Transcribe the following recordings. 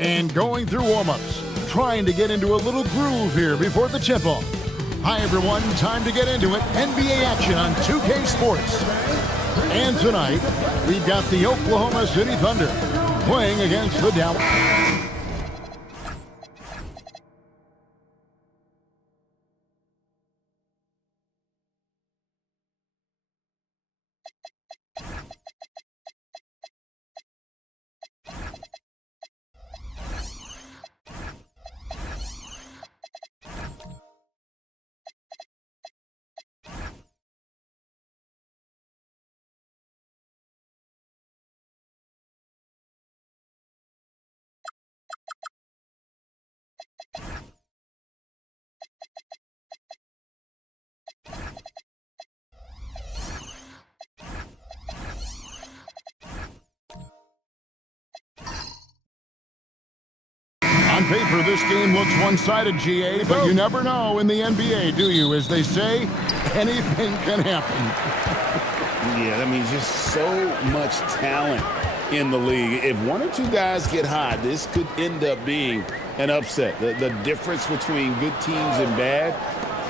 And going through warm-ups, trying to get into a little groove here before the tip-off. Hi, everyone. Time to get into it. NBA action on 2K Sports. And tonight, we've got the Oklahoma City Thunder playing against the Dallas. On paper, this game looks one-sided, GA, but you never know in the NBA, do you? As they say, anything can happen. Yeah, I mean, just so much talent in the league. If one or two guys get hot, this could end up being an upset. The difference between good teams and bad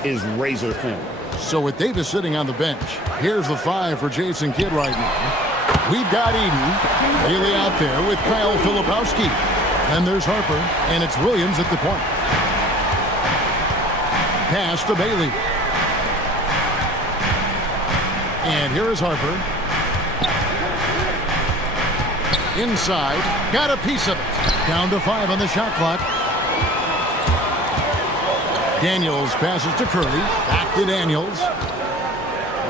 is razor thin. So with Davis sitting on the bench, here's the 5 for Jason Kidd right now. We've got Edey. Bailey out there with Kyle Filipowski. And there's Harper, and it's Williams at the point. Pass to Bailey. And here is Harper. Inside, got a piece of it. Down to 5 on the shot clock. Daniels passes to Curry. Back to Daniels.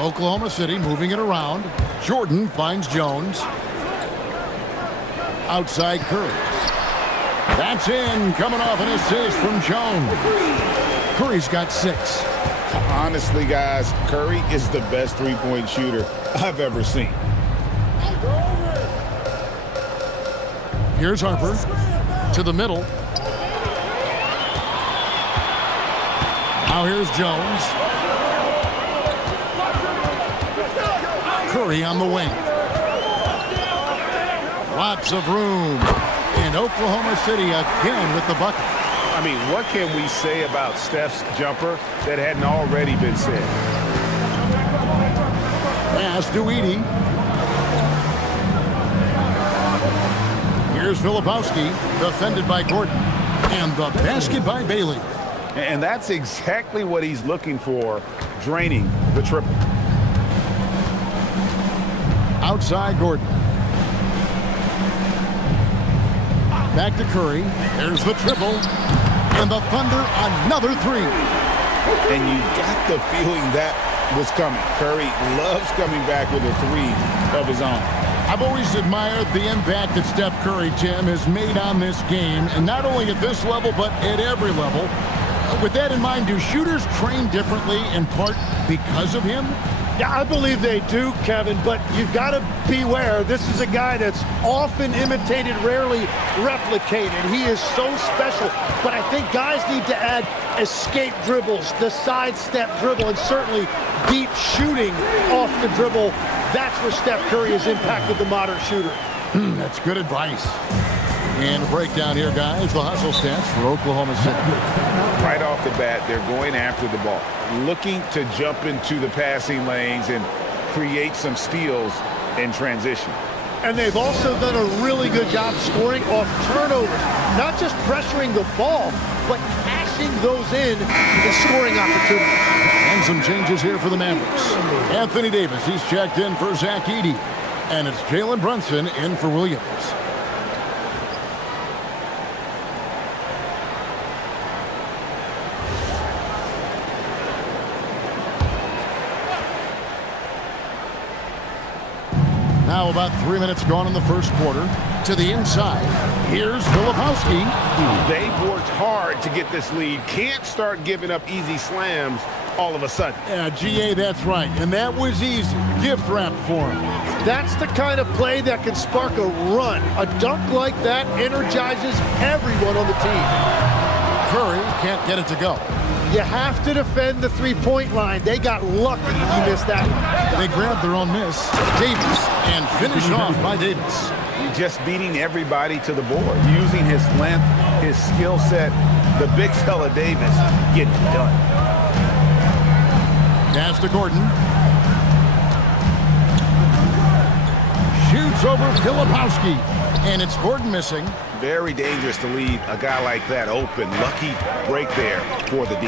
Oklahoma City moving it around. Jordan finds Jones. Outside Curry. That's in, coming off an assist from Jones. Curry's got 6. Honestly, guys, Curry is the best three-point shooter I've ever seen. Here's Harper to the middle. Now here's Jones. Curry on the wing. Lots of room. And Oklahoma City again with the bucket. I mean, what can we say about Steph's jumper that hadn't already been said? Pass to Edey. Here's Filipowski, defended by Gordon. And the basket by Bailey. And that's exactly what he's looking for, draining the triple. Outside Gordon. Back to Curry. There's the triple. And the Thunder another 3. And you got the feeling that was coming. Curry loves coming back with a 3 of his own. I've always admired the impact that Steph Curry, Tim, has made on this game. And not only at this level, but at every level. With that in mind, do shooters train differently in part because of him? Yeah, I believe they do, Kevin, but you've got to beware. This is a guy that's often imitated, rarely replicated. He is so special, but I think guys need to add escape dribbles, the sidestep dribble, and certainly deep shooting off the dribble. That's where Steph Curry has impacted the modern shooter. That's good advice. And a breakdown here, guys. The hustle stats for Oklahoma City. Right off the bat, they're going after the ball, looking to jump into the passing lanes and create some steals in transition. And they've also done a really good job scoring off turnovers. Not just pressuring the ball, but cashing those in scoring opportunities. And some changes here for the Mavericks. Anthony Davis, he's checked in for Zach Edey. And it's Jalen Brunson in for Williams. Now about 3 minutes gone in the first quarter. To the inside, here's Filipowski. They've worked hard to get this lead. Can't start giving up easy slams all of a sudden. Yeah, GA, that's right. And that was easy. Gift wrap for him. That's the kind of play that can spark a run. A dunk like that energizes everyone on the team. Curry can't get it to go. You have to defend the three-point line. They got lucky he missed that one. They grabbed their own miss. Davis, and finished off by Davis. Just beating everybody to the board, using his length, his skill set. The big fella Davis getting it done. Pass to Gordon. Shoots over Filipowski. And it's Gordon missing. Very dangerous to leave a guy like that open. Lucky break there for the D.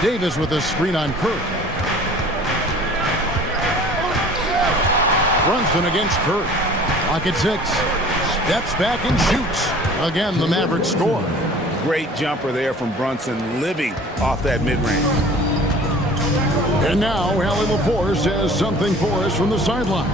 Davis with a screen on Curry. Brunson against Curry. Clock at 6. Steps back and shoots. Again, the Mavericks score. Great jumper there from Brunson, living off that mid-range. And now, Allie LaForce has something for us from the sideline.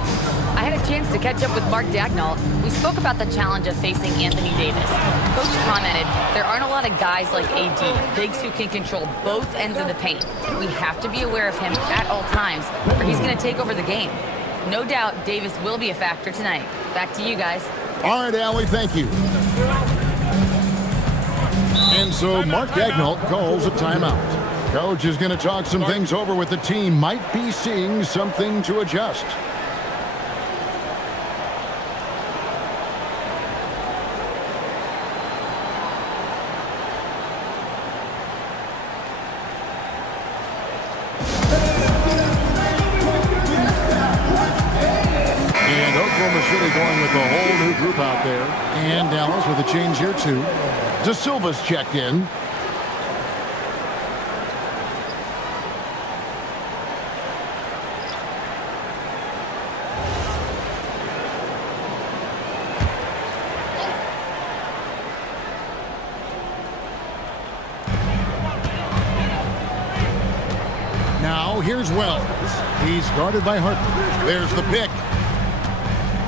I had a chance to catch up with Mark Daigneault. We spoke about the challenge of facing Anthony Davis. Coach commented, there aren't a lot of guys like AD, bigs who can control both ends of the paint. We have to be aware of him at all times, or he's going to take over the game. No doubt Davis will be a factor tonight. Back to you guys. All right, Allie, thank you. And so Mark Daigneault calls a timeout. Coach is going to talk some things over with the team. Might be seeing something to adjust. And Oklahoma City going with a whole new group out there. And Dallas with a change here too. De Silva's checked in. Now here's Wells. He's guarded by Harper. There's the pick.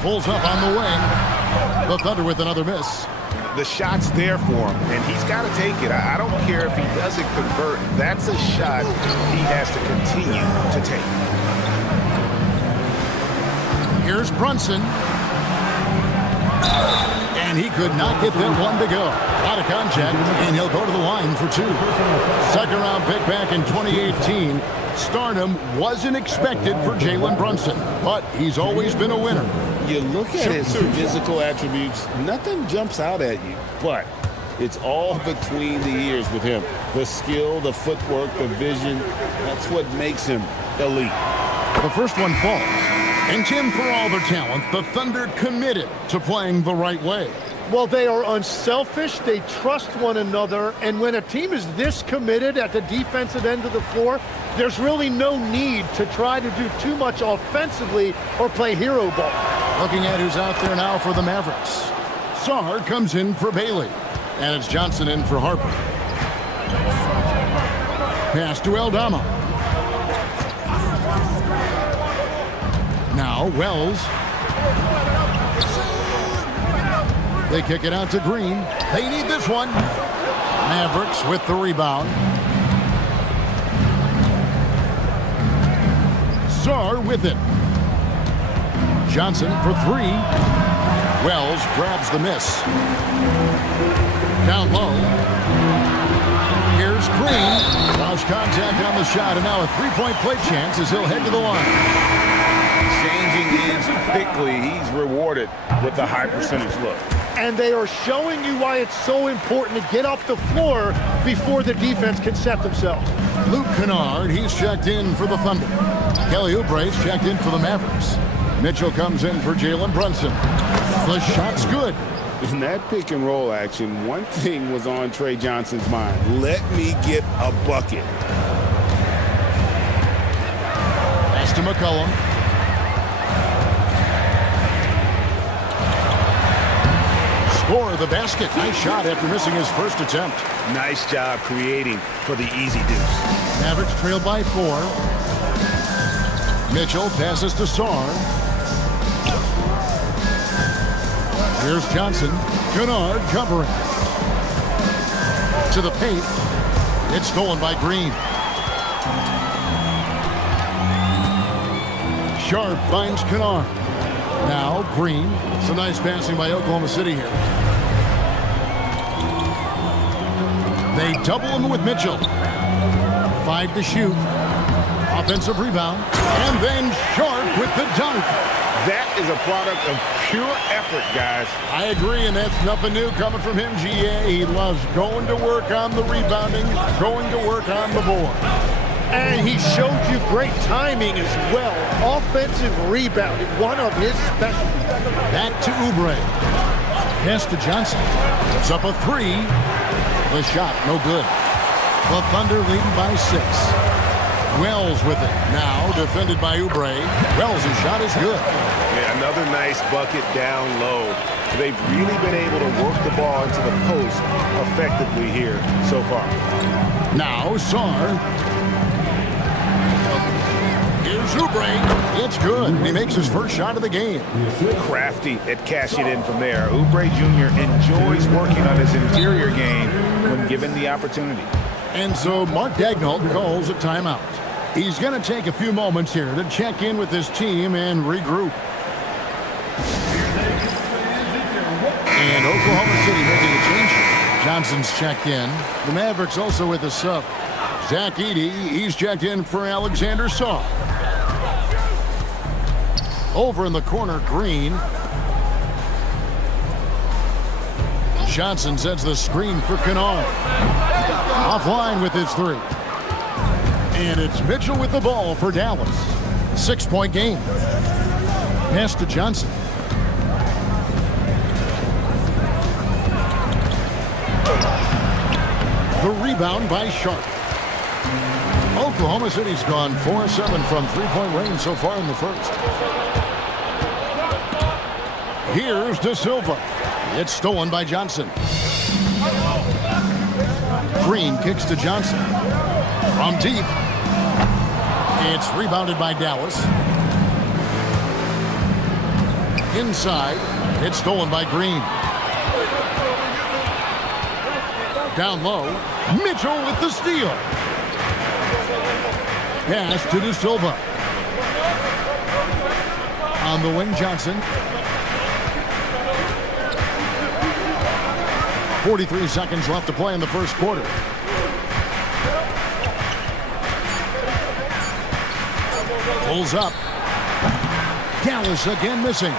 Pulls up on the wing. The Thunder with another miss. The shot's there for him, and he's got to take it. I don't care if he doesn't convert. That's a shot he has to continue to take. Here's Brunson. And he could not get that one to go. Out of contact, and he'll go to the line for 2. Second round pick back in 2018. Stardom wasn't expected for Jalen Brunson, but he's always been a winner. You look at his physical attributes, nothing jumps out at you, but it's all between the ears with him. The skill, the footwork, the vision, that's what makes him elite. The first one falls. And Tim, for all their talent, the Thunder committed to playing the right way. Well, they are unselfish. They trust one another. And when a team is this committed at the defensive end of the floor, there's really no need to try to do too much offensively or play hero ball. Looking at who's out there now for the Mavericks. Sarr comes in for Bailey. And it's Johnson in for Harper. Pass to Aldama. Now Wells. They kick it out to Green. They need this one. Mavericks with the rebound. Sarr with it. Johnson for 3. Wells grabs the miss. Down low. Here's Green. Lost contact on the shot, and now a 3-point play chance as he'll head to the line. changing ends quickly. He's rewarded with the high percentage look. And they are showing you why it's so important to get off the floor before the defense can set themselves. Luke Kennard, he's checked in for the Thunder. Kelly Oubre's checked in for the Mavericks. Mitchell comes in for Jalen Brunson. The shot's good. In that pick and roll action, one thing was on Trey Johnson's mind. Let me get a bucket. Pass to McCollum. Score the basket. Nice shot after missing his first attempt. Nice job creating for the easy deuce. Mavericks trailed by 4. Mitchell passes to Sarr. Here's Johnson. Kennard covering. To the paint. It's stolen by Green. Sharp finds Kennard. Now Green. Some nice passing by Oklahoma City here. They double him with Mitchell. 5 to shoot. Offensive rebound. And then Sharp with the dunk. That is a product of pure effort, guys. I agree, and that's nothing new coming from him, GA. He loves going to work on the rebounding, going to work on the board. And he showed you great timing as well. Offensive rebounding, one of his specialties. Back to Oubre. Pass to Johnson. Puts up a 3. The shot, no good. The Thunder leading by 6. Wells with it. Now defended by Oubre. Wells' shot is good. Yeah, another nice bucket down low. They've really been able to work the ball into the post effectively here so far. Now Sarr. Here's Oubre. It's good. And he makes his first shot of the game. Crafty at cashing in from there. Oubre Jr. enjoys working on his interior game when given the opportunity. And so Mark Daigneault calls a timeout. He's going to take a few moments here to check in with his team and regroup. And Oklahoma City making a change. Johnson's checked in. The Mavericks also with a sub. Zach Edey, he's checked in for Alexander Sarr. Over in the corner, Green. Johnson sets the screen for Kennard. Offline with his 3. And it's Mitchell with the ball for Dallas. 6-point game. Pass to Johnson. The rebound by Sharp. Oklahoma City's gone 4-7 from 3-point range so far in the first. Here's De Silva. It's stolen by Johnson. Green kicks to Johnson. From deep. It's rebounded by Dallas. Inside. It's stolen by Green. Down low. Mitchell with the steal. Pass to De Silva. On the wing, Johnson. 43 seconds left to play in the first quarter. Pulls up. Dallas again missing.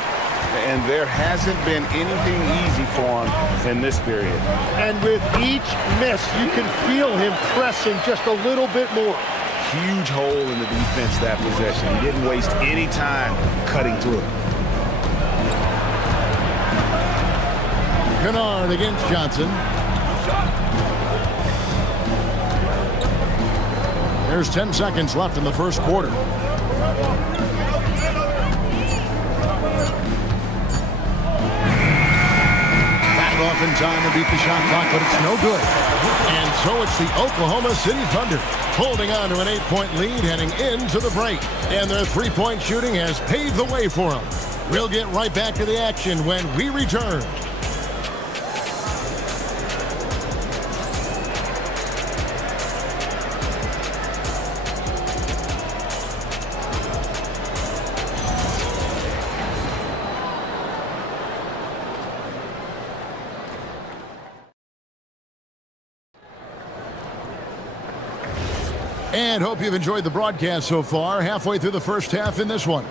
And there hasn't been anything easy for him in this period. And with each miss, you can feel him pressing just a little bit more. Huge hole in the defense that possession. He didn't waste any time cutting through it. Kennard against Johnson. There's 10 seconds left in the first quarter. Back off in time to beat the shot clock, but it's no good. And so it's the Oklahoma City Thunder holding on to an 8-point lead heading into the break. And their 3-point shooting has paved the way for them. We'll get right back to the action when we return. And hope you've enjoyed the broadcast so far. Halfway through the first half in this one.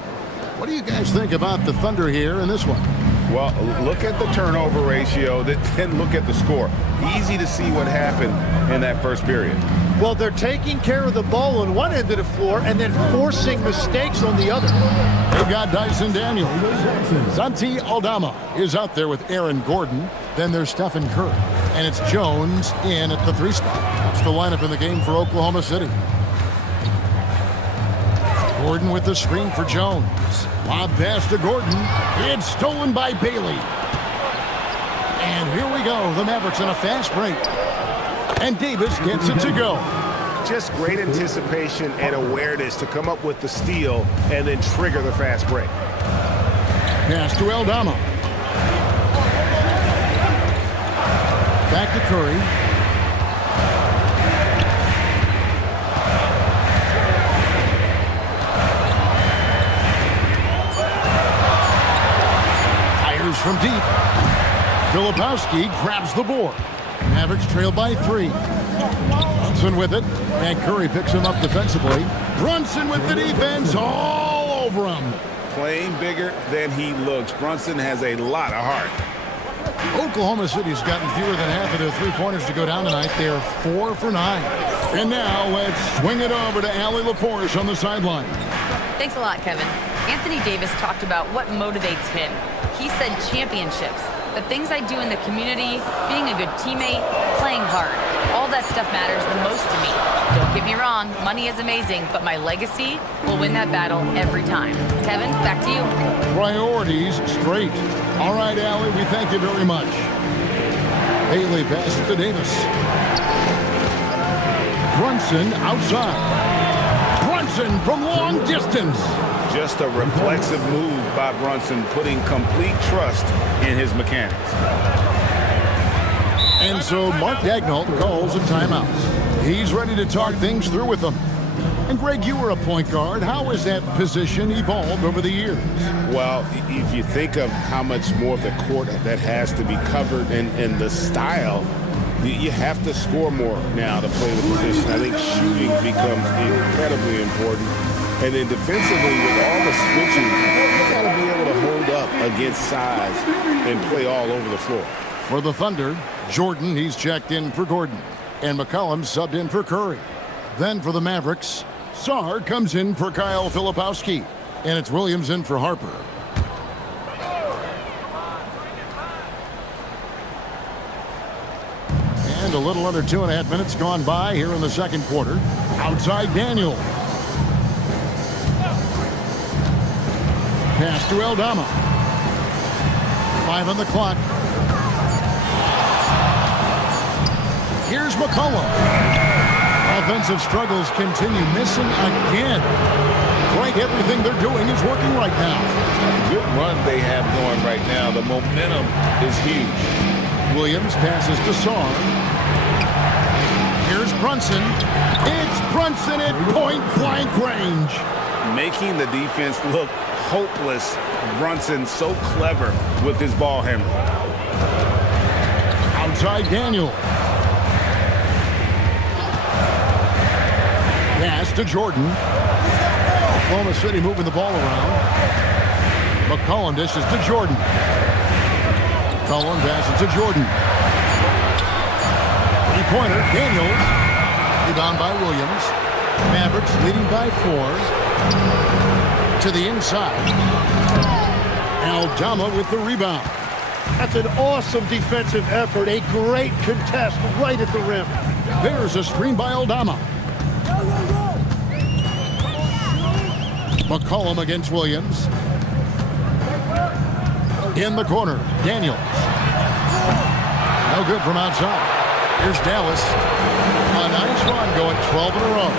What do you guys think about the Thunder here in this one? Well, look at the turnover ratio, then look at the score. Easy to see what happened in that first period. Well, they're taking care of the ball on one end of the floor and then forcing mistakes on the other. They've got Dyson Daniels. Santi Aldama is out there with Aaron Gordon. Then there's Stephen Curry. And it's Jones in at the 3 spot. That's the lineup in the game for Oklahoma City. Gordon with the screen for Jones. Lob pass to Gordon. It's stolen by Bailey. And here we go. The Mavericks on a fast break. And Davis gets it to go. Just great anticipation and awareness to come up with the steal and then trigger the fast break. Pass to Aldama. Back to Curry. Fires from deep. Filipowski grabs the board. Mavericks trail by 3. Brunson with it, and Curry picks him up defensively. Brunson with the defense all over him. Playing bigger than he looks. Brunson has a lot of heart. Oklahoma City's gotten fewer than half of their 3-pointers to go down tonight. They're 4 for 9. And now let's swing it over to Allie LaForge on the sideline. Thanks a lot, Kevin. Anthony Davis talked about what motivates him. He said championships, the things I do in the community, being a good teammate, playing hard. All that stuff matters the most to me. Don't get me wrong, money is amazing, but my legacy will win that battle every time. Kevin, back to you. Priorities straight. All right, Allie, we thank you very much. Bailey passes to Davis. Brunson outside. Brunson from long distance. Just a reflexive move by Brunson, putting complete trust in his mechanics. And so Mark Daigneault calls a timeout. He's ready to talk things through with them. And Greg, you were a point guard. How has that position evolved over the years? Well, if you think of how much more of the court that has to be covered and the style, you have to score more now to play the position. I think shooting becomes incredibly important. And then defensively, with all the switching, you got to be able to hold up against size and play all over the floor. For the Thunder, Jordan, he's checked in for Gordon. And McCollum subbed in for Curry. Then for the Mavericks, Sarr comes in for Kyle Filipowski. And it's Williams in for Harper. And a little under 2.5 minutes gone by here in the second quarter. Outside Daniel. Pass to Aldama. 5 on the clock. Here's McCollum. Offensive struggles continue, missing again. Frank, everything they're doing is working right now. Good run they have going right now. The momentum is huge. Williams passes to Sarr. Here's Brunson. It's Brunson at point-blank range. Making the defense look hopeless. Brunson so clever with his ball handling. Outside Daniel. Pass to Jordan. Oklahoma City moving the ball around. McCollum dishes to Jordan. McCollum passes to Jordan. 3-pointer, Daniels. Rebound by Williams. Mavericks leading by 4. To the inside. Aldama with the rebound. That's an awesome defensive effort. A great contest right at the rim. There's a screen by Aldama. McCollum against Williams. In the corner, Daniels. No good from outside. Here's Dallas. A nice run going 12 in a row.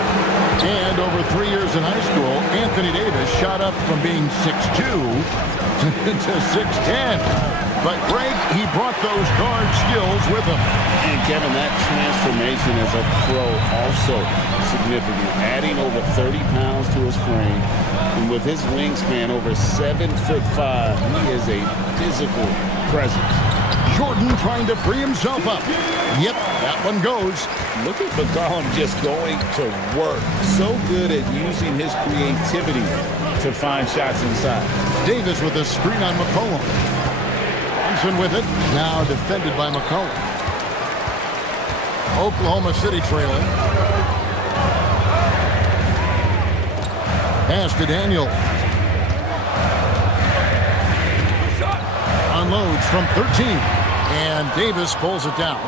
And over 3 years in high school, Anthony Davis shot up from being 6'2" to 6'10". But Greg, he brought those guard skills with him. And Kevin, that transformation as a pro also significant. Adding over 30 pounds to his frame. And with his wingspan over 7'5", he is a physical presence. Jordan trying to free himself up. Yep, that one goes. Look at McCollum just going to work. So good at using his creativity to find shots inside. Davis with a screen on McCollum. Thompson with it. Now defended by McCollum. Oklahoma City trailing. Pass to Daniel. Unloads from 13. And Davis pulls it down.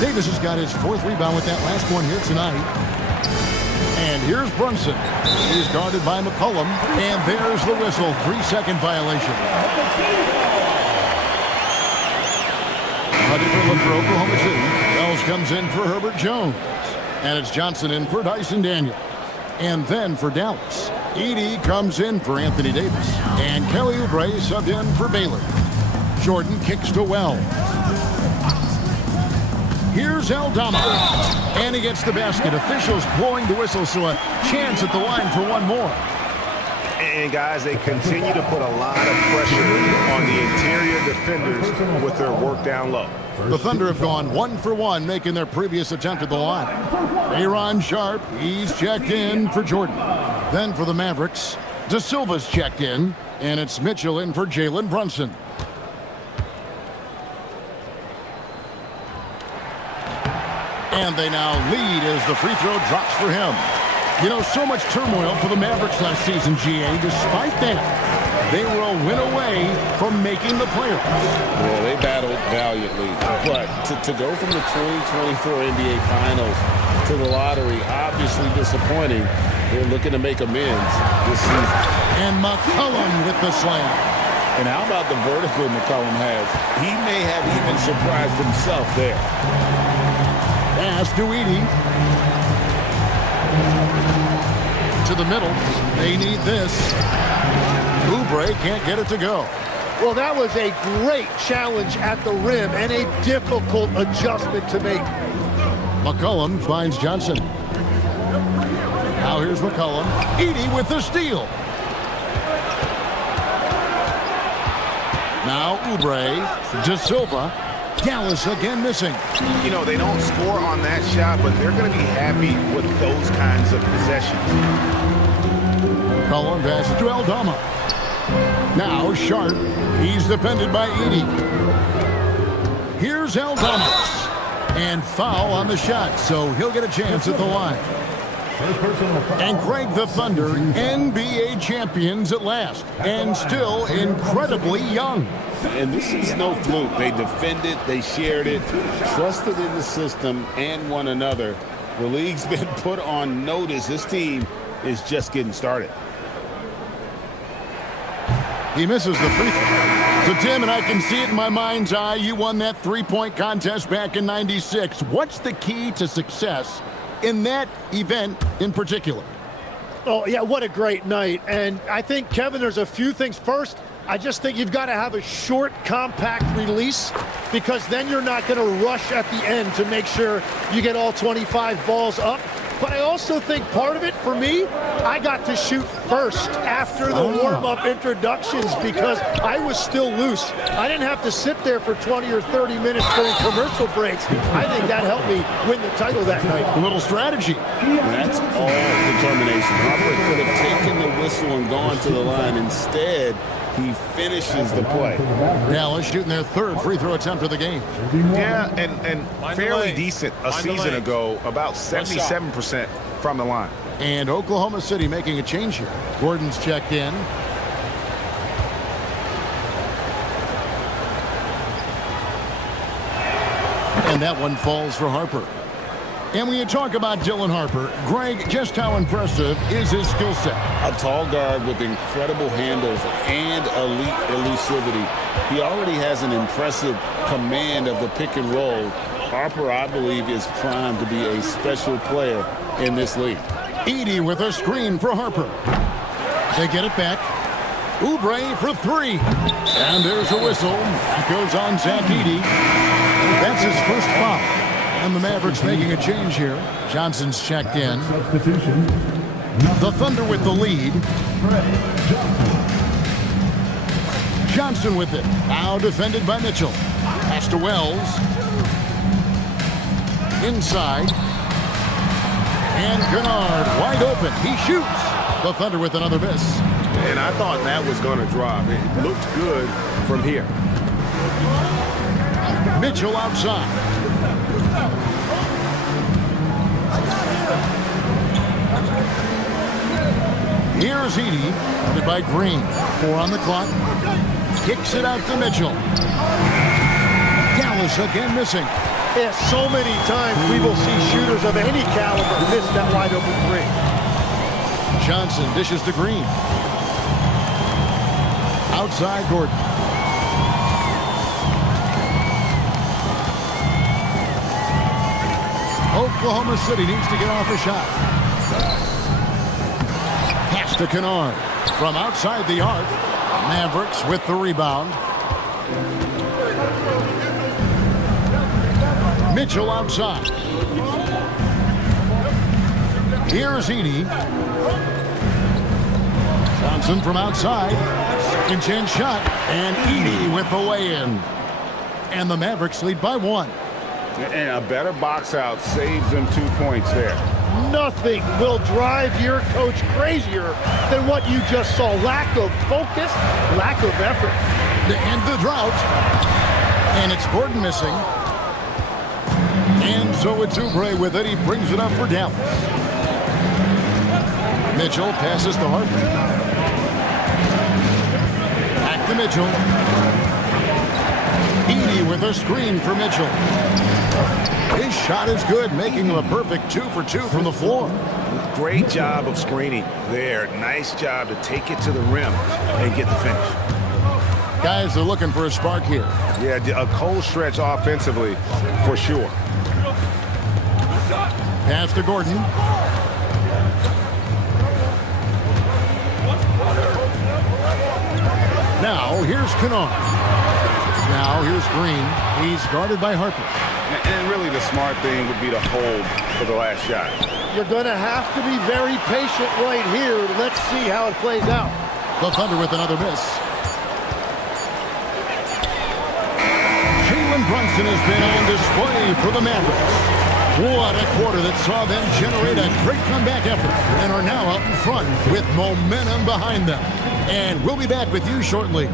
Davis has got his 4th rebound with that last one here tonight. And here's Brunson. He's guarded by McCollum. And there's the whistle. 3-second violation. A different look for Oklahoma City. Wells comes in for Herbert Jones. And it's Johnson in for Dyson Daniel. And then for Dallas, Edey comes in for Anthony Davis. And Kelly Oubre subbed in for Baylor. Jordan kicks to Wells. Here's Aldama. And he gets the basket. Officials blowing the whistle, so a chance at the line for one more. And, guys, they continue to put a lot of pressure on the interior defenders with their work down low. The Thunder have gone 1 for 1, making their previous attempt at the line. Aaron Sharp, he's checked in for Jordan. Then for the Mavericks, De Silva's checked in, and it's Mitchell in for Jalen Brunson. And they now lead as the free throw drops for him. You know, so much turmoil for the Mavericks last season, GA. Despite that, they were a win away from making the playoffs. Yeah, they battled valiantly. But to go from the 2024 NBA Finals to the lottery, obviously disappointing. They're looking to make amends this season. And McCollum with the slam. And how about the vertical McCollum has? He may have even surprised himself there. Pass to Edey. To the middle. They need this. Oubre can't get it to go. Well, that was a great challenge at the rim and a difficult adjustment to make. McCollum finds Johnson. Now here's McCollum. Edey with the steal. Now Oubre. De Silva. Dallas again missing. You know, they don't score on that shot, but they're going to be happy with those kinds of possessions. McCollum passes to Aldama. Now Sharp. He's defended by Edey. Here's Aldama. And foul on the shot, so he'll get a chance at the line. And Greg, the Thunder, NBA champions at last, and still incredibly young. And this is no fluke. They defended, they shared it, trusted in the system and one another. The league's been put on notice. This team is just getting started. He misses the free throw. So, Tim, and I can see it in my mind's eye, you won that three-point contest back in '96. What's the key to success in that event in particular? Oh, yeah, what a great night. And I think, Kevin, there's a few things. First, I just think you've got to have a short, compact release, because then you're not going to rush at the end to make sure you get all 25 balls up. But I also think part of it, for me, I got to shoot first after the warm-up introductions because I was still loose. I didn't have to sit there for 20 or 30 minutes during commercial breaks. I think that helped me win the title that night. A little strategy. That's all determination. Harper could have taken the whistle and gone to the line. Instead, he finishes the play. Dallas shooting their third free throw attempt of the game. Yeah, and fairly decent a season ago, about 77% from the line. And Oklahoma City making a change here. Gordon's checked in. And that one falls for Harper. And when you talk about Dylan Harper, Greg, just how impressive is his skill set? A tall guard with incredible handles and elite elusivity. He already has an impressive command of the pick and roll. Harper, I believe, is primed to be a special player in this league. Edey with a screen for Harper. They get it back. Oubre for three. And there's a whistle. That goes on Zach Edey. That's his first foul. And the Mavericks making a change here. Johnson's checked in. The Thunder with the lead. Johnson with it. Now defended by Mitchell. Pass to Wells. Inside. And Kennard wide open. He shoots. The Thunder with another miss. And I thought that was going to drop. It looked good from here. Mitchell outside. Here's Edey, guarded by Green. 4 on the clock. Kicks it out to Mitchell. Dallas again missing. Yeah, so many times we will see shooters of any caliber miss that wide open three. Johnson dishes to Green. Outside Gordon. Oklahoma City needs to get off a shot. Pass to Kennard. From outside the arc. Mavericks with the rebound. Mitchell outside. Here's Edey. Johnson from outside. Second chance shot. And Edey with the lay-in. And the Mavericks lead by 1. And a better box out saves them 2 points there. Nothing will drive your coach crazier than what you just saw. Lack of focus, lack of effort. To end the drought. And it's Gordon missing. And so it's Oubre with it. He brings it up for Dallas. Mitchell passes to Harper. Back to Mitchell. Edey with a screen for Mitchell. His shot is good, making him a perfect 2 for 2 from the floor. Great job of screening there. Nice job to take it to the rim and get the finish. Guys are looking for a spark here. Yeah, a cold stretch offensively for sure. Pass to Gordon. Now here's Kennard. Now here's Green. He's guarded by Harper. And really the smart thing would be to hold for the last shot. You're going to have to be very patient right here. Let's see how it plays out. The Thunder with another miss. Jalen Brunson has been on display for the Mavericks. What a quarter that saw them generate a great comeback effort and are now out in front with momentum behind them. And we'll be back with you shortly.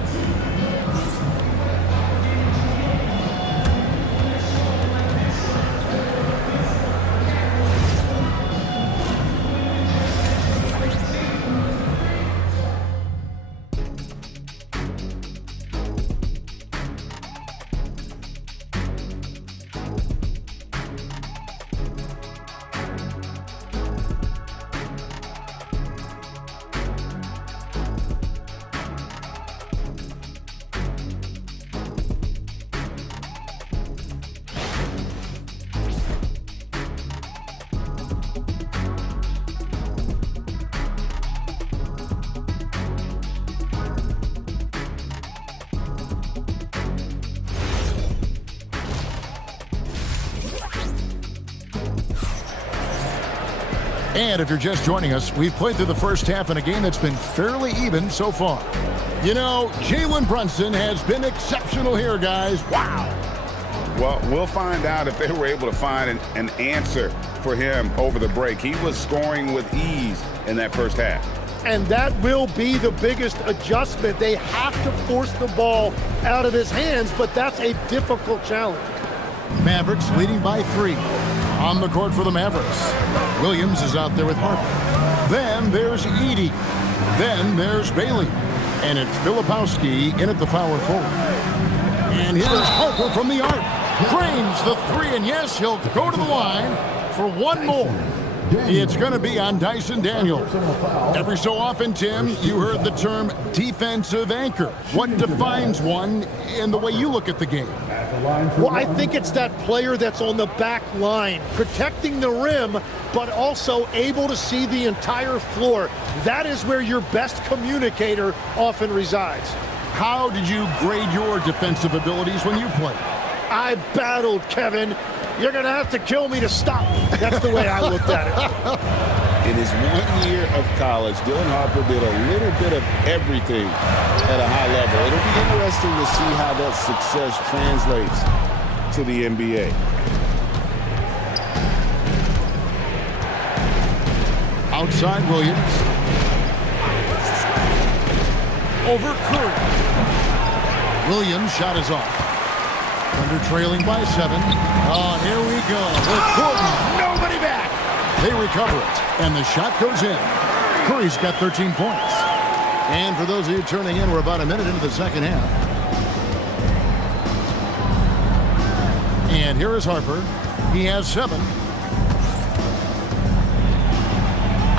And if you're just joining us, we've played through the first half in a game that's been fairly even so far. You know, Jalen Brunson has been exceptional here, guys. Wow. Well, we'll find out if they were able to find an answer for him over the break. He was scoring with ease in that first half. And that will be the biggest adjustment. They have to force the ball out of his hands, but that's a difficult challenge. Mavericks leading by 3. On the court for the Mavericks. Williams is out there with Harper. Then there's Edey. Then there's Bailey. And it's Filipowski in at the power forward. And here's Harper from the arc. Drains the 3, and yes, he'll go to the line for one more. It's going to be on Dyson Daniels. Every so often, Tim, you heard the term defensive anchor. What defines one in the way you look at the game? Well, I think it's that player that's on the back line, protecting the rim, but also able to see the entire floor. That is where your best communicator often resides. How did you grade your defensive abilities when you played? I battled, Kevin. You're going to have to kill me to stop me. That's the way I looked at it. In his 1 year of college, Dylan Harper did a little bit of everything at a high level. It'll be interesting to see how that success translates to the NBA. Outside Williams. Over Curry. Williams' shot is off. Thunder trailing by 7. Oh, here we go. With Gordon. Nobody back. They recover it, and the shot goes in. Curry's got 13 points. And for those of you turning in, we're about a minute into the second half. And here is Harper. He has 7.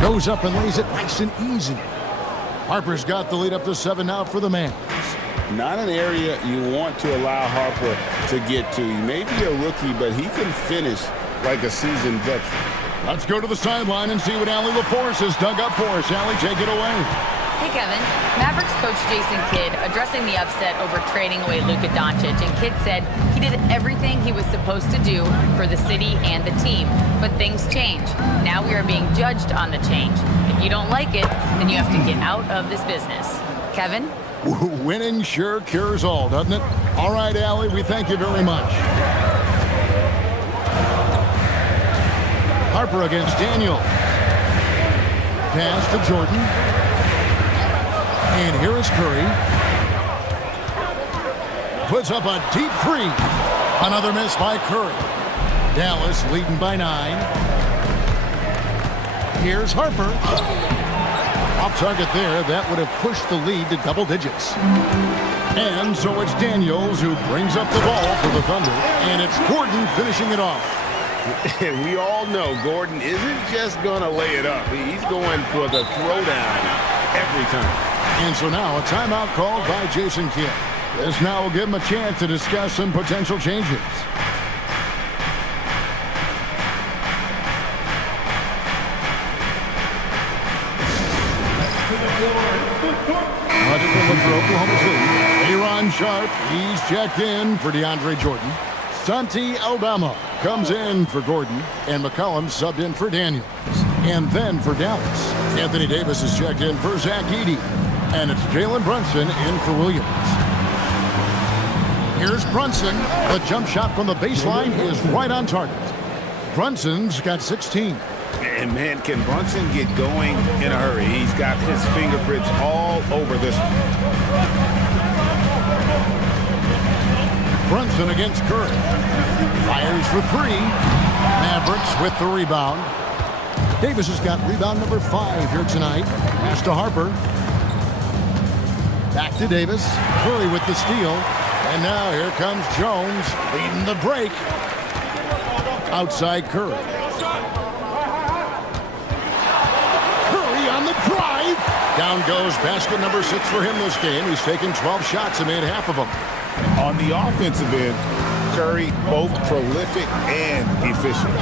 Goes up and lays it nice and easy. Harper's got the lead up to 7 now for the Mavs. Not an area you want to allow Harper to get to. He may be a rookie, but he can finish like a seasoned veteran. Let's go to the sideline and see what Allie LaForce has dug up for us. Allie, take it away. Hey, Kevin. Mavericks coach Jason Kidd addressing the upset over trading away Luka Doncic, and Kidd said he did everything he was supposed to do for the city and the team. But things change. Now we are being judged on the change. If you don't like it, then you have to get out of this business. Kevin? Winning sure cures all, doesn't it? All right, Allie, we thank you very much. Harper against Daniels. Pass to Jordan. And here is Curry. Puts up a deep 3. Another miss by Curry. Dallas leading by 9. Here's Harper. Off target there. That would have pushed the lead to double digits. And so it's Daniels who brings up the ball for the Thunder. And it's Gordon finishing it off. And we all know Gordon isn't just going to lay it up. He's going for the throwdown every time. And so now a timeout called by Jason Kidd. This now will give him a chance to discuss some potential changes. For Oklahoma City, Aaron Sharp, he's checked in for DeAndre Jordan. Santi Aldama comes in for Gordon, and McCollum subbed in for Daniels. And then for Dallas, Anthony Davis is checked in for Zach Edey, and it's Jalen Brunson in for Williams. Here's Brunson. The jump shot from the baseline is right on target. Brunson's got 16. And man, can Brunson get going in a hurry? He's got his fingerprints all over this one. Brunson against Curry. Fires for 3. Mavericks with the rebound. Davis has got rebound number 5 here tonight. Pass to Harper. Back to Davis. Curry with the steal. And now here comes Jones leading the break. Outside Curry. Drive. Down goes basket number 6 for him this game. He's taken 12 shots and made half of them. On the offensive end, Curry both prolific and efficient.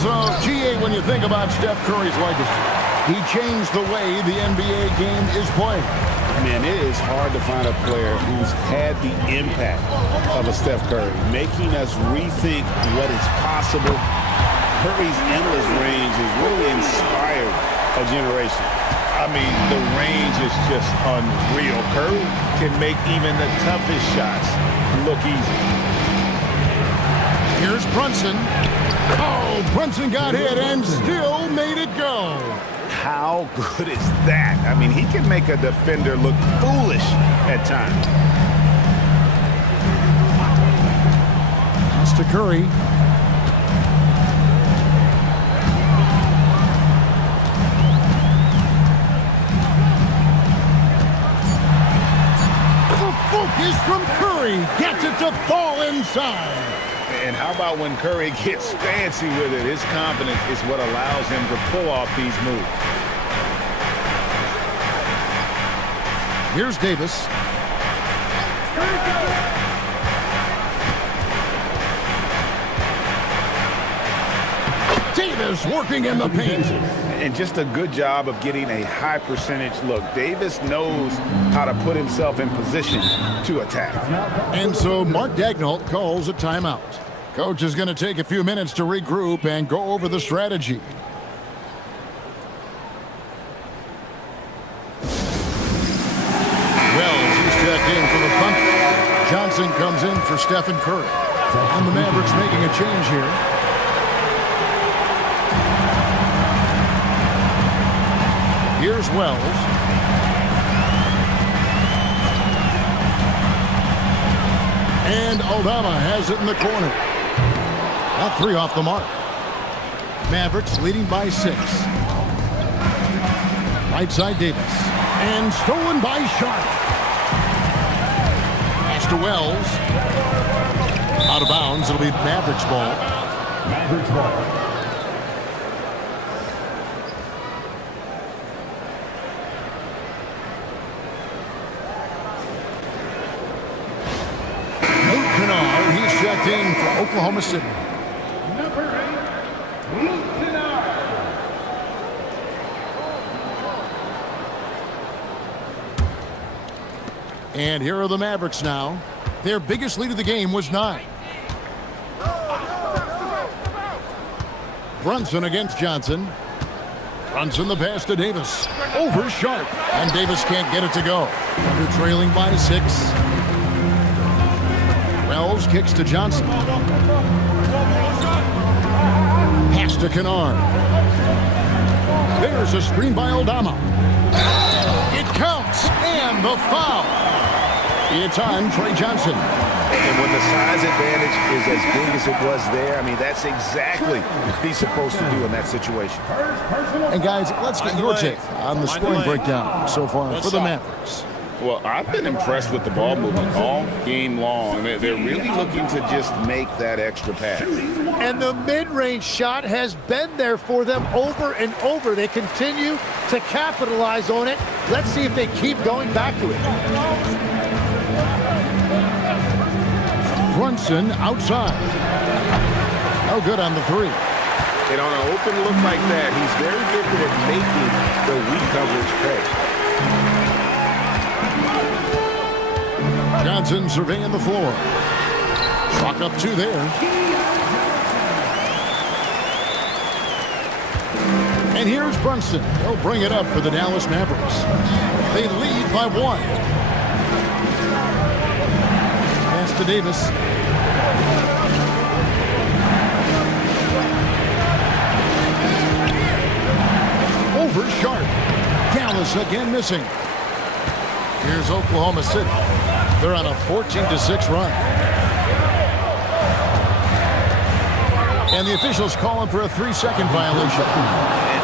So, GA, when you think about Steph Curry's legacy, he changed the way the NBA game is played. Man, it is hard to find a player who's had the impact of a Steph Curry, making us rethink what is possible. Curry's endless range has really inspired a generation. I mean, the range is just unreal. Curry can make even the toughest shots look easy. Here's Brunson. Oh, Brunson got hit and still made it go. How good is that? I mean, he can make a defender look foolish at times. Pass to Curry. Is from Curry. Gets it to fall inside. And how about when Curry gets fancy with it? His confidence is what allows him to pull off these moves. Here's Davis. Davis working in the paint. And just a good job of getting a high percentage look. Davis knows how to put himself in position to attack. And so Mark Daigneault calls a timeout. Coach is going to take a few minutes to regroup and go over the strategy. Johnson comes in for Stephen Curry. And the Mavericks making a change here. Here's Wells. And Aldama has it in the corner. That three off the mark. Mavericks leading by 6. Right side Davis. And stolen by Sharp. Pass to Wells. Out of bounds. It'll be Mavericks ball. Mavericks ball. Luke Kennard, he's checked in for Oklahoma City. Number 8, Luke Kennard. And here are the Mavericks now. Their biggest lead of the game was 9. Brunson against Johnson. Brunson the pass to Davis. Over Sharp. And Davis can't get it to go. Under trailing by 6. Wells kicks to Johnson. Pass to Kennard. There's a screen by Aldama. It counts. And the foul. It's on Trey Johnson. And when the size advantage is as big as it was there, I mean, that's exactly what he's supposed to do in that situation. And guys, let's get your take on the scoring breakdown so far for the Mavericks. Well, I've been impressed with the ball movement all game long. They're really looking to just make that extra pass. And the mid-range shot has been there for them over and over. They continue to capitalize on it. Let's see if they keep going back to it. Brunson outside. No good on the 3. And on an open look like that, he's very gifted at making the weak coverage pay. Johnson surveying the floor. Chalk up 2 there. And here's Brunson. He'll bring it up for the Dallas Mavericks. They lead by 1. Pass to Davis. Over Sharp. Dallas again missing. Here's Oklahoma City. They're on a 14-6 run. And the officials calling for a 3-second violation.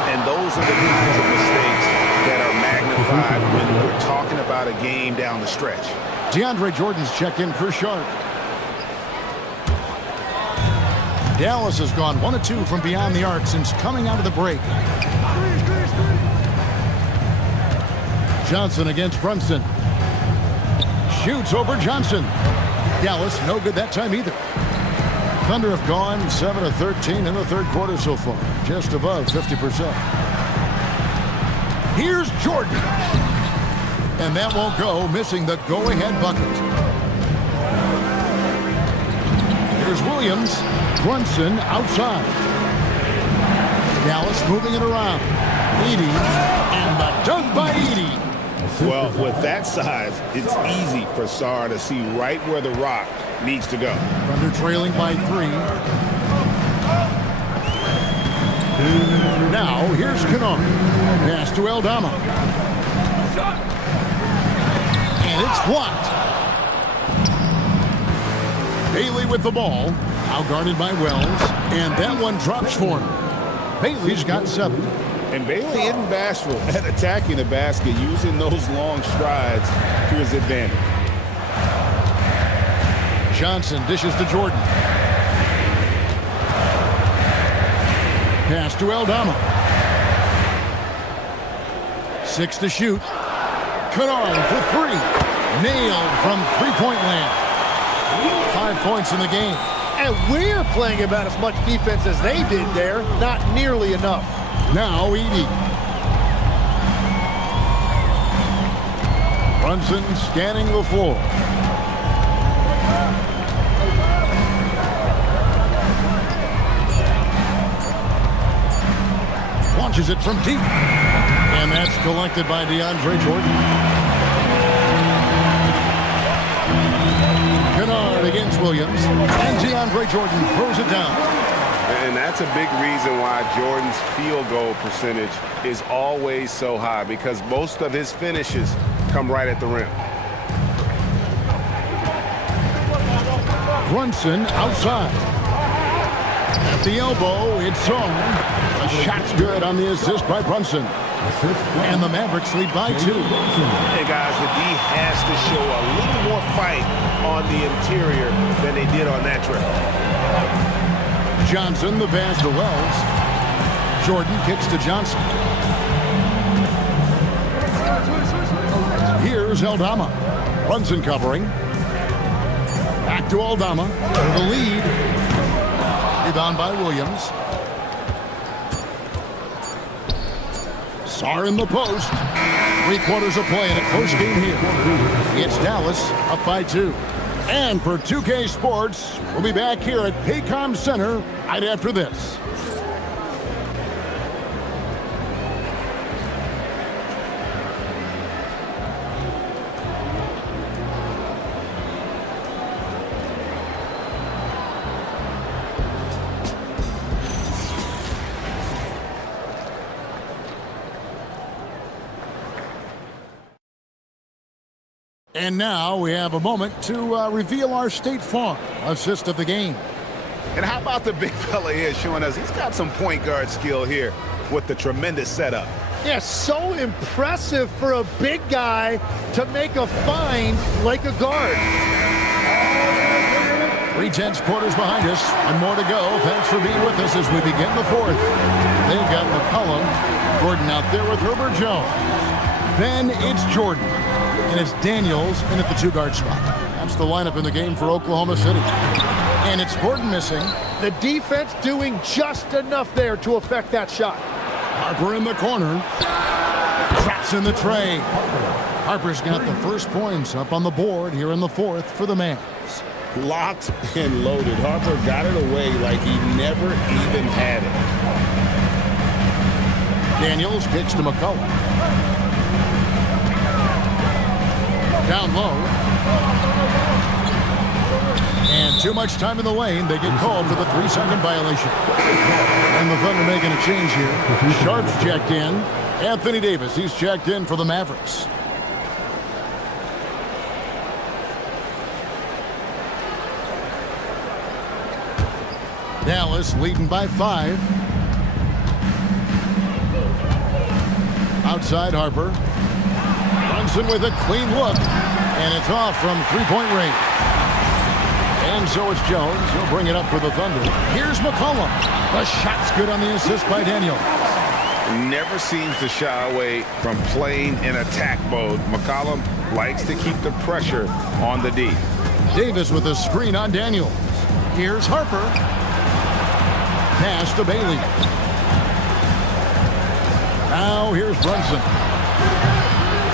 And those are the kinds of mistakes that are magnified when we're talking about a game down the stretch. DeAndre Jordan's checked in for Sharp. Dallas has gone 1 of 2 from beyond the arc since coming out of the break. Johnson against Brunson. Shoots over Johnson. Dallas no good that time either. Thunder have gone 7 of 13 in the third quarter so far. Just above 50%. Here's Jordan. And that won't go, missing the go-ahead bucket. Here's Williams. Brunson outside. Dallas moving it around. Edey. And the dunk by Edey. Well, with that size, it's easy for Sarr to see right where the rock needs to go. Thunder trailing by 3. Now, here's Kennard. Pass to Aldama. And it's blocked. Bailey with the ball. Now guarded by Wells. And that one drops for him. Bailey's got 7. And Bailey isn't bashful at attacking the basket, using those long strides to his advantage. Johnson dishes to Jordan. Pass to Aldama. 6 to shoot. Kennard for 3. Nailed from three-point land. 5 points in the game. And we're playing about as much defense as they did there. Not nearly enough. Now Edey. Brunson scanning the floor. Launches it from deep. And that's collected by DeAndre Jordan. It against Williams. And DeAndre Jordan throws it down. And that's a big reason why Jordan's field goal percentage is always so high, because most of his finishes come right at the rim. Brunson outside. At the elbow, it's on. A shot's good on the assist by Brunson. And the Mavericks lead by 2. Hey, guys, the D has to show a little more fight on the interior than they did on that trip. Johnson, the pass to Wells. Jordan kicks to Johnson. Here's Aldama. Brunson covering. Back to Aldama. For the lead. Rebound by Williams. Sarr in the post. 3/4 of play in a close game here. It's Dallas up by 2. And for 2K Sports, we'll be back here at Paycom Center right after this. And now we have a moment to reveal our State Farm assist of the game. And how about the big fella here showing us he's got some point guard skill here with the tremendous setup. Yeah, so impressive for a big guy to make a find like a guard. 3/10 quarters behind us and more to go. Thanks for being with us as we begin the 4th. They've got McCollum. Gordon out there with Herbert Jones. Then it's Jordan. And it's Daniels in at the 2-guard spot. That's the lineup in the game for Oklahoma City. And it's Gordon missing. The defense doing just enough there to affect that shot. Harper in the corner. Traps in the tray. Harper's got the first points up on the board here in the 4th for the Mavs. Locked and loaded. Harper got it away like he never even had it. Daniels kicks to McCollum. Down low. And too much time in the lane. They get called for the 3-second violation. And the Thunder making a change here. Sharp's checked in. Anthony Davis, he's checked in for the Mavericks. Dallas leading by 5. Outside Harper. Brunson with a clean look, and it's off from 3-point range. And so it's Jones. He'll bring it up for the Thunder. Here's McCollum. The shot's good on the assist by Daniels. Never seems to shy away from playing in attack mode. McCollum likes to keep the pressure on the D. Davis with a screen on Daniels. Here's Harper. Pass to Bailey. Now here's Brunson.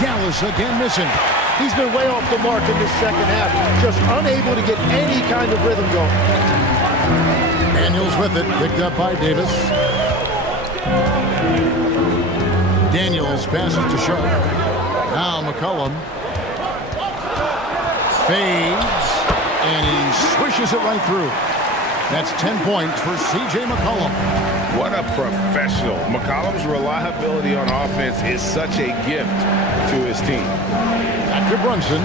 Dallas again missing. He's been way off the mark in this second half. Just unable to get any kind of rhythm going. Daniels with it. Picked up by Davis. Daniels passes to Sharp. Now McCollum. Fades. And he swishes it right through. That's 10 points for C.J. McCollum. What a professional. McCollum's reliability on offense is such a gift to his team. Back to Brunson.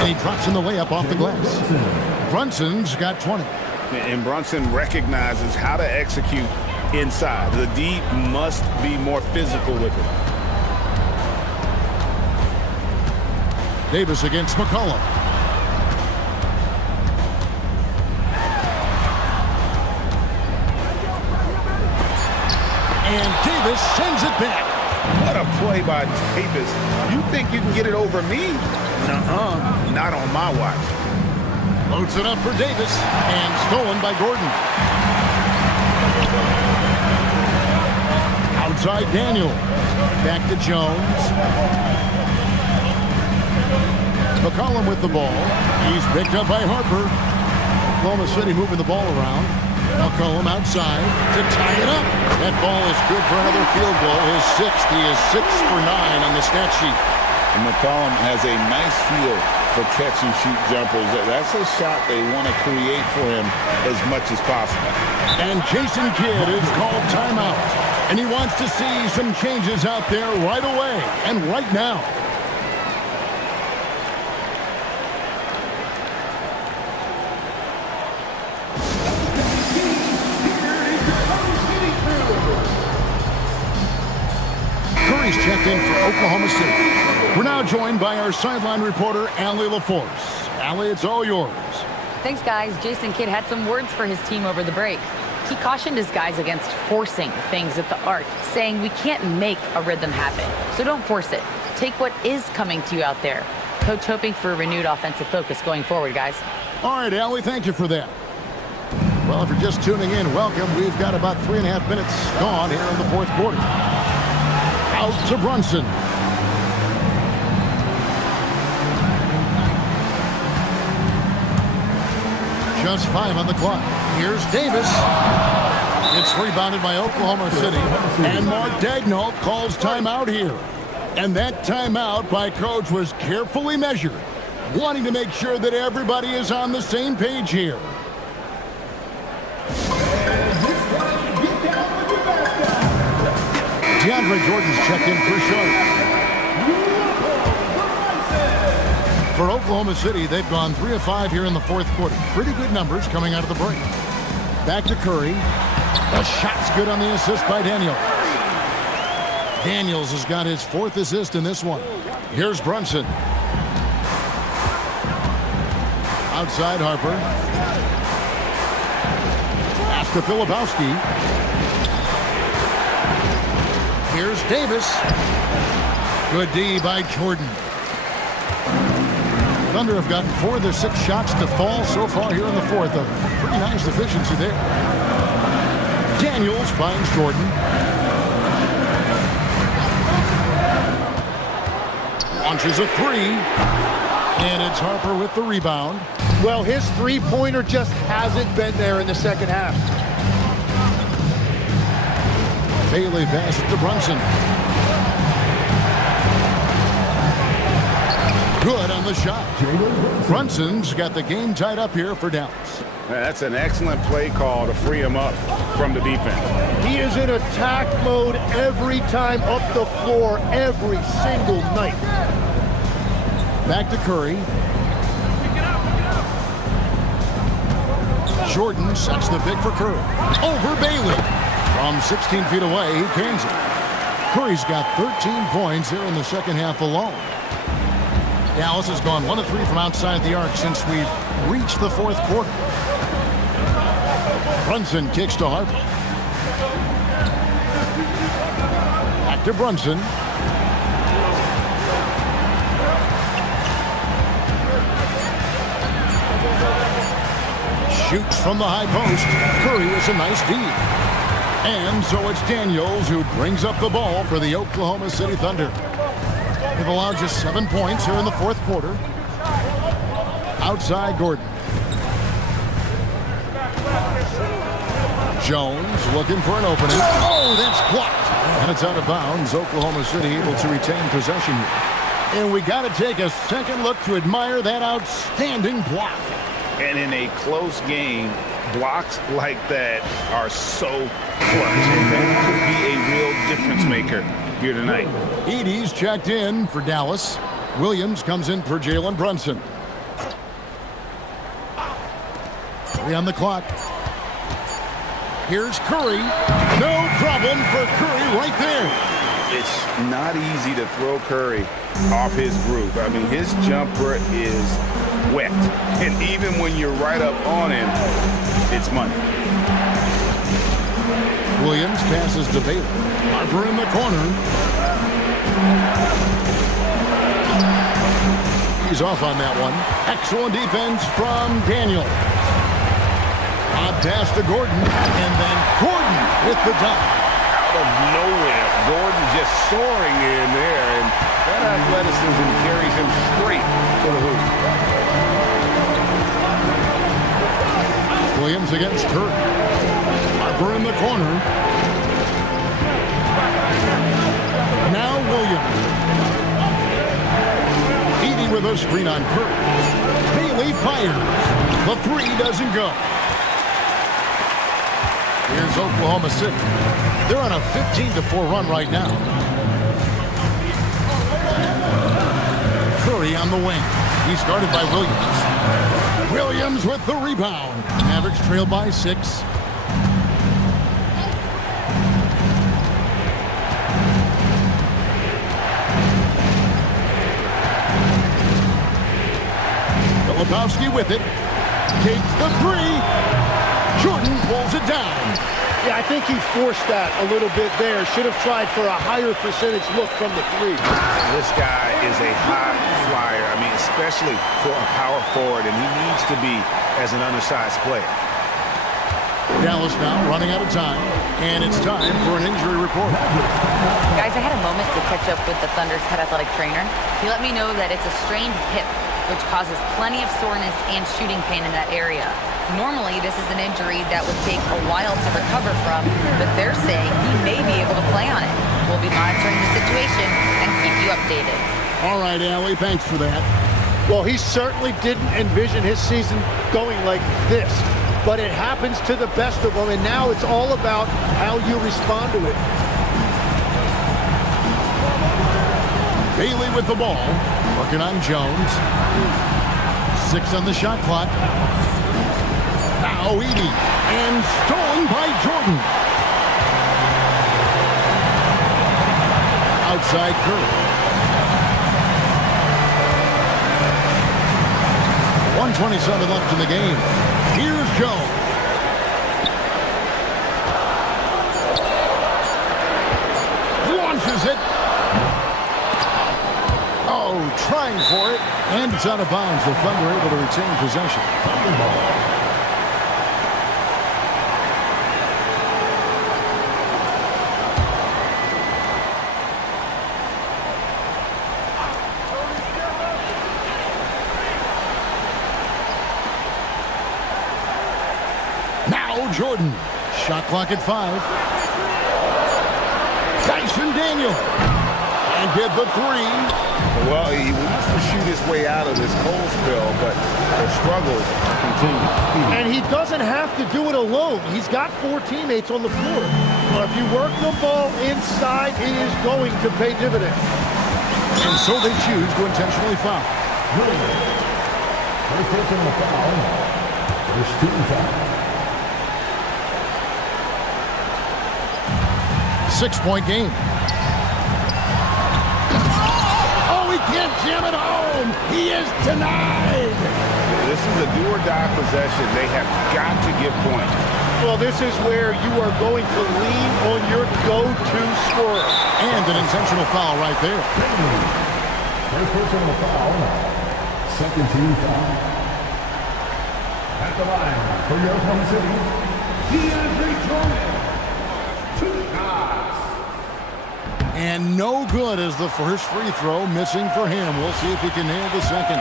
And he drops in the layup off the glass. Brunson's got 20. And Brunson recognizes how to execute inside. The D must be more physical with it. Davis against McCollum. And Davis sends it back. What a play by Davis. You think you can get it over me? Nuh-uh. Not on my watch. Loads it up for Davis. And stolen by Gordon. Outside Daniel. Back to Jones. McCollum with the ball. He's picked up by Harper. Oklahoma City moving the ball around. McCollum outside to tie it up. That ball is good for another field goal. His sixth. He is 6 for 9 on the stat sheet. And McCollum has a nice feel for catch-and-shoot jumpers. That's a shot they want to create for him as much as possible. And Jason Kidd is called timeout. And he wants to see some changes out there right away and right now. Curry's checked in for Oklahoma City. We're now joined by our sideline reporter, Allie LaForce. Allie, it's all yours. Thanks, guys. Jason Kidd had some words for his team over the break. He cautioned his guys against forcing things at the arc, saying we can't make a rhythm happen, so don't force it. Take what is coming to you out there. Coach hoping for a renewed offensive focus going forward, guys. All right, Allie, thank you for that. Well, if you're just tuning in, welcome. We've got about 3.5 minutes gone here in the fourth quarter. Out to Brunson. Just 5 on the clock. Here's Davis. It's rebounded by Oklahoma City. And Mark Daigneault calls timeout here. And that timeout by Coach was carefully measured, wanting to make sure that everybody is on the same page here. DeAndre Jordan's checked in for Sharp. For Oklahoma City, they've gone 3 of 5 here in the fourth quarter. Pretty good numbers coming out of the break. Back to Curry. The shot's good on the assist by Daniels. Daniels has got his 4th assist in this one. Here's Brunson. Outside Harper. Pass to Filipowski. Here's Davis. Good D by Jordan. Thunder have gotten 4 of their 6 shots to fall so far here in the fourth. A pretty nice efficiency there. Daniels finds Jordan. Launches a 3. And it's Harper with the rebound. Well, his three-pointer just hasn't been there in the second half. Bailey passes to Brunson. Good on the shot. Brunson's got the game tied up here for Dallas. That's an excellent play call to free him up from the defense. He is in attack mode every time up the floor, every single night. Back to Curry. Jordan sets the pick for Curry. Over Bailey. From 16 feet away, he cans it. Curry's got 13 points here in the second half alone. Dallas has gone 1 of 3 from outside the arc since we've reached the fourth quarter. Brunson kicks to Harper. Back to Brunson. Shoots from the high post. Curry is a nice D. And so it's Daniels who brings up the ball for the Oklahoma City Thunder. They've allowed just 7 points here in the fourth quarter. Outside Gordon. Jones looking for an opening. Oh, that's blocked. And it's out of bounds. Oklahoma City able to retain possession here. And we got to take a second look to admire that outstanding block. And in a close game, blocks like that are so clutch. And that could be a real difference maker here tonight. Edey's checked in for Dallas. Williams comes in for Jalen Brunson. 3 on the clock. Here's Curry. No problem for Curry right there. It's not easy to throw Curry off his groove. I mean, his jumper is wet. And even when you're right up on him, it's money. Williams passes to Bailey. Harper in the corner. He's off on that one. Excellent defense from Daniel. Odd pass to Gordon. And then Gordon with the dunk. Out of nowhere, Gordon just soaring in there. And that athleticism carries him straight to the hoop. Williams against Curry. the corner. Now Williams. Edey with a screen on Curry. Bailey fires. The three doesn't go. Here's Oklahoma City. They're on a 15-4 run right now. Curry on the wing. He started by Williams. Williams with the rebound. Mavericks trail by 6. Filipowski with it. Takes the three. Jordan pulls it down. Yeah, I think he forced that a little bit there. Should have tried for a higher percentage look from the three. This guy is a high flyer. I mean, especially for a power forward, and he needs to be as an undersized player. Dallas now running out of time, and it's time for an injury report. Guys, I had a moment to catch up with the Thunder's head athletic trainer. He let me know that it's a strained hip, which causes plenty of soreness and shooting pain in that area. Normally, this is an injury that would take a while to recover from, but they're saying he may be able to play on it. We'll be monitoring the situation and keep you updated. All right, Allie, thanks for that. Well, he certainly didn't envision his season going like this, but it happens to the best of them, and now it's all about how you respond to it. Bailey with the ball, working on Jones. 6 on the shot clock. Now Edey, and stolen by Jordan. Outside Curry. 1:27 left in the game. Here's Jones. Launches it. Oh, trying for it. And it's out of bounds. The Thunder able to retain possession. Thunder ball. Jordan. Shot clock at 5. Dyson Daniel. And get the three. Well, he wants to shoot his way out of this cold spell, but the struggles continue. And he doesn't have to do it alone. He's got 4 teammates on the floor. But if you work the ball inside, it is going to pay dividends. And so they choose to intentionally foul. First personal foul. First team foul. 6-point game. Oh, he can't jam it home. He is denied. This is a do-or-die possession. They have got to get points. Well, this is where you are going to lean on your go-to scorer. And an intentional foul right there. First personal foul. Second team foul. At the line for your Oklahoma City, DeAndre Jordan. 2 shots. And no good as the first free throw, missing for him. We'll see if he can nail the second.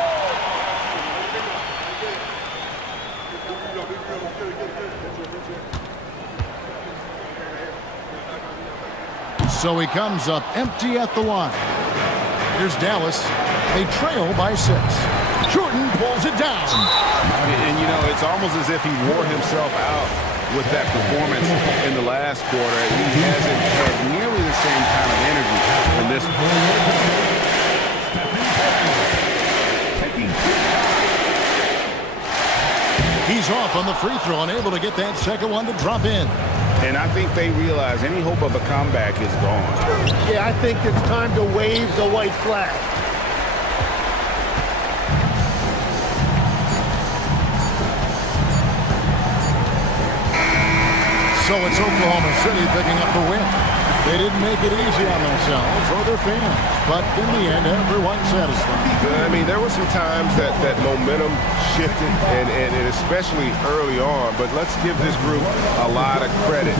So he comes up empty at the line. Here's Dallas. They trail by 6. Jordan pulls it down. And, you know, it's almost as if he wore himself out with that performance in the last quarter. He hasn't had nearly the same kind of energy in this one. He's off on the free throw, unable to get that second one to drop in. And I think they realize any hope of a comeback is gone. Yeah, I think it's time to wave the white flag. So it's Oklahoma City picking up the win. They didn't make it easy on themselves or their fans, but in the end, everyone's satisfied. I mean, there were some times that momentum shifted, and especially early on, but let's give this group a lot of credit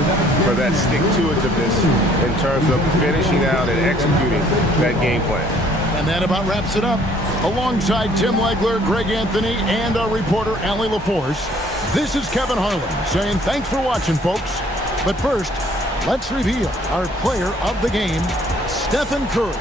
for that stick-to-itiveness in terms of finishing out and executing that game plan. And that about wraps it up. Alongside Tim Legler, Greg Anthony, and our reporter, Allie LaForce, this is Kevin Harlan saying thanks for watching, folks. But first, let's reveal our player of the game, Stephen Curry.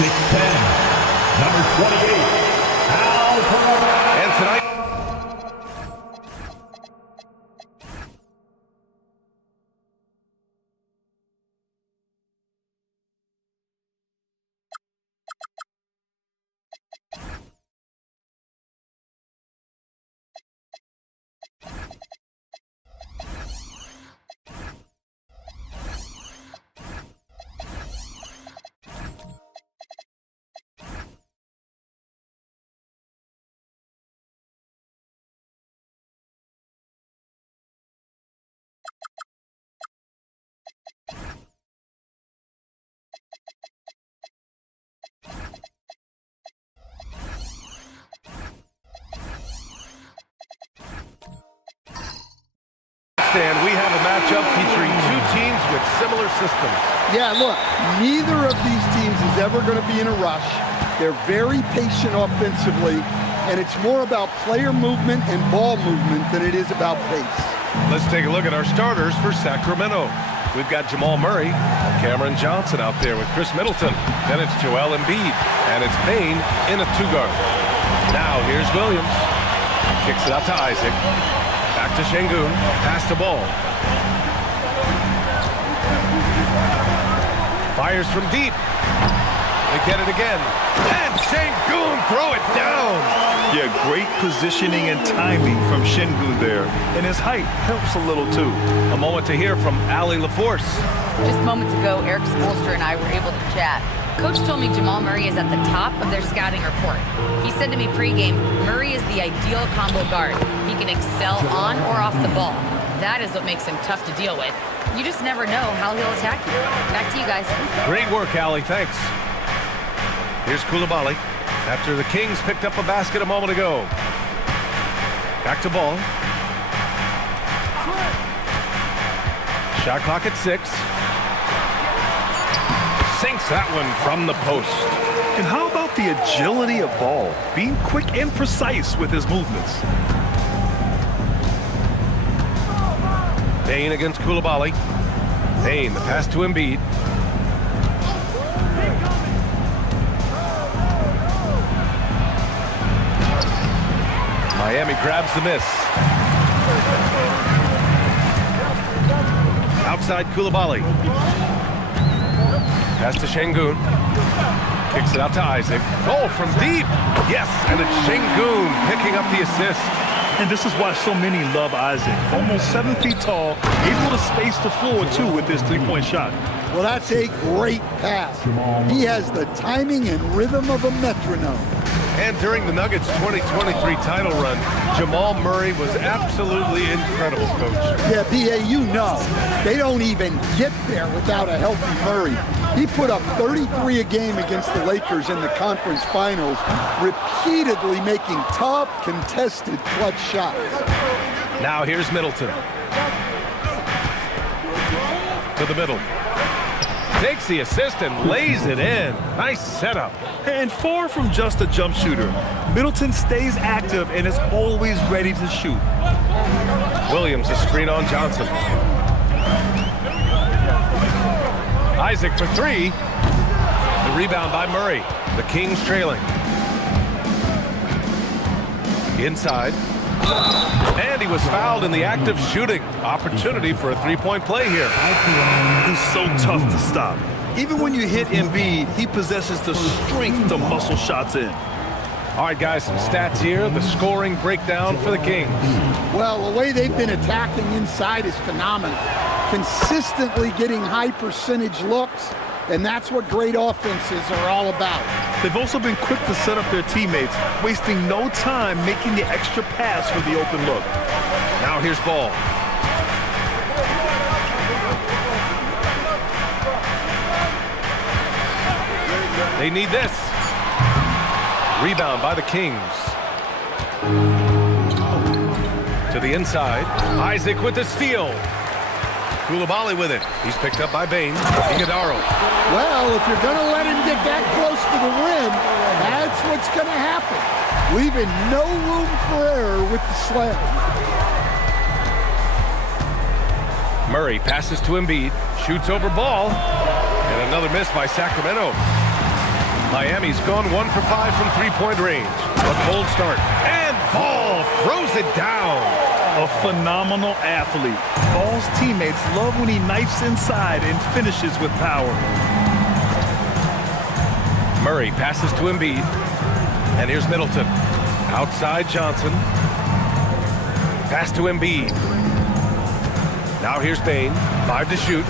6'10", number 28, Al Paraguay. And tonight, And we have a matchup featuring two teams with similar systems. Yeah, look, neither of these teams is ever going to be in a rush. They're very patient offensively, and it's more about player movement and ball movement than it is about pace. Let's take a look at our starters for Sacramento. We've got Jamal Murray, Cameron Johnson out there with Chris Middleton. Then it's Joel Embiid, and it's Bane in a two-guard. Now here's Williams. Kicks it out to Isaac. Back to Şengün. Pass the ball. Fires from deep. They get it again. And Şengün throw it down. Yeah, great positioning and timing from Şengün there. And his height helps a little too. A moment to hear from Allie LaForce. Just moments ago, Eric Spoelstra and I were able to chat. Coach told me Jamal Murray is at the top of their scouting report. He said to me pregame, Murray is the ideal combo guard. He can excel on or off the ball. That is what makes him tough to deal with. You just never know how he'll attack you. Back to you guys. Great work, Allie. Thanks. Here's Coulibaly after the Kings picked up a basket a moment ago. Back to ball. Shot clock at 6. Sinks that one from the post. And how about the agility of Ball? Being quick and precise with his movements. Bane against Coulibaly. Bane, the pass to Embiid. Miami grabs the miss. Outside Coulibaly. Pass to Şengün. Kicks it out to Isaac. Oh, from deep. Yes, and it's Şengün picking up the assist. And this is why so many love Isaac. Almost 7 feet tall, able to space the floor too with this three-point shot. Well, that's a great pass. He has the timing and rhythm of a metronome. And during the Nuggets' 2023 title run, Jamal Murray was absolutely incredible, Coach. Yeah, B.A., you know, they don't even get there without a healthy Murray. He put up 33 a game against the Lakers in the conference finals, repeatedly making tough, contested, clutch shots. Now here's Middleton. To the middle. Takes the assist and lays it in. Nice setup. And far from just a jump shooter, Middleton stays active and is always ready to shoot. Williams, a screen on Johnson. Isaac for 3. The rebound by Murray. The Kings trailing. Inside. And he was fouled in the act of shooting. Opportunity for a three-point play here. He's so tough to stop. Even when you hit Embiid, he possesses the strength to muscle shots in. All right, guys, some stats here. The scoring breakdown for the Kings. Well, the way they've been attacking inside is phenomenal. Consistently getting high percentage looks, and that's what great offenses are all about. They've also been quick to set up their teammates, wasting no time making the extra pass for the open look. Now here's Ball. They need this. Rebound by the Kings. To the inside. Isaac with the steal. Coulibaly with it. He's picked up by Bane. Iguodala. Well, if you're going to let him get that close to the rim, that's what's going to happen. Leaving no room for error with the slam. Murray passes to Embiid. Shoots over Ball. And another miss by Sacramento. Miami's gone 1 for 5 from three-point range. A cold start. And Ball throws it down. A phenomenal athlete. Ball's teammates love when he knifes inside and finishes with power. Murray passes to Embiid. And here's Middleton. Outside Johnson. Pass to Embiid. Now here's Bane. 5 to shoot.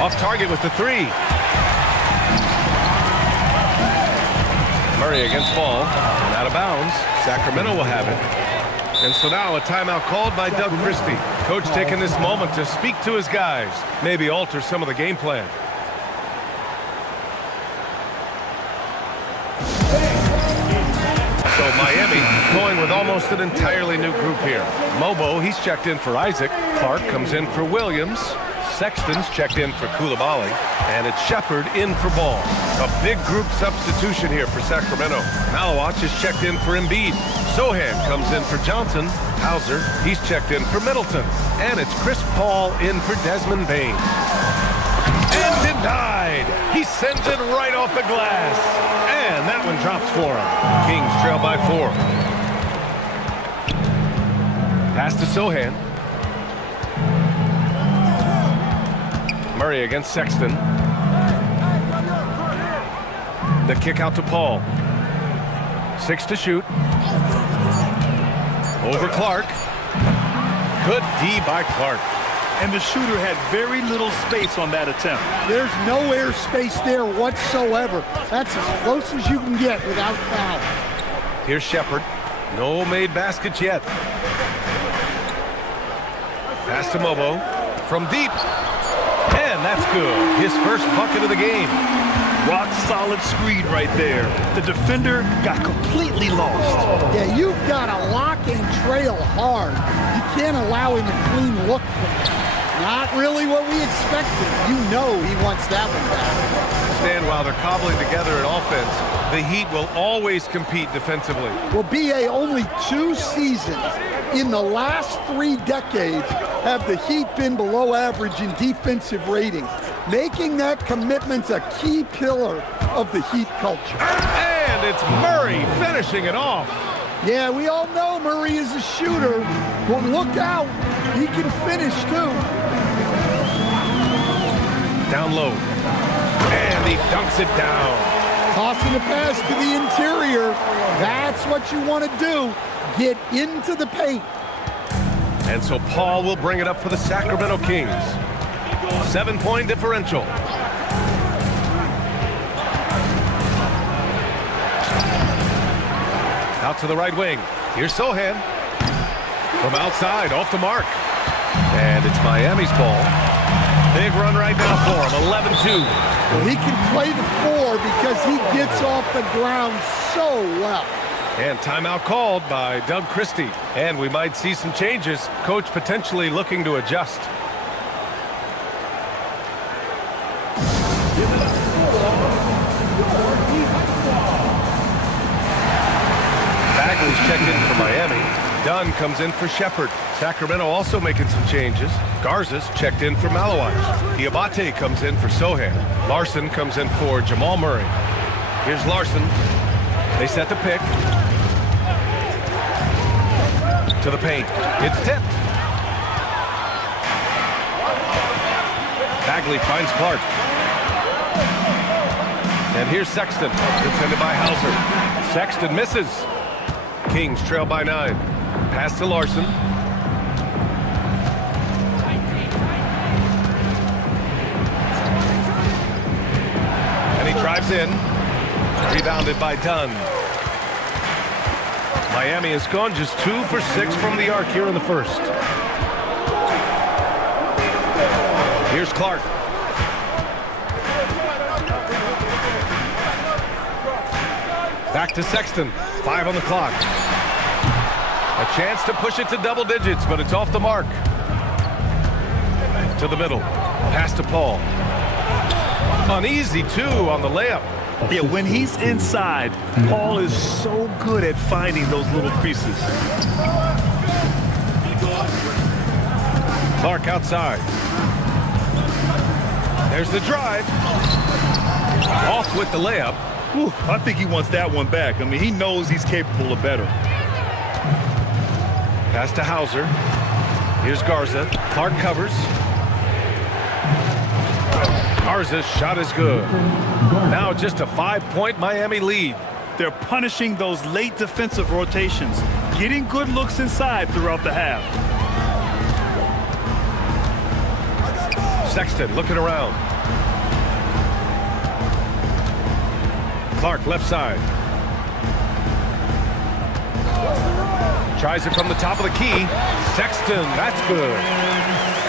Off target with the 3. Murray against Ball. And out of bounds. Sacramento will have it. And so now a timeout called by Doug Christie. Coach taking this moment to speak to his guys. Maybe alter some of the game plan. So Miami going with almost an entirely new group here. Mobo, he's checked in for Isaac. Clark comes in for Williams. Sexton's checked in for Coulibaly. And it's Shepherd in for Ball. A big group substitution here for Sacramento. Malawach is checked in for Embiid. Sohan comes in for Johnson. Hauser, he's checked in for Middleton. And it's Chris Paul in for Desmond Bane. And denied. He sends it right off the glass. And that one drops for him. Kings trail by 4. Pass to Sohan. Murray against Sexton. The kick out to Paul. 6 to shoot. Over Clark. Good D by Clark. And the shooter had very little space on that attempt. There's no air space there whatsoever. That's as close as you can get without foul. Here's Shepherd. No made baskets yet. Pass to Mobo. From deep. And that's good. His first bucket of the game. Rock solid screen right there. The defender got completely lost. Yeah, you've got to lock and trail hard. You can't allow him a clean look from that. Not really what we expected. You know he wants that one back. Stand while they're cobbling together at offense. The Heat will always compete defensively. Well, B.A., only 2 seasons in the last 3 decades have the Heat been below average in defensive rating. Making that commitment's a key pillar of the Heat culture. And it's Murray finishing it off. Yeah, we all know Murray is a shooter, but look out, he can finish too. Down low. And he dunks it down. Tossing a pass to the interior. That's what you want to do. Get into the paint. And so Paul will bring it up for the Sacramento Kings. 7-point differential. Out to the right wing. Here's Sohan. From outside, off the mark. And it's Miami's ball. Big run right now for him, 11-2. Well, he can play the 4 because he gets off the ground so well. And timeout called by Doug Christie. And we might see some changes. Coach potentially looking to adjust. Bagley's checked in for Miami. Dunn comes in for Shepherd. Sacramento also making some changes. Garza's checked in for Malawach. Diabate comes in for Sohan. Larson comes in for Jamal Murray. Here's Larson. They set the pick. To the paint. It's tipped. Bagley finds Clark. And here's Sexton. Defended by Hauser. Sexton misses. Kings trail by 9. Pass to Larson. And he drives in. Rebounded by Dunn. Miami has gone just 2 for 6 from the arc here in the first. Here's Clark. Back to Sexton. 5 on the clock. A chance to push it to double digits, but it's off the mark. To the middle. Pass to Paul. Uneasy, too, on the layup. Yeah, when he's inside, Paul is so good at finding those little creases. Clark outside. There's the drive. Off with the layup. Whew, I think he wants that one back. I mean, he knows he's capable of better. Pass to Hauser. Here's Garza. Clark covers. Garza's shot is good. Now just a 5-point Miami lead. They're punishing those late defensive rotations, getting good looks inside throughout the half. Sexton looking around. Clark left side. Tries it from the top of the key. Sexton, that's good.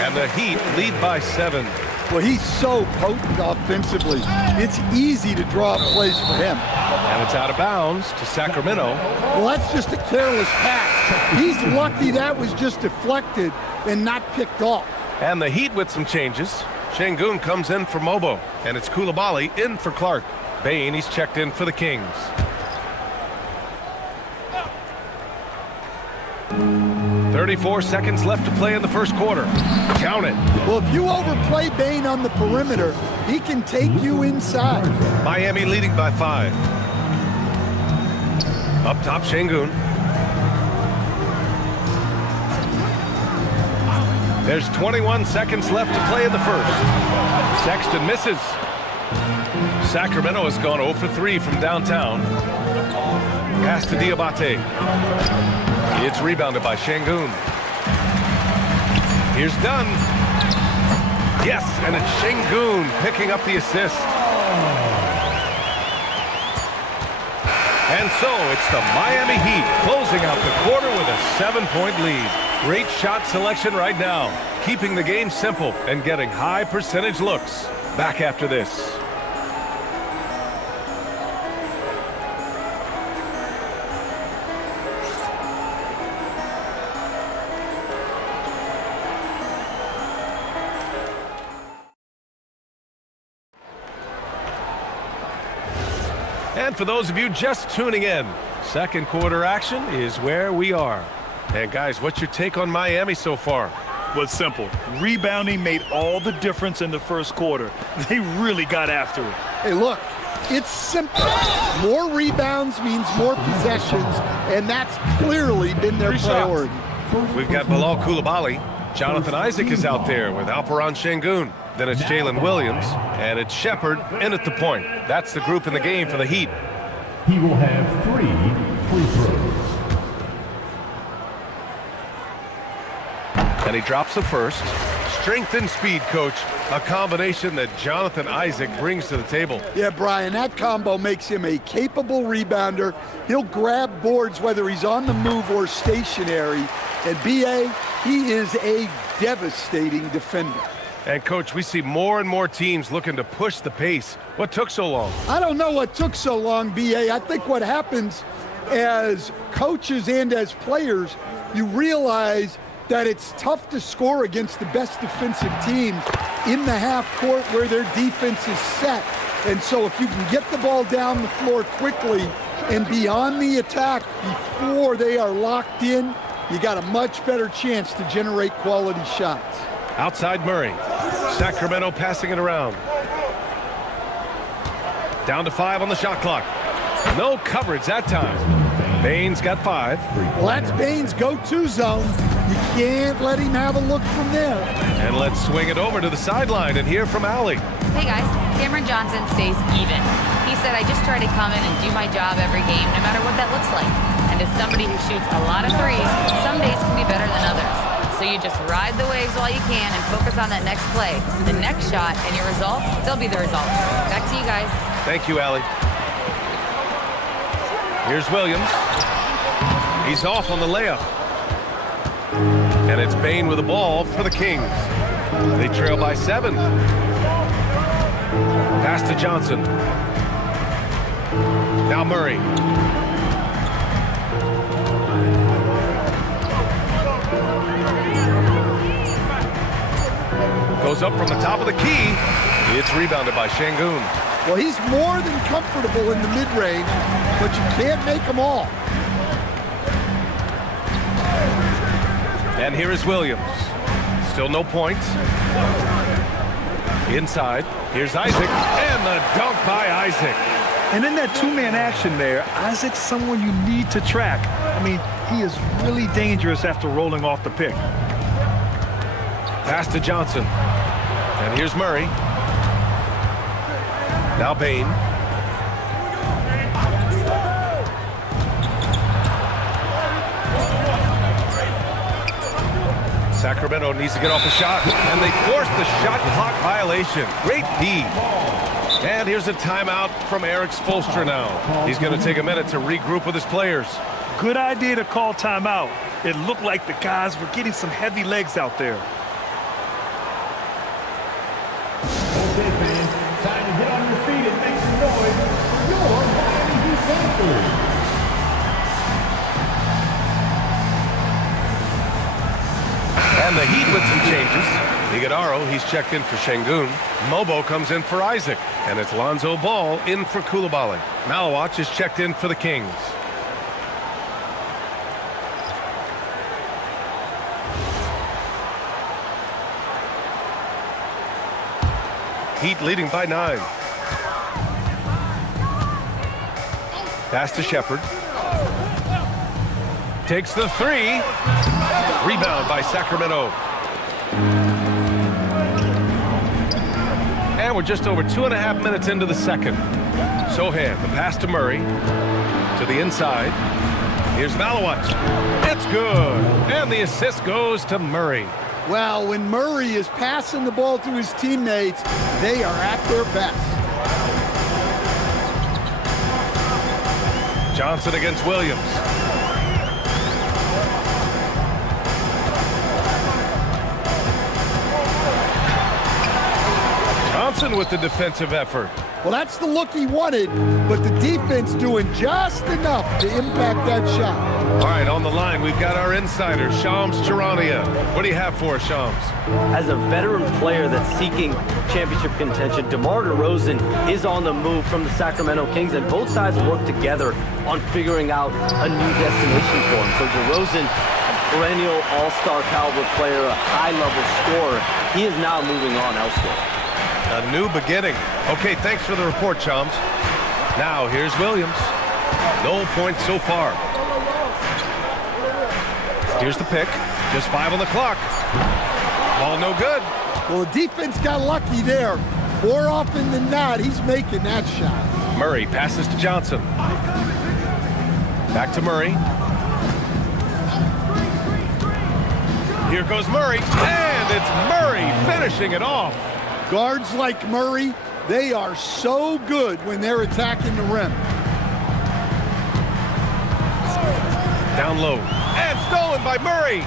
And the Heat lead by 7. Well, he's so potent offensively. It's easy to draw up plays for him. And it's out of bounds to Sacramento. Well, that's just a careless pass. He's lucky that was just deflected and not picked off. And the Heat with some changes. Şengün comes in for Mobo. And it's Coulibaly in for Clark. Bane, he's checked in for the Kings. "34 seconds left to play in the first quarter. Count it. Well, if you overplay Bane on the perimeter, he can take you inside. Miami leading by 5. Up top, Şengün. There's 21 seconds left to play in the first. Sexton misses. Sacramento has gone 0 for 3 from downtown. Pass to Diabate. It's rebounded by Şengün. Here's Dunn. Yes, and it's Şengün picking up the assist. And so it's the Miami Heat closing out the quarter with a 7-point lead. Great shot selection right now, keeping the game simple and getting high percentage looks. Back after this. And for those of you just tuning in, second quarter action is where we are. And guys, what's your take on Miami so far? Well, it's simple. Rebounding made all the difference in the first quarter. They really got after it. Hey, look, it's simple. More rebounds means more possessions, and that's clearly been their priority. We've got Bilal Coulibaly. Jonathan Isaac is out there with Alperen Şengün. Then it's Jalen Williams, and it's Shepherd in at the point. That's the group in the game for the Heat. He will have 3 free throws. And he drops the first. Strength and speed, coach. A combination that Jonathan Isaac brings to the table. Yeah, Brian, that combo makes him a capable rebounder. He'll grab boards whether he's on the move or stationary. And B.A., he is a devastating defender. And, Coach, we see more and more teams looking to push the pace. What took so long? I don't know what took so long, B.A. I think what happens as coaches and as players, you realize that it's tough to score against the best defensive teams in the half court where their defense is set. And so if you can get the ball down the floor quickly and be on the attack before they are locked in, you got a much better chance to generate quality shots. Outside Murray. Sacramento passing it around. Down to 5 on the shot clock. No coverage that time. Bane's got 5. Well, that's Bane's go-to zone. You can't let him have a look from there. And let's swing it over to the sideline and hear from Allie. Hey guys, Cameron Johnson stays even. He said, I just try to come in and do my job every game, no matter what that looks like. And as somebody who shoots a lot of threes, some days can be better than others. So you just ride the waves while you can and focus on that next play. The next shot and your results, they'll be the results. Back to you guys. Thank you, Allie. Here's Williams. He's off on the layup. And it's Bane with the ball for the Kings. They trail by 7. Pass to Johnson. Now Murray. Goes up from the top of the key. It's rebounded by Şengün. Well, he's more than comfortable in the mid-range, but you can't make them all. And here is Williams. Still no points. Inside, here's Isaac, and the dunk by Isaac. And in that two-man action there, Isaac's someone you need to track. I mean, he is really dangerous after rolling off the pick. Pass to Johnson. And here's Murray. Now Bain. Sacramento needs to get off a shot, and they force the shot clock violation. Great D. And here's a timeout from Eric Spoelstra now. He's going to take a minute to regroup with his players. Good idea to call timeout. It looked like the guys were getting some heavy legs out there. Okay, fans, time to get on your feet and make some noise for your Miami Heat Panthers. And the Heat with some changes. Iguodala, he's checked in for Şengün. Mobo comes in for Isaac. And it's Lonzo Ball in for Coulibaly. Malawach is checked in for the Kings. Heat leading by 9. Pass to Shepherd. Takes the 3. Rebound by Sacramento. And we're just over 2.5 minutes into the second. Sohan, the pass to Murray. To the inside. Here's Malawach. It's good. And the assist goes to Murray. Well, when Murray is passing the ball to his teammates, they are at their best. Johnson against Williams. Johnson with the defensive effort. Well, that's the look he wanted, but the defense doing just enough to impact that shot. All right, on the line, we've got our insider, Shams Charania. What do you have for us, Shams? As a veteran player that's seeking championship contention, DeMar DeRozan is on the move from the Sacramento Kings, and both sides work together on figuring out a new destination for him. So DeRozan, a perennial all-star caliber player, a high-level scorer, he is now moving on elsewhere. A new beginning. Okay, thanks for the report, Shams. Now, here's Williams. No points so far. Here's the pick. Just 5 on the clock. Ball no good. Well, the defense got lucky there. More often than not, he's making that shot. Murray passes to Johnson. Back to Murray. Here goes Murray, and it's Murray finishing it off. Guards like Murray, they are so good when they're attacking the rim. Down low, and stolen by Murray.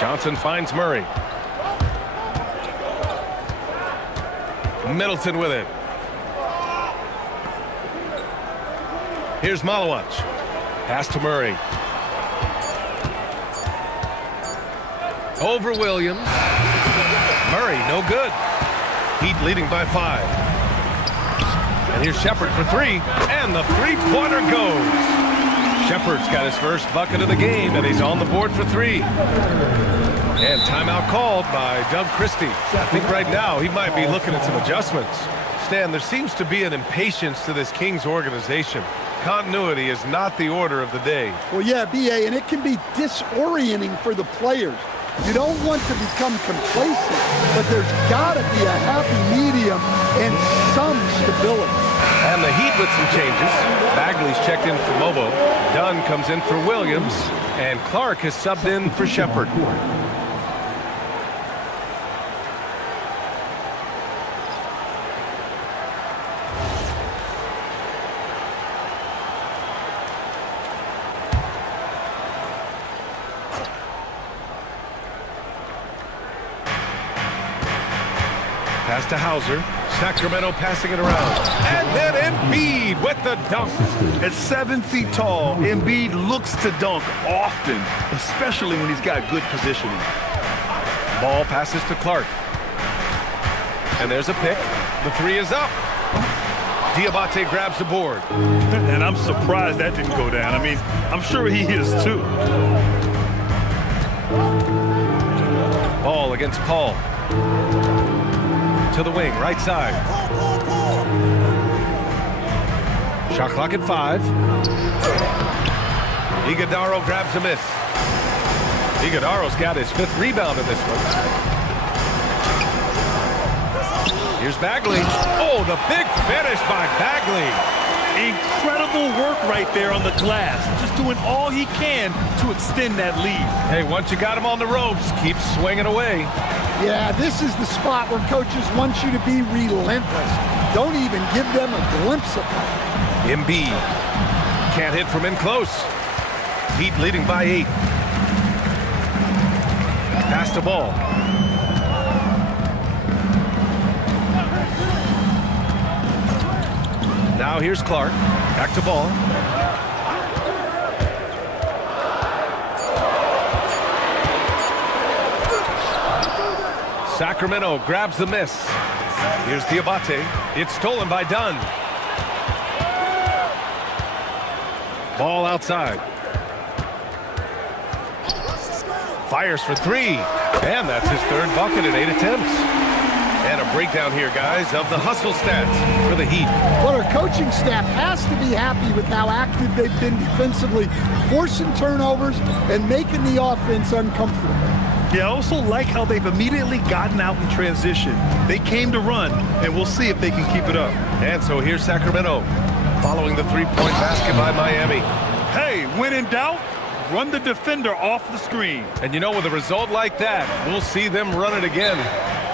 Johnson finds Murray. Middleton with it. Here's Malawach. Pass to Murray. Over Williams. Murray, no good. Heat leading by 5. And here's Shepherd for 3, and the three-pointer goes. Shepherd's got his first bucket of the game, and he's on the board for 3. And timeout called by Doug Christie. I think right now he might be looking at some adjustments. Stan, there seems to be an impatience to this Kings organization. Continuity is not the order of the day. Well, yeah, B.A., and it can be disorienting for the players. You don't want to become complacent, but there's got to be a happy medium and some stability. And the Heat with some changes. Bagley's checked in for Mobo. Dunn comes in for Williams. And Clark has subbed in for Shepherd. Pass to Hauser. Sacramento passing it around. And then Embiid with the dunk. At 7 feet tall, Embiid looks to dunk often, especially when he's got good positioning. Ball passes to Clark. And there's a pick. The 3 is up. Diabate grabs the board. And I'm surprised that didn't go down. I mean, I'm sure he is too. Ball against Paul. To the wing, right side. Shot clock at 5. Iguodaro grabs a miss. Iguodaro's got his 5th rebound in this one. Here's Bagley. Oh, the big finish by Bagley. Incredible work right there on the glass. Just doing all he can to extend that lead. Hey, once you got him on the ropes, keep swinging away. Yeah, this is the spot where coaches want you to be relentless. Don't even give them a glimpse of it. Embiid can't hit from in close. Heat leading by 8. Pass the ball. Now here's Clark. Back to ball. Sacramento grabs the miss. Here's Diabate. It's stolen by Dunn. Ball outside. Fires for 3. And that's his 3rd bucket in 8 attempts. And a breakdown here, guys, of the hustle stats for the Heat. Well, our coaching staff has to be happy with how active they've been defensively, forcing turnovers and making the offense uncomfortable. Yeah, I also like how they've immediately gotten out in transition. They came to run, and we'll see if they can keep it up. And so here's Sacramento, following the 3-point basket by Miami. Hey, when in doubt, run the defender off the screen. And you know, with a result like that, we'll see them run it again.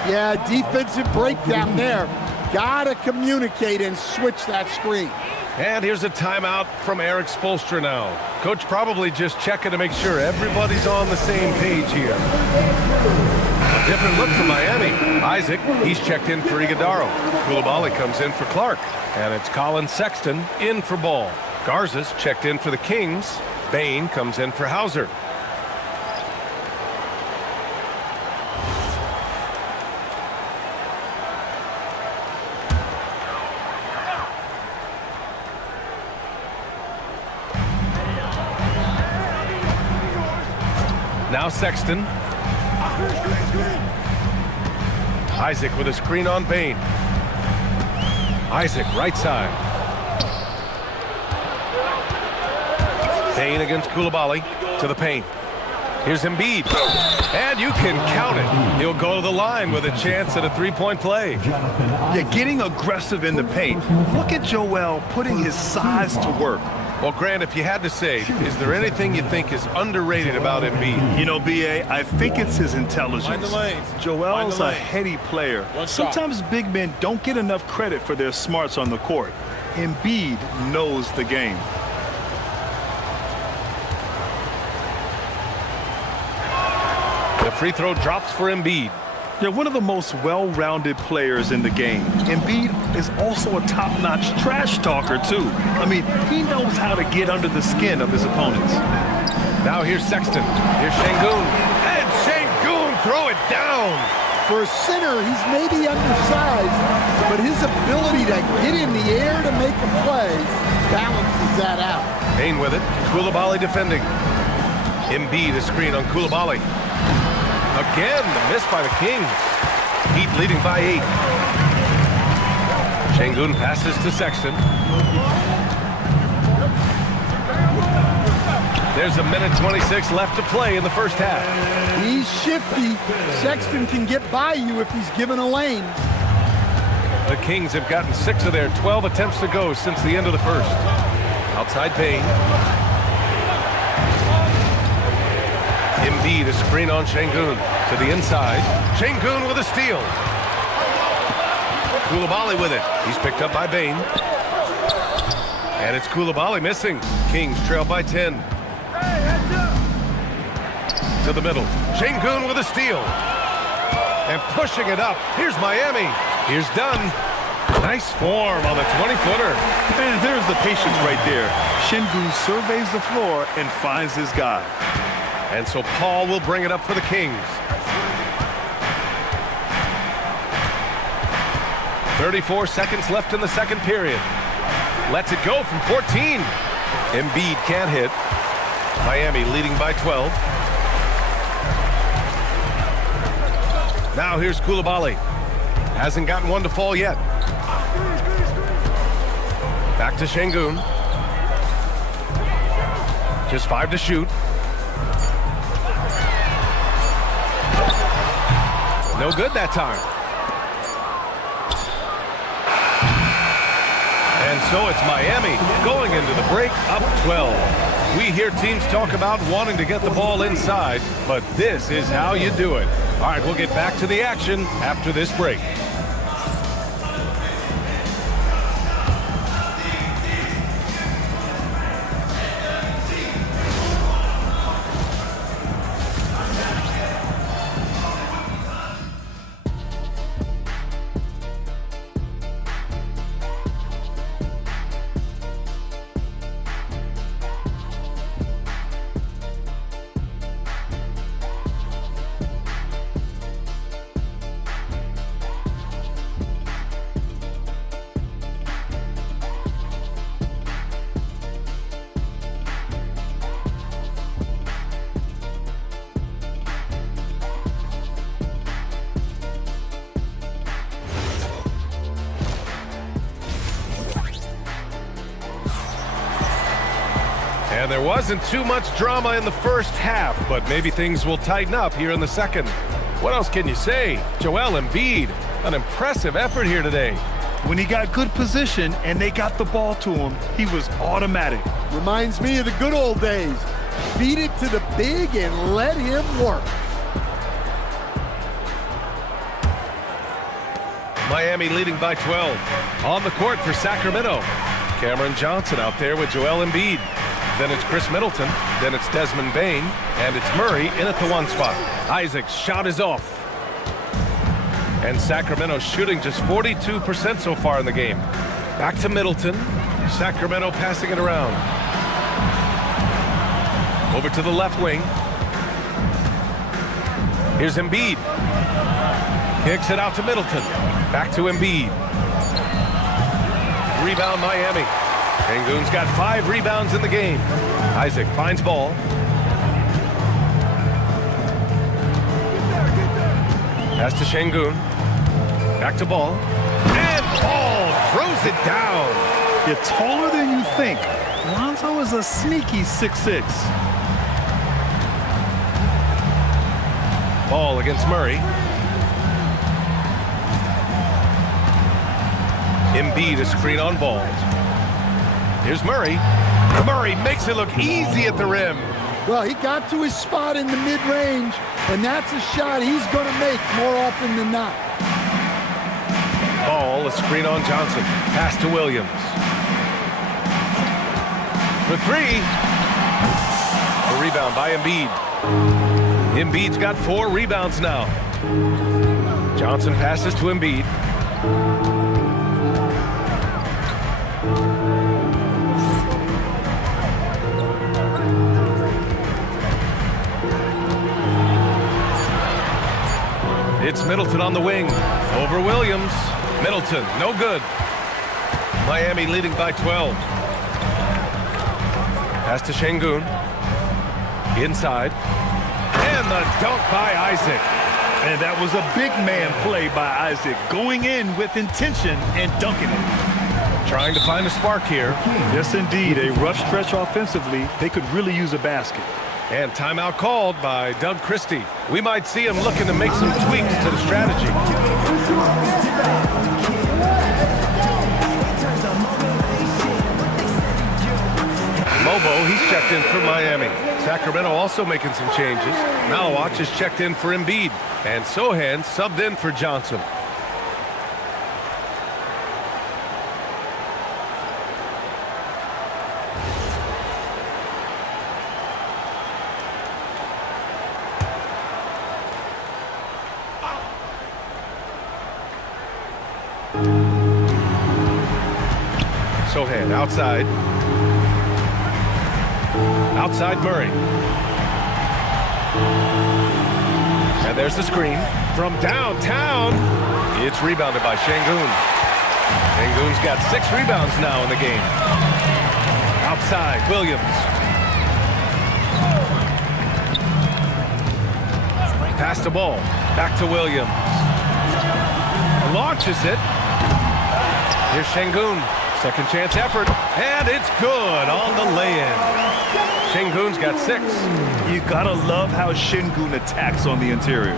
Yeah, defensive breakdown there. Gotta communicate and switch that screen. And here's a timeout from Eric Spoelstra now. Coach probably just checking to make sure everybody's on the same page here. A different look for Miami. Isaac, he's checked in for Iguodaro. Coulibaly comes in for Clark. And it's Colin Sexton in for Ball. Garza's checked in for the Kings. Bain comes in for Hauser. Now Sexton. Isaac with a screen on Bain. Isaac, right side. Bain against Coulibaly to the paint. Here's Embiid. And you can count it. He'll go to the line with a chance at a 3-point play. Yeah, getting aggressive in the paint. Look at Joel putting his size to work. Well, Grant, if you had to say, is there anything you think is underrated about Embiid? You know, B.A., I think it's his intelligence. Joel's a heady player. Sometimes big men don't get enough credit for their smarts on the court. Embiid knows the game. The free throw drops for Embiid. They're one of the most well-rounded players in the game. Embiid is also a top-notch trash talker, too. I mean, he knows how to get under the skin of his opponents. Now here's Sexton. Here's Şengün. And Şengün throw it down. For a center, he's maybe undersized, but his ability to get in the air to make a play balances that out. Bain with it. Coulibaly defending. Embiid a screen on Coulibaly. Again, the miss by the Kings. Heat leading by 8. Şengün passes to Sexton. There's a minute 26 left to play in the first half. He's shifty. Sexton can get by you if he's given a lane. The Kings have gotten 6 of their 12 attempts to go since the end of the first. Outside Bain. Embiid a screen on Şengün to the inside. Şengün with a steal. Coulibaly with it. He's picked up by Bain. And it's Coulibaly missing. Kings trail by 10. To the middle. Şengün with a steal. And pushing it up. Here's Miami. Here's Dunn. Nice form on the 20-footer. And there's the patience right there. Şengün surveys the floor and finds his guy. And so Paul will bring it up for the Kings. 34 seconds left in the second period. Lets it go from 14. Embiid can't hit. Miami leading by 12. Now here's Koulibaly. Hasn't gotten one to fall yet. Back to Şengün. Just 5 to shoot. No good that time. And so it's Miami going into the break up 12. We hear teams talk about wanting to get the ball inside, but this is how you do it. All right, we'll get back to the action after this break. And there wasn't too much drama in the first half, but maybe things will tighten up here in the second. What else can you say? Joel Embiid, an impressive effort here today. When he got good position and they got the ball to him, he was automatic. Reminds me of the good old days. Feed it to the big and let him work. Miami leading by 12. On the court for Sacramento. Cameron Johnson out there with Joel Embiid. Then it's Chris Middleton. Then it's Desmond Bane. And it's Murray in at the 1 spot. Isaac's shot is off. And Sacramento shooting just 42% so far in the game. Back to Middleton. Sacramento passing it around. Over to the left wing. Here's Embiid. Kicks it out to Middleton. Back to Embiid. Rebound Miami. Şengün's got 5 rebounds in the game. Isaac finds ball. Pass to Şengün. Back to Ball. And Ball throws it down. You're taller than you think. Lonzo is a sneaky 6'6". Ball against Murray. Embiid a screen on Ball. Here's Murray. Murray makes it look easy at the rim. Well, he got to his spot in the mid-range, and that's a shot he's going to make more often than not. Ball, a screen on Johnson. Pass to Williams. For 3. A rebound by Embiid. Embiid's got 4 rebounds now. Johnson passes to Embiid. It's Middleton on the wing. Over Williams. Middleton, no good. Miami leading by 12. Pass to Şengün. Inside. And the dunk by Isaac. And that was a big man play by Isaac, going in with intention and dunking it. Trying to find a spark here. Yes, indeed. A rough stretch offensively. They could really use a basket. And timeout called by Doug Christie. We might see him looking to make some tweaks to the strategy. Mobo, he's checked in for Miami. Sacramento also making some changes. Malawach is checked in for Embiid. And Sohan subbed in for Johnson. Sohan outside. Outside Murray. And there's the screen from downtown. It's rebounded by Şengün. Şengün's got 6 rebounds now in the game. Outside, Williams. Pass the ball. Back to Williams. Launches it. Here's Şengün. Second chance effort. And it's good on the lay-in. Şengün's got 6. You gotta love how Şengün attacks on the interior.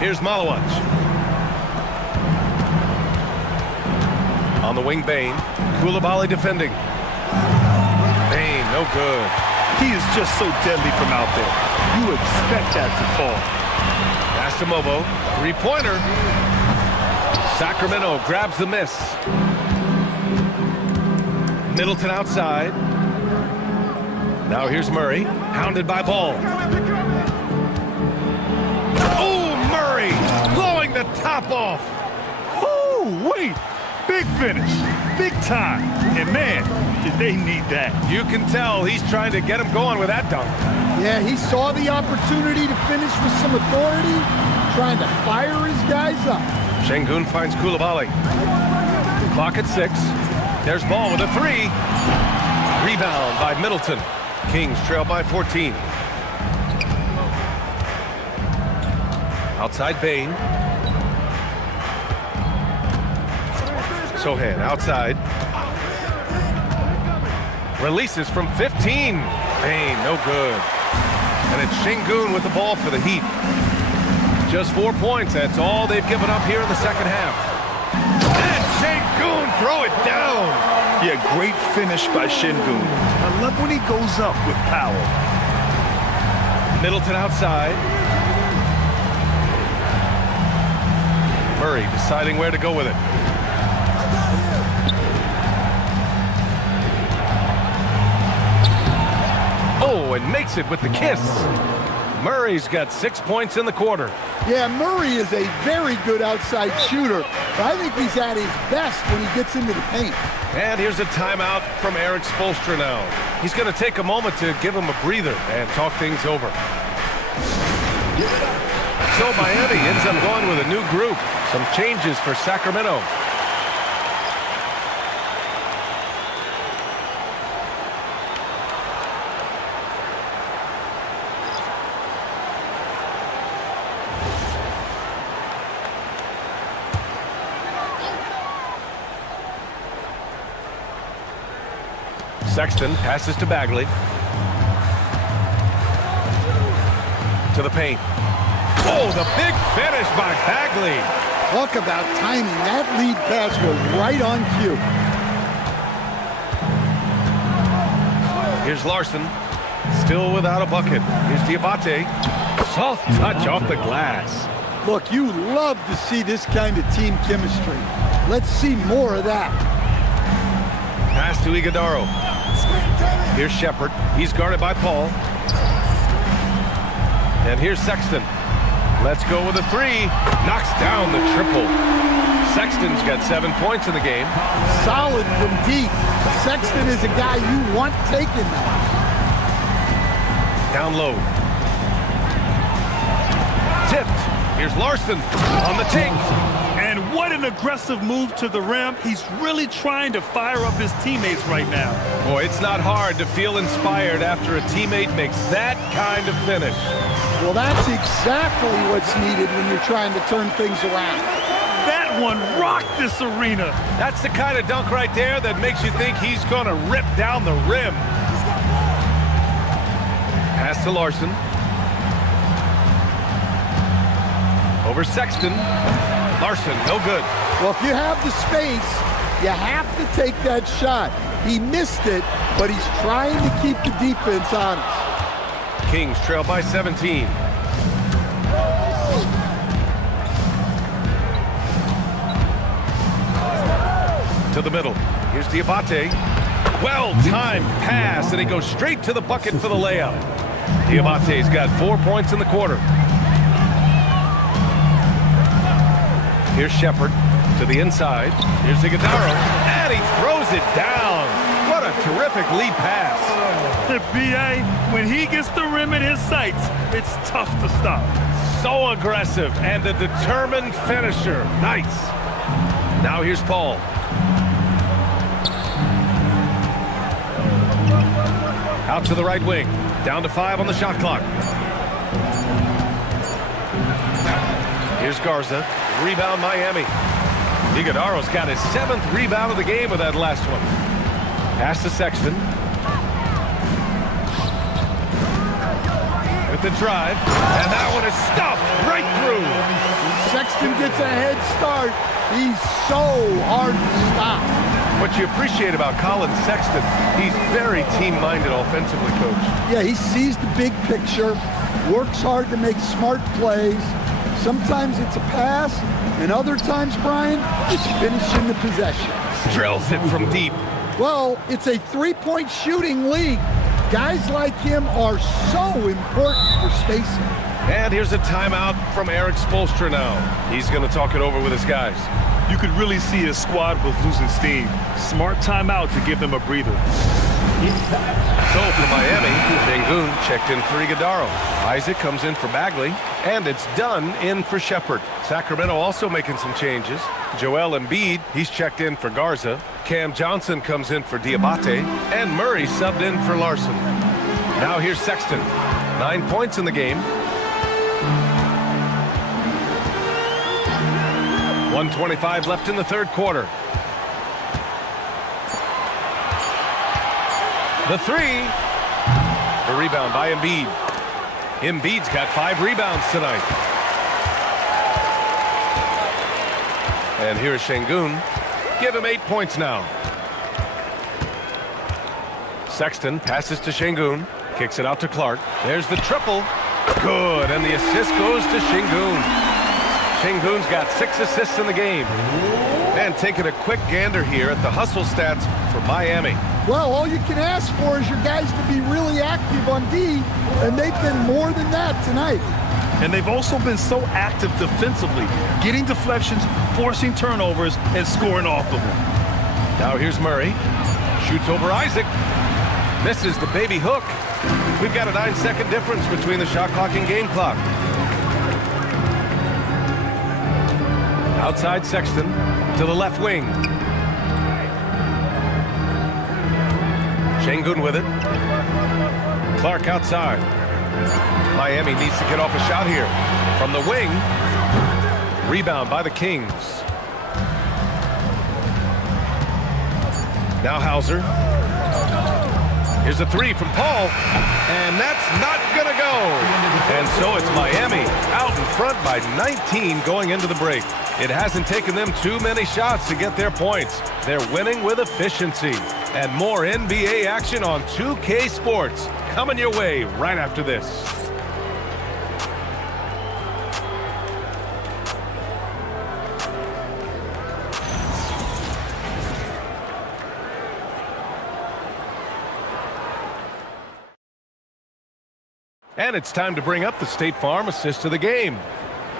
Here's Malawac. On the wing, Bane. Koulibaly defending. Bane, no good. He is just so deadly from out there. You expect that to fall. Pass to Mobo. Three-pointer. Sacramento grabs the miss. Middleton outside. Now here's Murray. Hounded by Ball. Oh, Murray! Blowing the top off. Oh, wait. Big finish. Big time. And man, did they need that. You can tell he's trying to get him going with that dunk. Yeah, he saw the opportunity to finish with some authority, trying to fire his guys up. Şengün finds Koulibaly. Clock at 6. There's Ball with a 3. Rebound by Middleton. Kings trail by 14. Outside Bane. Sochan outside. Releases from 15. Bane, no good. And it's Şengün with the ball for the Heat. Just 4 points. That's all they've given up here in the second half. And Şengün throw it down. Yeah, great finish by Şengün. I love when he goes up with power. Middleton outside. Murray deciding where to go with it. Oh, and makes it with the kiss. Murray's got 6 points in the quarter. Yeah, Murray is a very good outside shooter, but I think he's at his best when he gets into the paint. And here's a timeout from Eric Spoelstra now. He's going to take a moment to give him a breather and talk things over. So Miami ends up going with a new group. Some changes for Sacramento. Sexton passes to Bagley. To the paint. Oh, the big finish by Bagley. Talk about timing. That lead pass was right on cue. Here's Larson. Still without a bucket. Here's Diabate. Soft touch off the glass. Look, you love to see this kind of team chemistry. Let's see more of that. Pass to Iguodaro. Here's Shepherd. He's guarded by Paul. And here's Sexton. Let's go with a 3. Knocks down the triple. Sexton's got 7 points in the game. Solid from deep. Sexton is a guy you want taking that. Down low. Tipped. Here's Larson on the take. And what an aggressive move to the rim. He's really trying to fire up his teammates right now. Boy, it's not hard to feel inspired after a teammate makes that kind of finish. Well, that's exactly what's needed when you're trying to turn things around. That one rocked this arena. That's the kind of dunk right there that makes you think he's going to rip down the rim. Pass to Larson. Over Sexton. Larson, no good. Well, if you have the space, you have to take that shot. He missed it, but he's trying to keep the defense honest. Kings trail by 17. To the middle. Here's Diabate. Well-timed pass, and he goes straight to the bucket for the layup. Diabate's got 4 points in the quarter. Here's Shepherd to the inside. Here's Iguodaro, and he throws it down. What a terrific lead pass. The B.A., when he gets the rim in his sights, it's tough to stop. So aggressive and a determined finisher. Nice. Now here's Paul. Out to the right wing. Down to 5 on the shot clock. Here's Garza. Rebound Miami. Iguodala's got his 7th rebound of the game with that last one. Pass to Sexton. With the drive. And that one is stuffed right through. Sexton gets a head start. He's so hard to stop. What you appreciate about Colin Sexton, he's very team-minded offensively, Coach. Yeah, he sees the big picture, works hard to make smart plays. Sometimes it's a pass, and other times, Brian, it's finishing the possession. Drills it from deep. Well, it's a three-point shooting league. Guys like him are so important for spacing. And here's a timeout from Eric Spoelstra now. He's going to talk it over with his guys. You could really see his squad was losing steam. Smart timeout to give them a breather. So for Miami, Sengun checked in for Iguodala. Isaac comes in for Bagley, and it's Dunn in for Shepherd. Sacramento also making some changes. Joel Embiid, he's checked in for Garza. Cam Johnson comes in for Diabate, and Murray subbed in for Larson. Now here's Sexton. 9 points in the game. 1:25 left in the third quarter. The three. The rebound by Embiid. Embiid's got 5 rebounds tonight. And here's Sengun. Give him 8 points now. Sexton passes to Sengun. Kicks it out to Clark. There's the triple. Good. And the assist goes to Sengun. Sengun's got 6 assists in the game. And taking a quick gander here at the hustle stats for Miami. Well, all you can ask for is your guys to be really active on D, and they've been more than that tonight. And they've also been so active defensively, getting deflections, forcing turnovers, and scoring off of them. Now here's Murray. Shoots over Isaac. Misses the baby hook. We've got a 9-second difference between the shot clock and game clock. Outside Sexton to the left wing. Sengun with it. Clark outside. Miami needs to get off a shot here. From the wing. Rebound by the Kings. Now Hauser. Here's a 3 from Paul. And that's not going to go. And so it's Miami out in front by 19 going into the break. It hasn't taken them too many shots to get their points. They're winning with efficiency. And more NBA action on 2K Sports coming your way right after this. And it's time to bring up the State Farm assist of the game.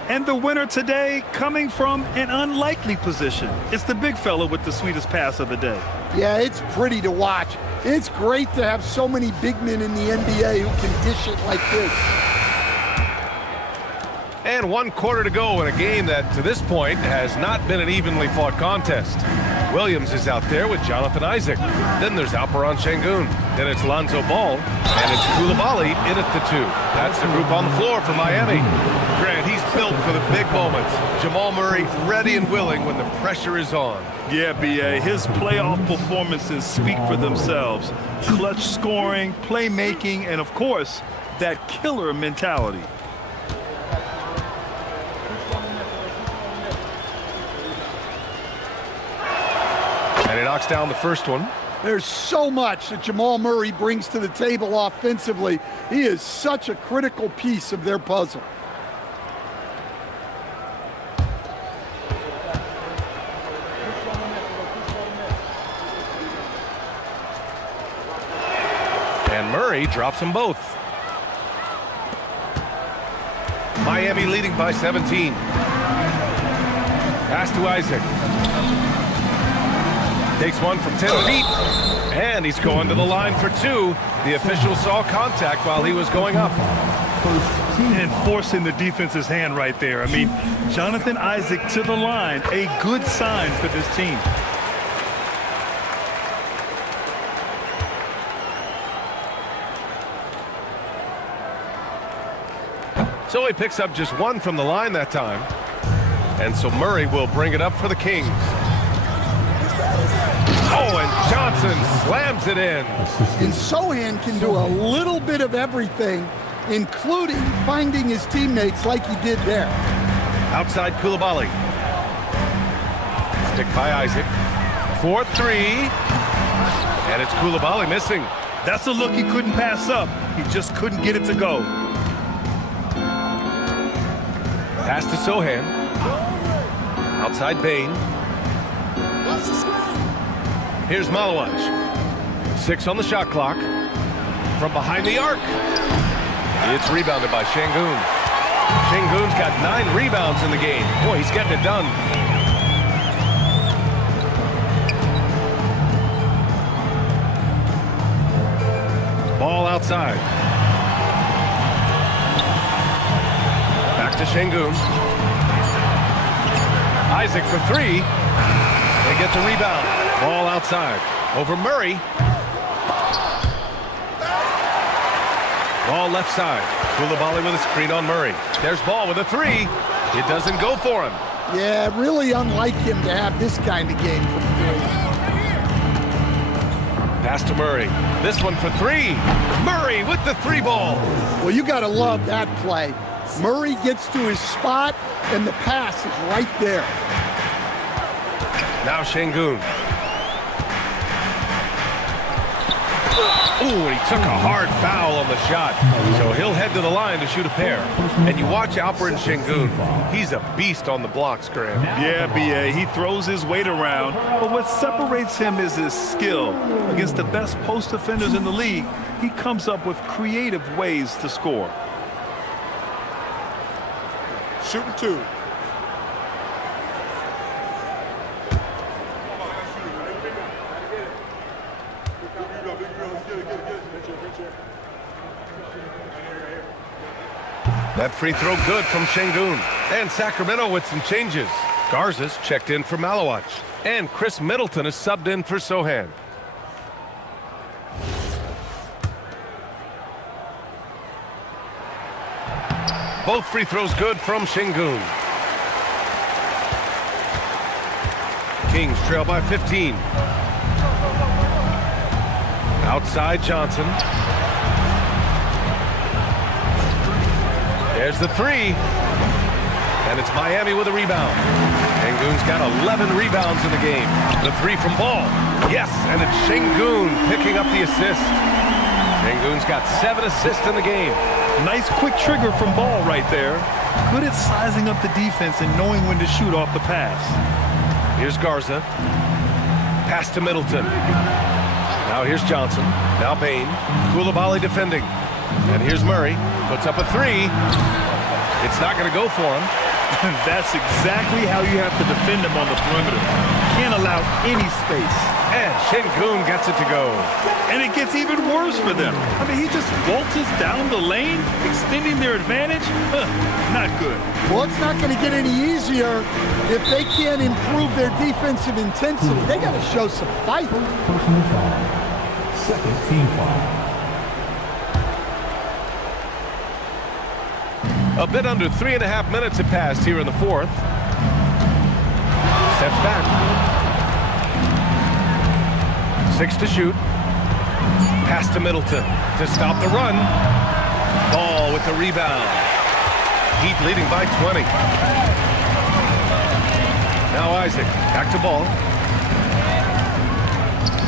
And the winner today coming from an unlikely position. It's the big fella with the sweetest pass of the day. Yeah, it's pretty to watch. It's great to have so many big men in the NBA who can dish it like this. And 1 quarter to go in a game that, to this point, has not been an evenly fought contest. Williams is out there with Jonathan Isaac. Then there's Alperen Sengun. Then it's Lonzo Ball. And it's Coulibaly in at the 2. That's the group on the floor for Miami. Grant, he's built for the big moments. Jamal Murray ready and willing when the pressure is on. Yeah, B.A., his playoff performances speak for themselves. Clutch scoring, playmaking, and of course, that killer mentality. And he knocks down the first one. There's so much that Jamal Murray brings to the table offensively. He is such a critical piece of their puzzle. And Murray drops them both. Miami leading by 17. Pass to Isaac. Takes one from 10 feet. And he's going to the line for 2. The official saw contact while he was going up. And forcing the defense's hand right there. I mean, Jonathan Isaac to the line, a good sign for this team. So he picks up just one from the line that time. And so Murray will bring it up for the Kings. Oh, and Johnson slams it in. And Sochan can do a little bit of everything, including finding his teammates like he did there. Outside Coulibaly. Picked by Isaac. 4-3. And it's Coulibaly missing. That's a look he couldn't pass up. He just couldn't get it to go. Pass to Sochan. Outside Bane. Here's Malawach. 6 on the shot clock. From behind the arc. It's rebounded by Şengün. Şengün's got 9 rebounds in the game. Boy, he's getting it done. Ball outside. Back to Şengün. Isaac for 3. They get the rebound. Ball outside. Over Murray. Ball left side. Coulibaly with a screen on Murray. There's Ball with a 3. It doesn't go for him. Yeah, really unlike him to have this kind of game from 3. Pass to Murray. This one for 3. Murray with the 3 ball. Well, you got to love that play. Murray gets to his spot, and the pass is right there. Now Şengün. Ooh, and he took a hard foul on the shot. So he'll head to the line to shoot a pair. And you watch Alperen Şengün. He's a beast on the blocks, Graham. Yeah, B.A., he throws his weight around, but what separates him is his skill. Against the best post defenders in the league, he comes up with creative ways to score. Shooting 2. That free throw good from Şengün. And Sacramento with some changes. Garza's checked in for Malawach. And Chris Middleton is subbed in for Sochan. Both free throws good from Şengün. Kings trail by 15. Outside Johnson. There's the 3. And it's Miami with a rebound. Şengün's got 11 rebounds in the game. The 3 from Ball. Yes, and it's Şengün picking up the assist. Şengün's got 7 assists in the game. Nice quick trigger from Ball right there. Good at sizing up the defense and knowing when to shoot off the pass. Here's Garza. Pass to Middleton. Now here's Johnson. Now Bane. Coulibaly defending. And here's Murray. Puts up a 3. It's not going to go for him. That's exactly how you have to defend him on the perimeter. Can't allow any space. And Şengün gets it to go. And it gets even worse for them. I mean, he just waltzes down the lane, extending their advantage. Not good. Well, it's not going to get any easier if they can't improve their defensive intensity. They got to show some fight. Personal foul. Second team foul. A bit under 3.5 minutes have passed here in the 4th. Steps back. 6 to shoot. Pass to Middleton to stop the run. Ball with the rebound. Heat leading by 20. Now Isaac, back to Ball.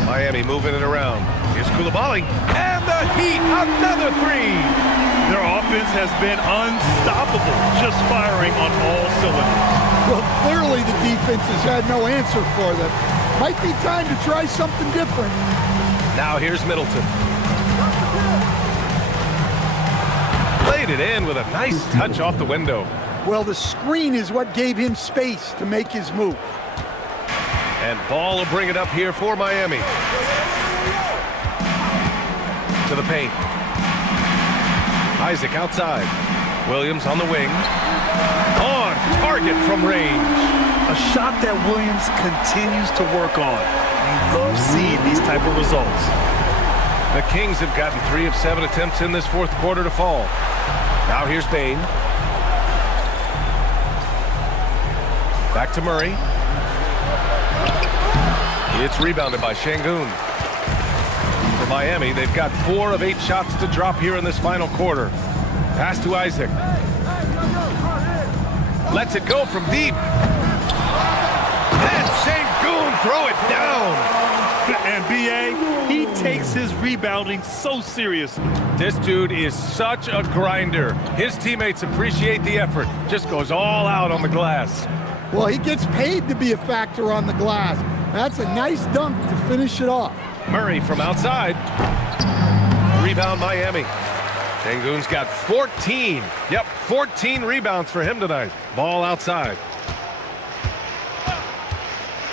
Miami moving it around. Here's Coulibaly. And the Heat, another 3. Their offense has been unstoppable, just firing on all cylinders. Well, clearly the defense has had no answer for them. Might be time to try something different. Now here's Middleton. Played it in with a nice touch off the window. Well, the screen is what gave him space to make his move. And Ball will bring it up here for Miami. To the paint. Isaac outside. Williams on the wing. On target from range. A shot that Williams continues to work on. You love seeing these type of results. The Kings have gotten 3 of 7 attempts in this 4th quarter to fall. Now here's Bane. Back to Murray. It's rebounded by Şengün. For Miami, they've got 4 of 8 shots to drop here in this final quarter. Pass to Isaac. Lets it go from deep. And Şengün throw it down. And B.A., he takes his rebounding so seriously. This dude is such a grinder. His teammates appreciate the effort. Just goes all out on the glass. Well, he gets paid to be a factor on the glass. That's a nice dunk to finish it off. Murray from outside. Rebound Miami. Şengün's got 14. Yep, 14 rebounds for him tonight. Ball outside.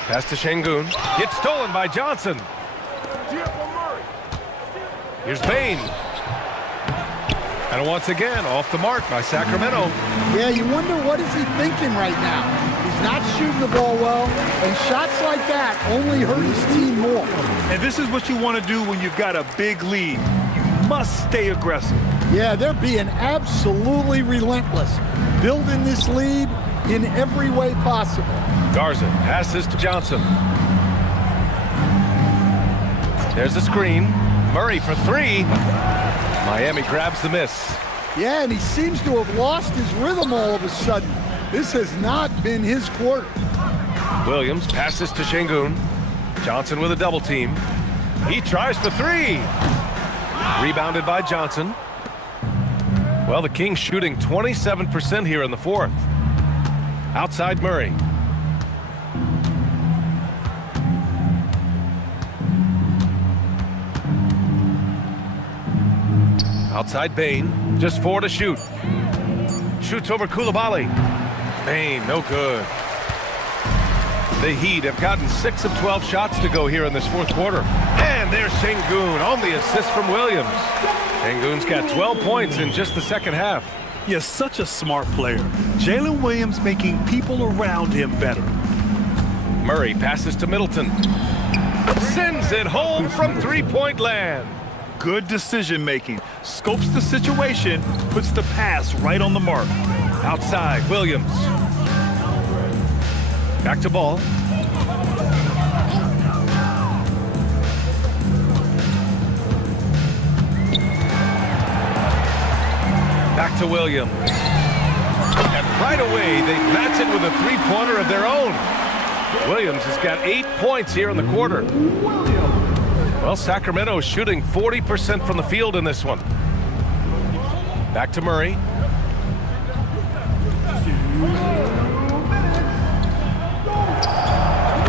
Pass to Şengün. It's stolen by Johnson. Here's Bane. And once again, off the mark by Sacramento. Yeah, you wonder what is he thinking right now. He's not shooting the ball well, and shots like that only hurt his team more. And this is what you want to do when you've got a big lead. You must stay aggressive. Yeah, they're being absolutely relentless, building this lead in every way possible. Garza passes to Johnson. There's a screen. Murray for 3. Miami grabs the miss. Yeah, and he seems to have lost his rhythm all of a sudden. This has not been his quarter. Williams passes to Şengün. Johnson with a double team. He tries for 3. Rebounded by Johnson. Well, the Kings shooting 27% here in the 4th. Outside Murray. Outside Bane, just 4 to shoot. Shoots over Coulibaly. Bane, no good. The Heat have gotten 6 of 12 shots to go here in this 4th quarter. And there's Şengün on the assist from Williams. Şengün's got 12 points in just the second half. He is such a smart player. Jalen Williams making people around him better. Murray passes to Middleton. Sends it home from three-point land. Good decision making. Scopes the situation, puts the pass right on the mark. Outside, Williams. Back to Ball. Back to Williams. And right away, they match it with a three-pointer of their own. Williams has got 8 points here in the quarter. Well, Sacramento is shooting 40% from the field in this one. Back to Murray.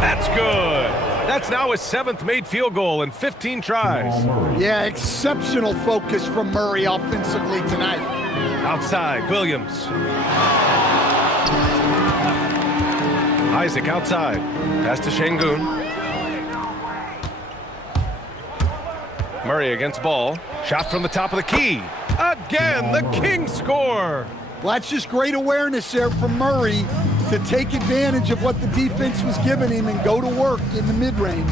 That's good. That's now his 7th made field goal in 15 tries. Yeah, exceptional focus from Murray offensively tonight. Outside, Williams. Isaac outside. Pass to Şengün. Murray against Ball. Shot from the top of the key. Again, the Kings score. Well, that's just great awareness there from Murray to take advantage of what the defense was giving him and go to work in the mid-range.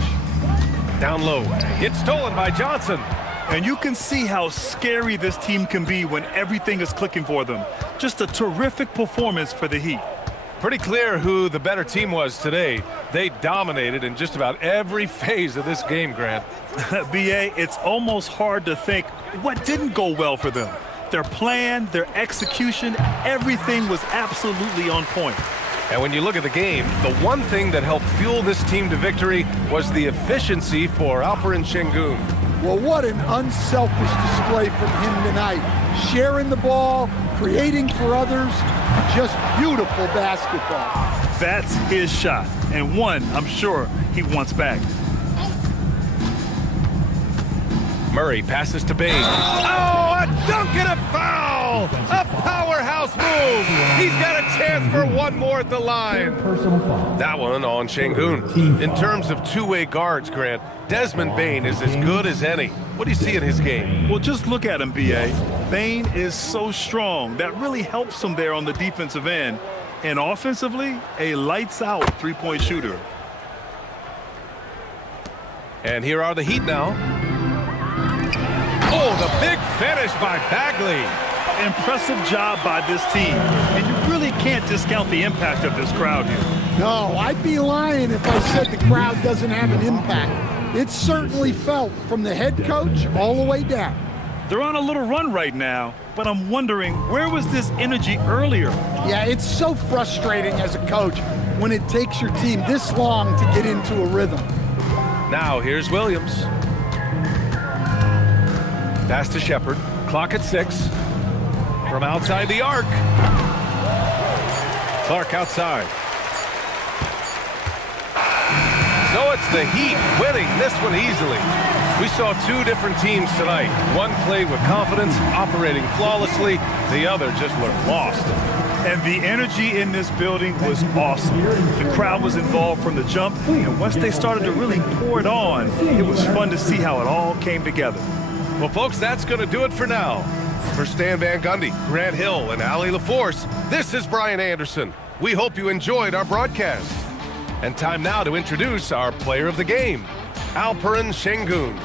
Down low. It's stolen by Johnson. And you can see how scary this team can be when everything is clicking for them. Just a terrific performance for the Heat. Pretty clear who the better team was today. They dominated in just about every phase of this game, Grant. B.A., it's almost hard to think what didn't go well for them. Their plan, their execution, everything was absolutely on point. And when you look at the game, the one thing that helped fuel this team to victory was the efficiency for Alperen Şengün. Well, what an unselfish display from him tonight. Sharing the ball, creating for others, just beautiful basketball. That's his shot, and one I'm sure he wants back. Murray passes to Bane. Oh, a dunk and a foul! A powerhouse move! He's got a chance for one more at the line. That one on Şengün. In terms of two-way guards, Grant, Desmond Bane is as good as any. What do you see in his game? Well, just look at him, B.A. Bane is so strong. That really helps him there on the defensive end. And offensively, a lights-out three-point shooter. And here are the Heat now. Oh, the big finish by Bagley. Impressive job by this team. And you really can't discount the impact of this crowd here. No, I'd be lying if I said the crowd doesn't have an impact. It's certainly felt from the head coach all the way down. They're on a little run right now, but I'm wondering, where was this energy earlier? Yeah, it's so frustrating as a coach when it takes your team this long to get into a rhythm. Now here's Williams. Pass to Shepard. Clock at 6. From outside the arc. Clark outside. So it's the Heat winning this one easily. We saw two different teams tonight. One played with confidence, operating flawlessly. The other just looked lost. And the energy in this building was awesome. The crowd was involved from the jump, and once they started to really pour it on, it was fun to see how it all came together. Well, folks, that's going to do it for now. For Stan Van Gundy, Grant Hill, and Allie LaForce, this is Brian Anderson. We hope you enjoyed our broadcast. And time now to introduce our player of the game, Alperen Sengun.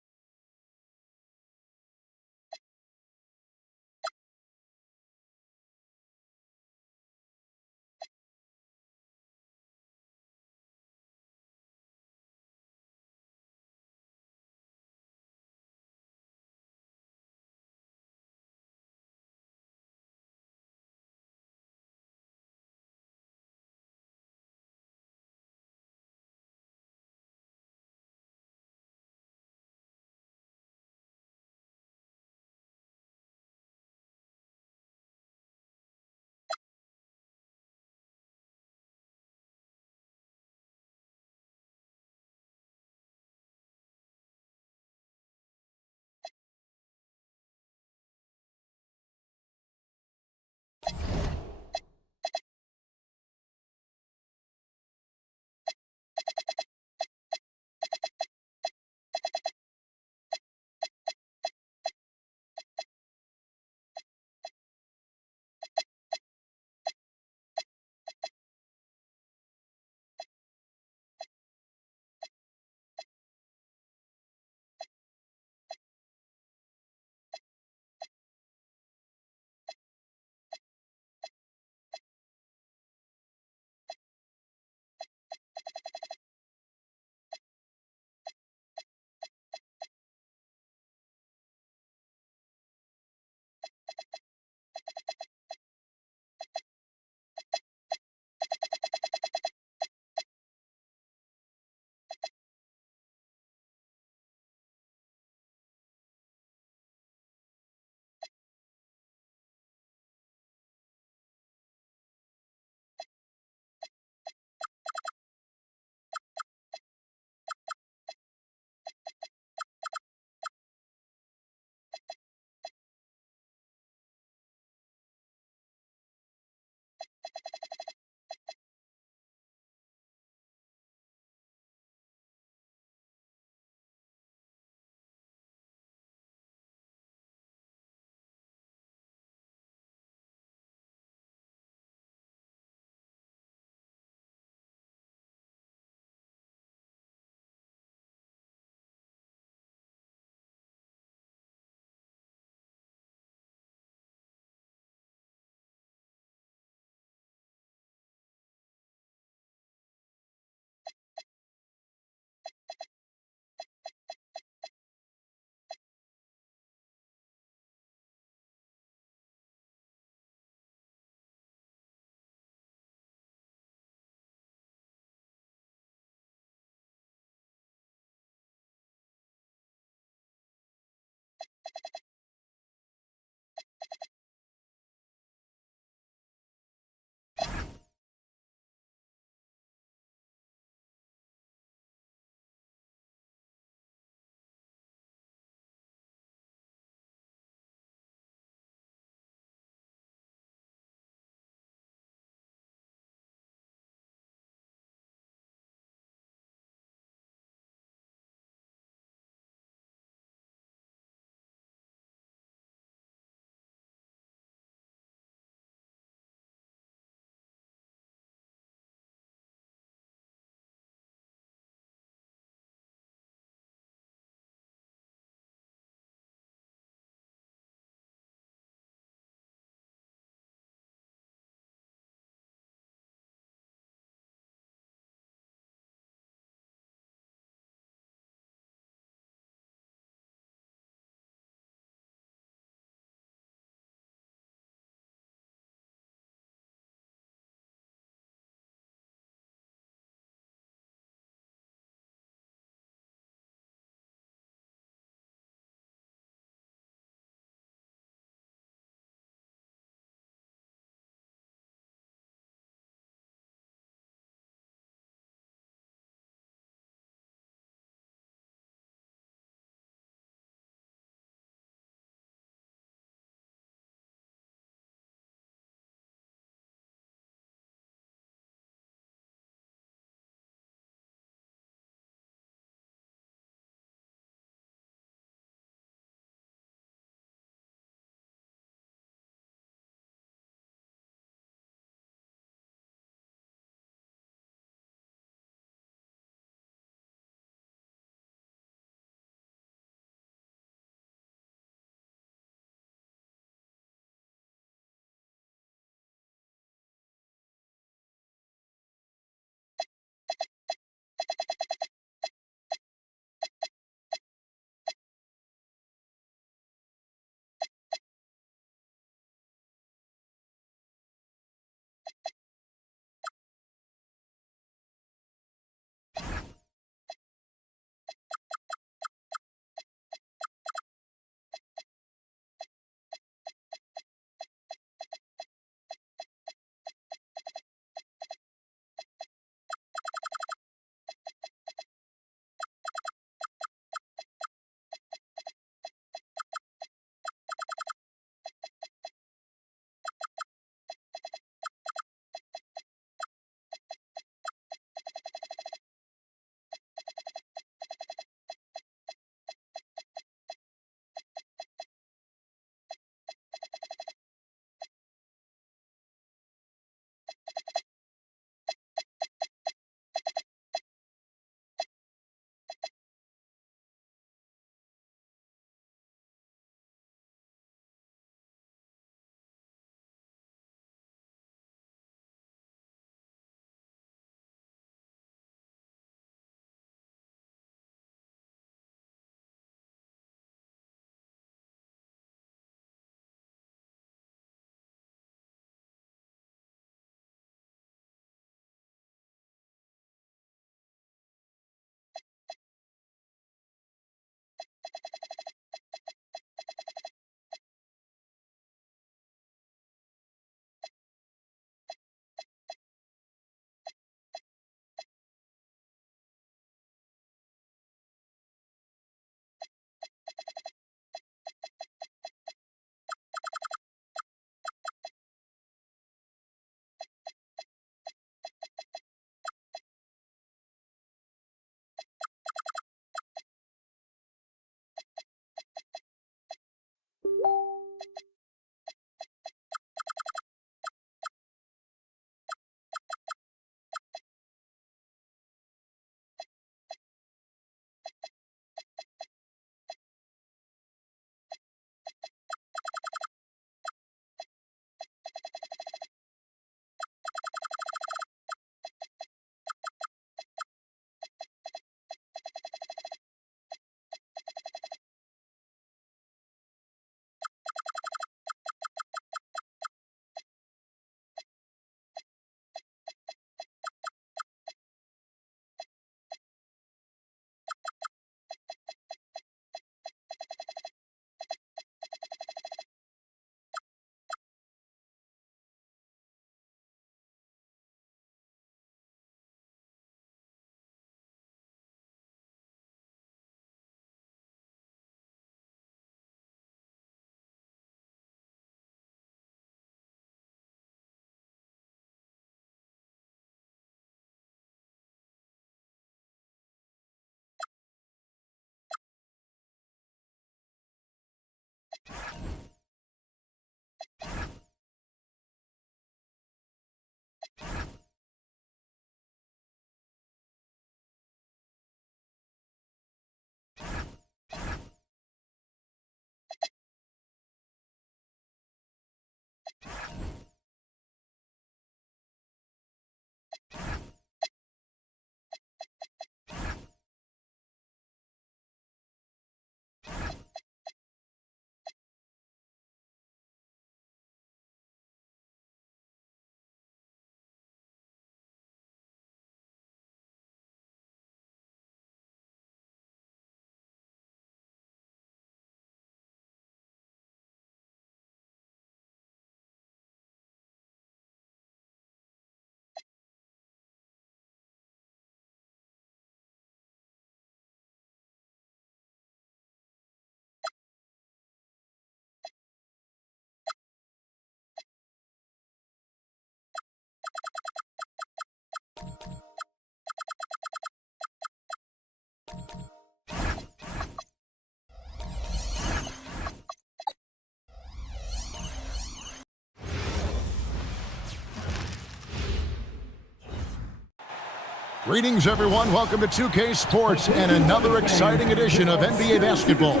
Greetings, everyone. Welcome to 2K Sports and another exciting edition of NBA basketball.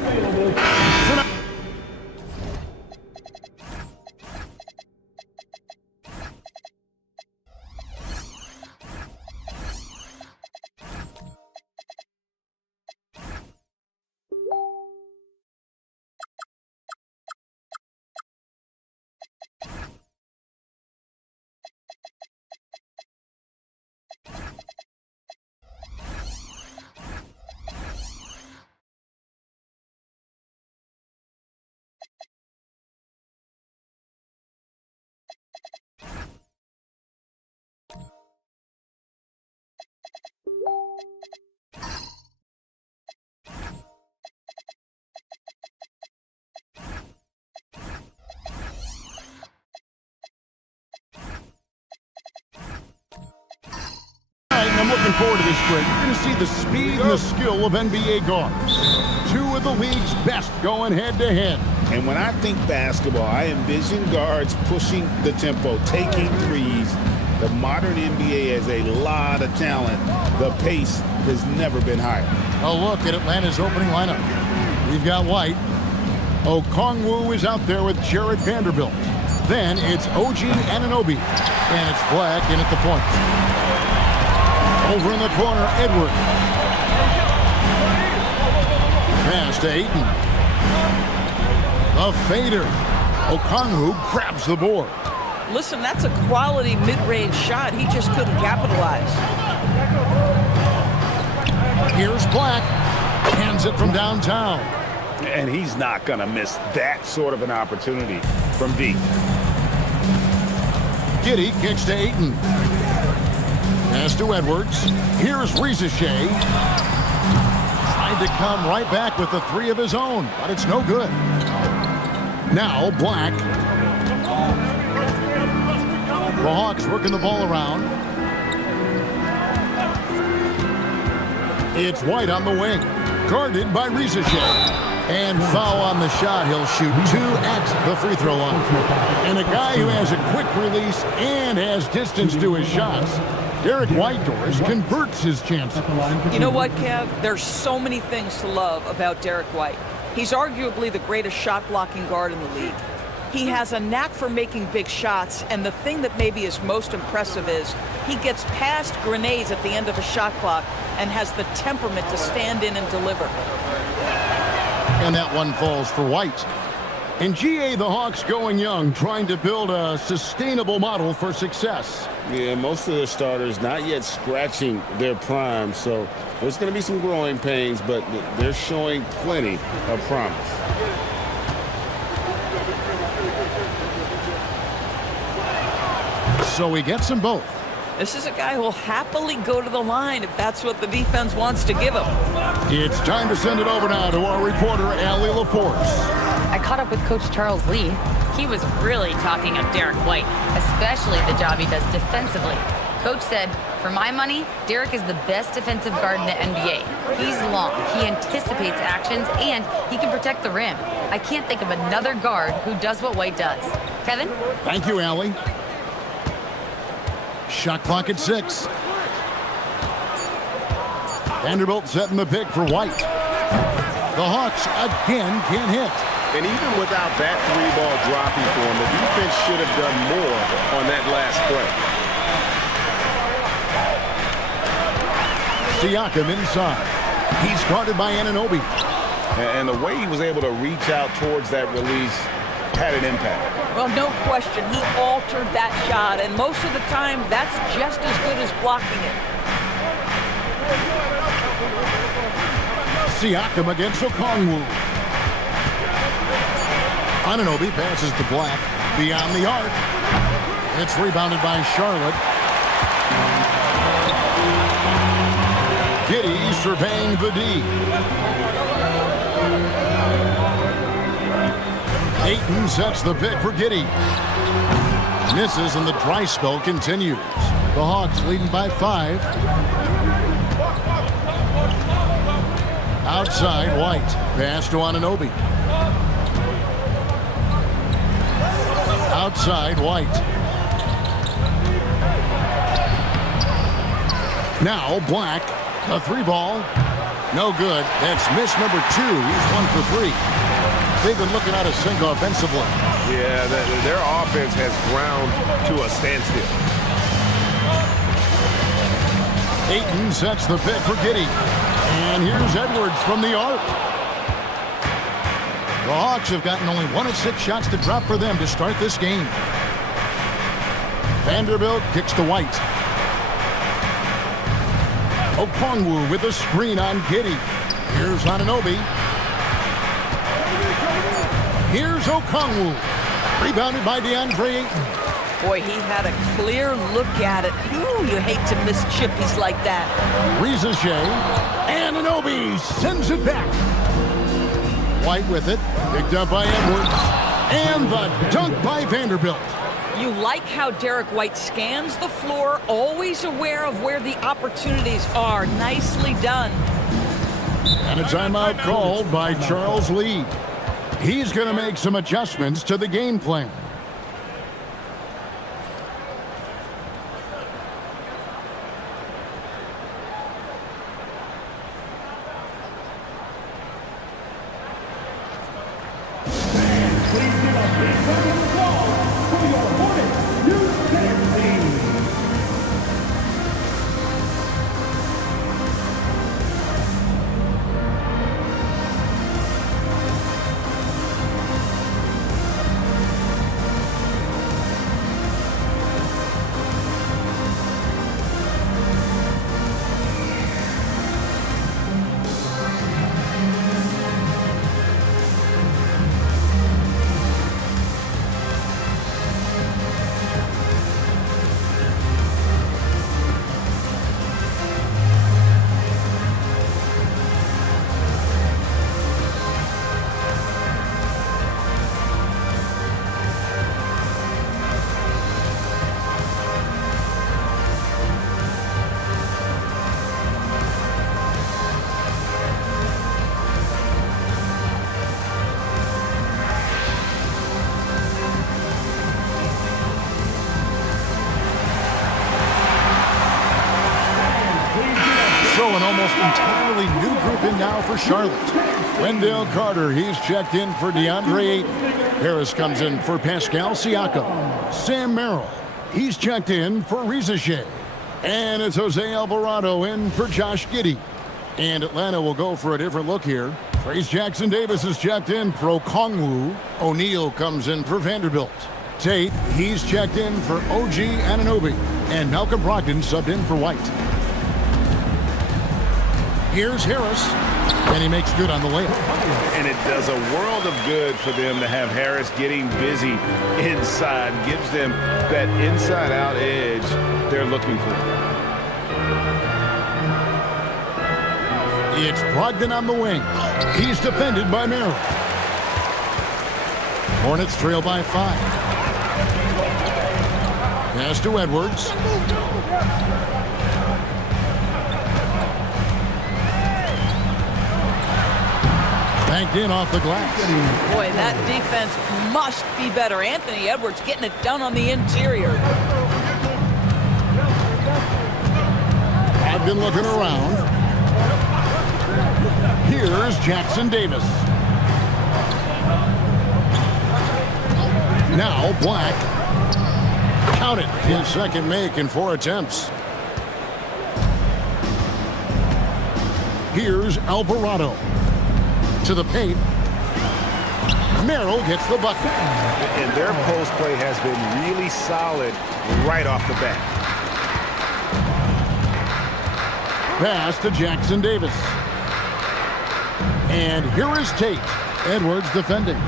I'm looking forward to this break. You're going to see the speed and the skill of NBA guards. Two of the league's best going head-to-head. And when I think basketball, I envision guards pushing the tempo, taking threes. The modern NBA has a lot of talent. The pace has never been higher. A look at Atlanta's opening lineup. We've got White. Okongwu is out there with Jarrett Vanderbilt. Then it's OG Anunoby. And it's Black in at the point. Over in the corner, Edward. Pass to Ayton. The fader. Okongwu grabs the board. Listen, that's a quality mid-range shot. He just couldn't capitalize. Here's Black. Hands it from downtown. And he's not going to miss that sort of an opportunity from deep. Giddey kicks to Ayton. Pass to Edwards. Here's Rizachet. Tried to come right back with the three of his own, but it's no good. Now Black. The Hawks working the ball around. It's White on the wing. Guarded by Rizachet. And foul on the shot. He'll shoot 2 at the free throw line. And a guy who has a quick release and has distance to his shots. Derek Whitehorse converts his chances. You know what, Kev? There's so many things to love about Derek White. He's arguably the greatest shot-blocking guard in the league. He has a knack for making big shots, and the thing that maybe is most impressive is he gets past grenades at the end of a shot clock and has the temperament to stand in and deliver. And that one falls for White. In GA, the Hawks going young, trying to build a sustainable model for success. Yeah, most of their starters not yet scratching their prime, so there's going to be some growing pains, but they're showing plenty of promise. So he gets them both. This is a guy who will happily go to the line if that's what the defense wants to give him. It's time to send it over now to our reporter, Allie LaForce. I caught up with Coach Charles Lee. He was really talking up Derek White, especially the job he does defensively. Coach said For my money, Derek is the best defensive guard in the NBA. He's long, he anticipates actions, and he can protect the rim. I can't think of another guard who does what White does. Kevin? Thank you, Allie. Shot clock at 6. Vanderbilt setting the pick for White. The Hawks again can't hit. And even without that 3-ball dropping for him, the defense should have done more on that last play. Siakam inside. He's guarded by Anunoby. And the way he was able to reach out towards that release had an impact. Well, no question. He altered that shot, and most of the time, that's just as good as blocking it. Siakam against Okongwu. Anunoby passes to Black. Beyond the arc. It's rebounded by Charlotte. Giddey surveying the D. Ayton sets the pick for Giddey. Misses and the dry spell continues. The Hawks leading by 5. Outside, White. Pass to Anunoby. Outside, White. Now, Black. A 3-ball. No good. That's miss number 2. He's 1 for 3. They've been looking out of sync offensively. Yeah, their offense has ground to a standstill. Ayton sets the pick for Giddey. And here's Edwards from the arc. The Hawks have gotten only 1 of 6 shots to drop for them to start this game. Vanderbilt kicks to White. Okongwu with a screen on Giddey. Here's Anunoby. Here's Okongwu. Rebounded by DeAndre Ayton. Boy, he had a clear look at it. Ooh, you hate to miss chippies like that. Rizachet. Anunoby sends it back. White with it. Picked up by Edwards. And the dunk by Vanderbilt. You like how Derek White scans the floor, always aware of where the opportunities are. Nicely done. And a timeout called by Charles Lee. He's going to make some adjustments to the game plan. An almost entirely new group in now for Charlotte. Wendell Carter, he's checked in for DeAndre Ayton. Harris comes in for Pascal Siakam. Sam Merrill, he's checked in for Rizachet. And it's Jose Alvarado in for Josh Giddey. And Atlanta will go for a different look here. Trace Jackson Davis is checked in for Okongwu. O'Neal comes in for Vanderbilt. Tate, he's checked in for OG Anunoby. And Malcolm Brogdon subbed in for White. Here's Harris, and he makes good on the layup. And it does a world of good for them to have Harris getting busy inside. Gives them that inside-out edge they're looking for. It's Brogdon on the wing. He's defended by Merrill. Hornets trail by 5. Pass to Edwards. Banked in off the glass. Boy, that defense must be better. Anthony Edwards getting it done on the interior. I've been looking around. Here's Jackson Davis. Now Black. Count it. His second make in 4 attempts. Here's Alvarado. To the paint. Merrill gets the bucket. And their post play has been really solid right off the bat. Pass to Jackson Davis. And here is Tate. Edwards defending.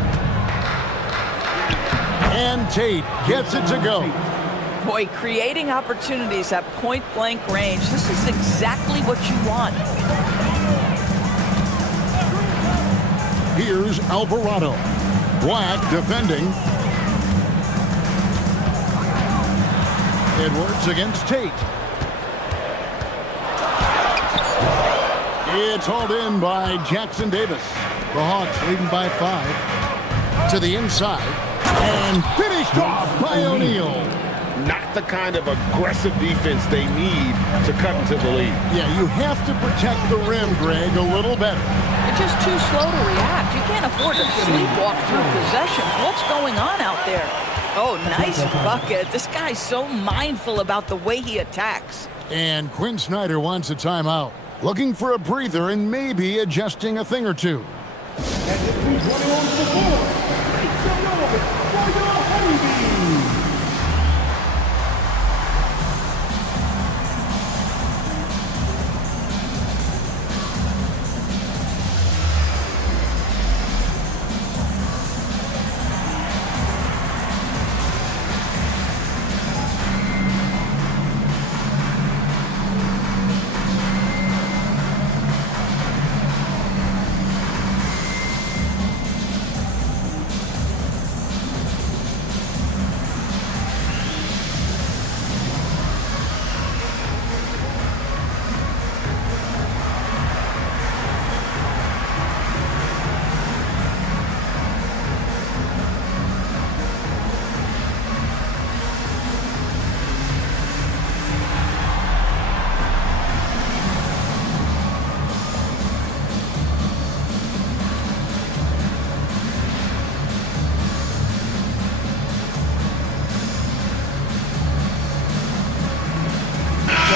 And Tate gets it to go. Boy, creating opportunities at point-blank range. This is exactly what you want. Here's Alvarado. Black defending. Edwards against Tate. It's hauled in by Jackson Davis. The Hawks leading by 5. To the inside. And finished off by O'Neal. Not the kind of aggressive defense they need to cut into the lead. Yeah, you have to protect the rim, Greg, a little better. You're just too slow to react. You can't afford to sleepwalk through possessions. What's going on out there? Oh, nice bucket. This guy's so mindful about the way he attacks. And Quinn Snyder wants a timeout. Looking for a breather and maybe adjusting a thing or two.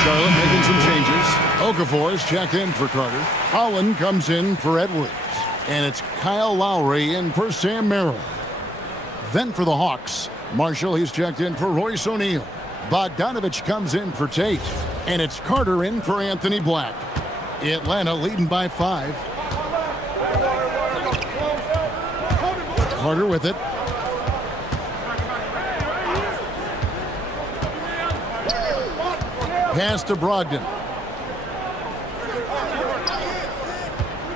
Charlotte making some changes. Okafor is checked in for Carter. Holland comes in for Edwards. And it's Kyle Lowry in for Sam Merrill. Then for the Hawks, Marshall, he's checked in for Royce O'Neal. Bogdanovich comes in for Tate. And it's Carter in for Anthony Black. Atlanta leading by 5. Carter with it. Pass to Brogdon.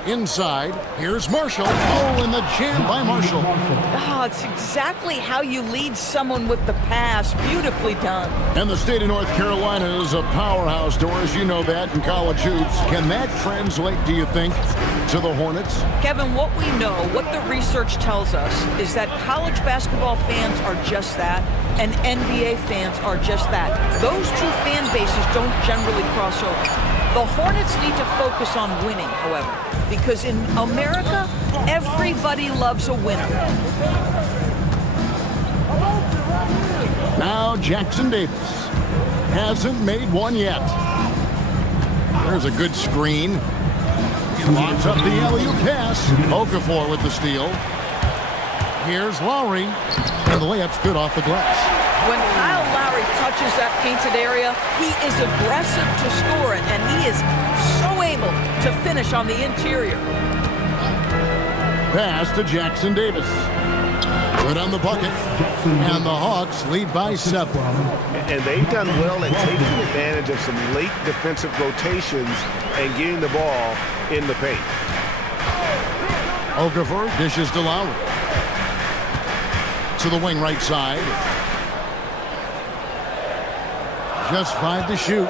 Inside, here's Marshall. Oh, and the jam by Marshall. Oh, it's exactly how you lead someone with the pass. Beautifully done. And the state of North Carolina is a powerhouse, Doris. You know that in college hoops. Can that translate, do you think, to the Hornets? Kevin, what we know, what the research tells us, is that college basketball fans are just that, and NBA fans are just that. Those two fan bases don't generally cross over. The Hornets need to focus on winning, however, because in America, everybody loves a winner. Now Jackson Davis hasn't made one yet. There's a good screen. Locks up the alley-oop pass. Okafor with the steal. Here's Lowry, and the layup's good off the glass. When Kyle Lowry touches that painted area, he is aggressive to score it, and he is so able to finish on the interior. Pass to Jackson Davis. Good on the bucket, and the Hawks lead by 7. And they've done well at taking advantage of some late defensive rotations and getting the ball in the paint. Okafor dishes to Lowry. To the wing right side. Just 5 to shoot.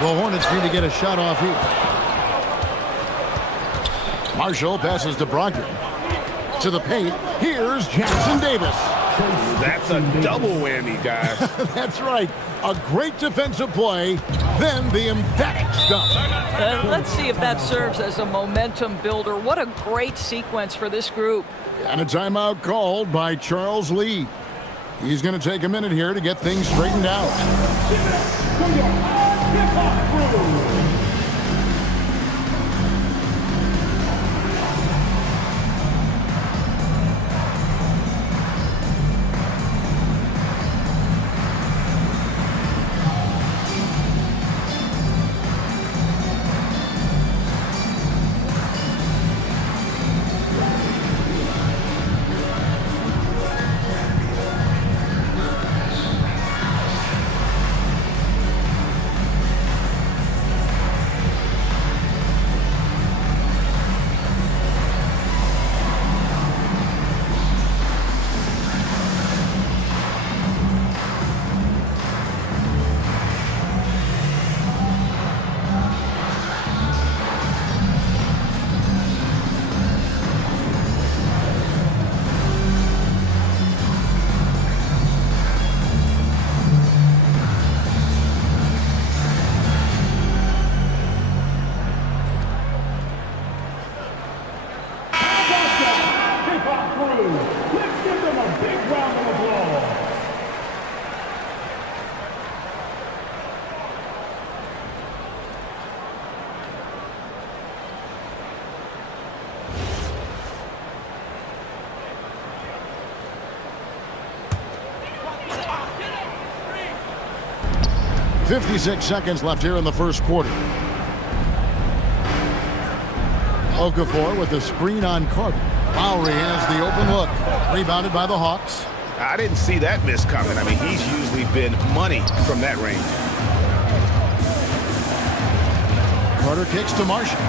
The Hornets need to get a shot off here. Marshall passes to Brogdon. To the paint, here's Jackson Davis. That's a double whammy, guys. That's right. A great defensive play, then the emphatic stuff. Let's see if that serves as a momentum builder. What a great sequence for this group. And a timeout called by Charles Lee. He's going to take a minute here to get things straightened out. Crew. 56 seconds left here in the first quarter. Okafor with the screen on Carter. Lowry has the open look. Rebounded by the Hawks. I didn't see that miss coming. I mean, he's usually been money from that range. Carter kicks to Marshall.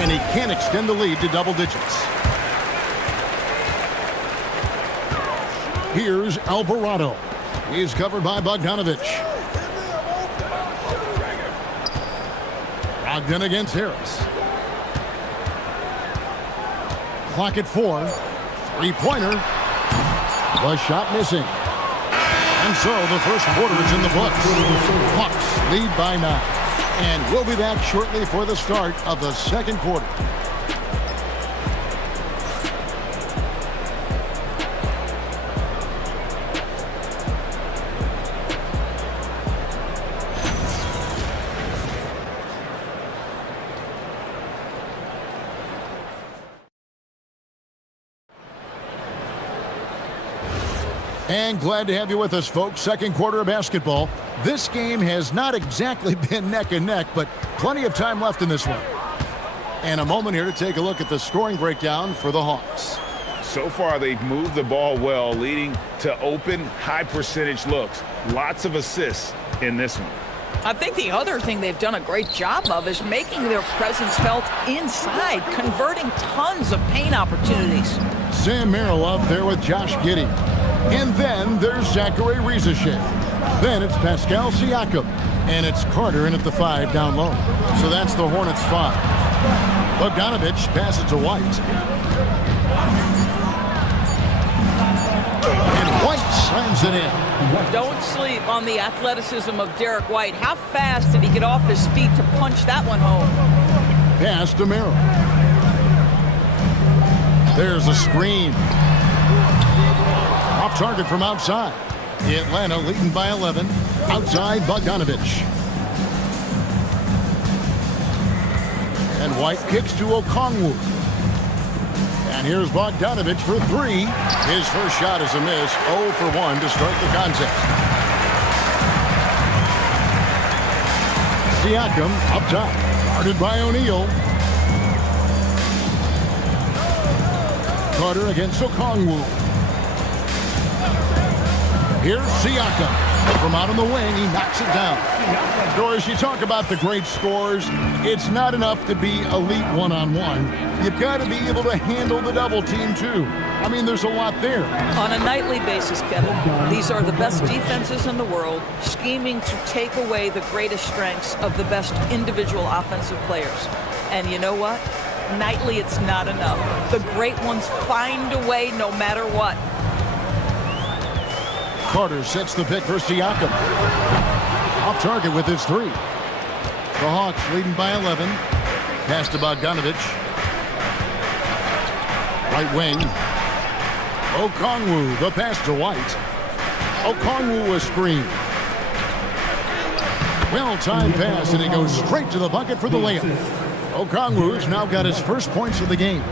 And he can't extend the lead to double digits. Here's Alvarado. He's covered by Bogdanovich. Brogdon against Harris. Clock at 4. Three-pointer. The shot missing. And so the first quarter is in the books. Hawks lead by 9. And we'll be back shortly for the start of the second quarter. And glad to have you with us, folks. Second quarter of basketball. This game has not exactly been neck and neck, but plenty of time left in this one. And a moment here to take a look at the scoring breakdown for the Hawks. So far, they've moved the ball well, leading to open, high-percentage looks. Lots of assists in this one. I think the other thing they've done a great job of is making their presence felt inside, converting tons of paint opportunities. Sam Merrill up there with Josh Giddey. And then there's Zachary Riesesheim. Then it's Pascal Siakam. And it's Carter in at the 5 down low. So that's the Hornets 5. Bogdanovich passes to White. And White slams it in. Don't sleep on the athleticism of Derek White. How fast did he get off his feet to punch that one home? Pass to Merrill. There's a screen. Off target from outside. Atlanta leading by 11. Outside Bogdanovich. And White kicks to Okongwu. And here's Bogdanovich for 3. His first shot is a miss. 0 for 1 to start the contest. Siakam up top. Guarded by O'Neal. Carter against Okongwu. Here's Siakam. From out on the wing, he knocks it down. Doris, you talk about the great scores. It's not enough to be elite one-on-one. You've got to be able to handle the double team, too. I mean, there's a lot there. On a nightly basis, Kevin, these are the best defenses in the world, scheming to take away the greatest strengths of the best individual offensive players. And you know what? Nightly, it's not enough. The great ones find a way no matter what. Carter sets the pick for Siakam. Off target with his three. The Hawks leading by 11. Pass to Bogdanovic. Right wing. Okongwu, the pass to White. Okongwu a screen. Well-timed pass, and he goes straight to the bucket for the layup. Okongwu's now got his first points of the game.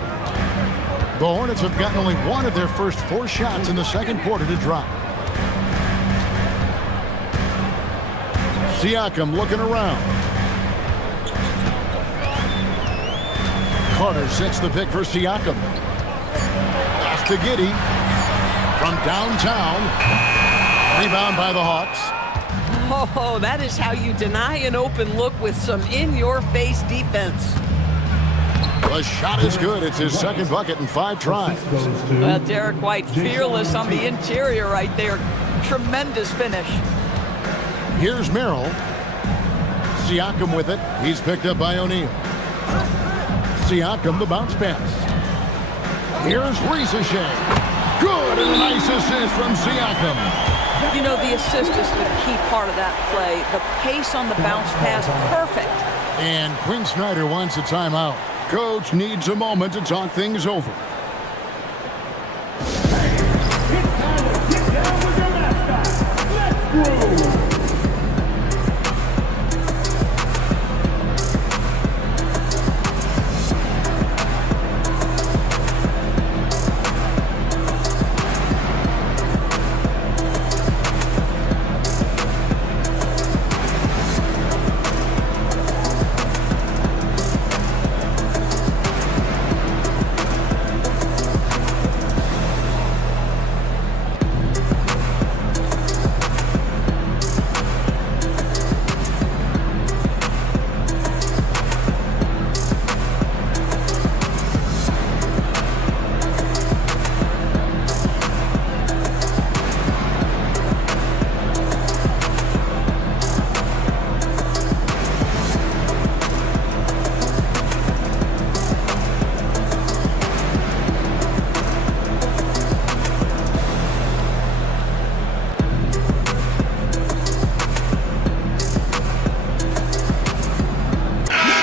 The Hornets have gotten only one of their first 4 shots in the second quarter to drop. Siakam looking around. Carter sets the pick for Siakam. Pass to Giddey from downtown. Rebound by the Hawks. Oh, that is how you deny an open look with some in-your-face defense. The shot is good. It's his second bucket in 5 tries. Well, Derek White, fearless on the interior right there. Tremendous finish. Here's Merrill. Siakam with it. He's picked up by O'Neal. Siakam, the bounce pass. Here's Risacher. Good, and a nice assist from Siakam. You know, the assist is the key part of that play. The pace on the bounce pass, perfect. And Quinn Snyder wants a timeout. Coach needs a moment to talk things over. It's time to get down with your mascot. Let's go!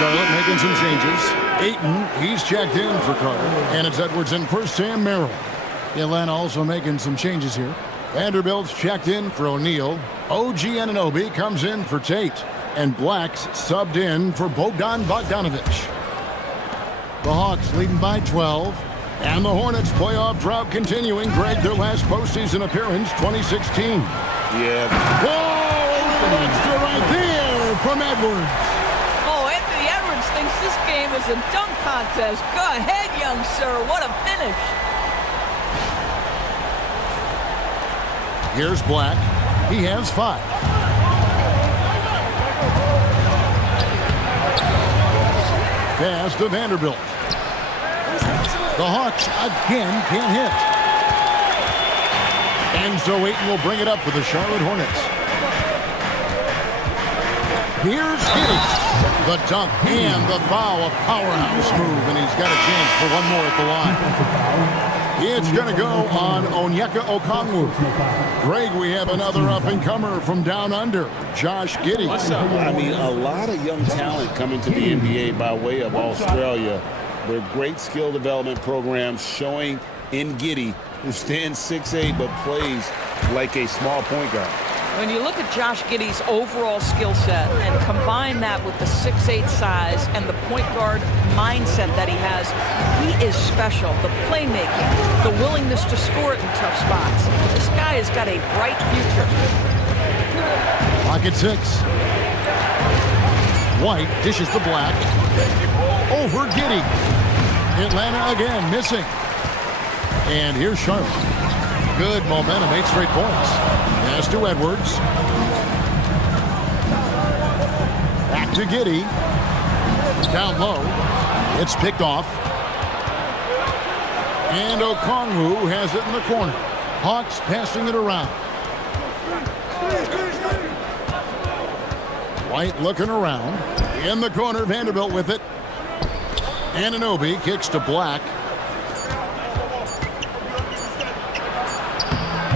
Charlotte making some changes. Ayton, he's checked in for Carter. And it's Edwards in for Sam Merrill. Atlanta also making some changes here. Vanderbilt's checked in for O'Neal. OG Anunoby comes in for Tate. And Black's subbed in for Bogdan Bogdanovic. The Hawks leading by 12. And the Hornets playoff drought continuing. Greg, their last postseason appearance, 2016. Yeah. Whoa! Extra right there from Edwards. Oh, Anthony Edwards thinks this game is a dunk contest. Go ahead, young sir. What a finish. Here's Black. He has 5. Pass to Vanderbilt. The Hawks again can't hit. And so Ayton will bring it up for the Charlotte Hornets. Here's Giddey. The dunk and the foul, a powerhouse move, and he's got a chance for one more at the line. It's going to go on Onyeka Okongwu. Greg, we have another up-and-comer from down under, Josh Giddey. I mean, a lot of young talent coming to the NBA by way of Australia. Their great skill development programs showing in Giddey, who stands 6'8", but plays like a small point guard. When you look at Josh Giddey's overall skill set and combine that with the 6'8" size and the point guard mindset that he has, he is special. The playmaking, the willingness to score it in tough spots. This guy has got a bright future. Clock at 6. White dishes the Black. Over Giddey. Atlanta again missing. And here's Charlotte. Good momentum, 8 straight points. Pass to Edwards. Back to Giddey. Down low. It's picked off. And Okongwu has it in the corner. Hawks passing it around. White looking around. In the corner, Vanderbilt with it. Anunoby kicks to Black.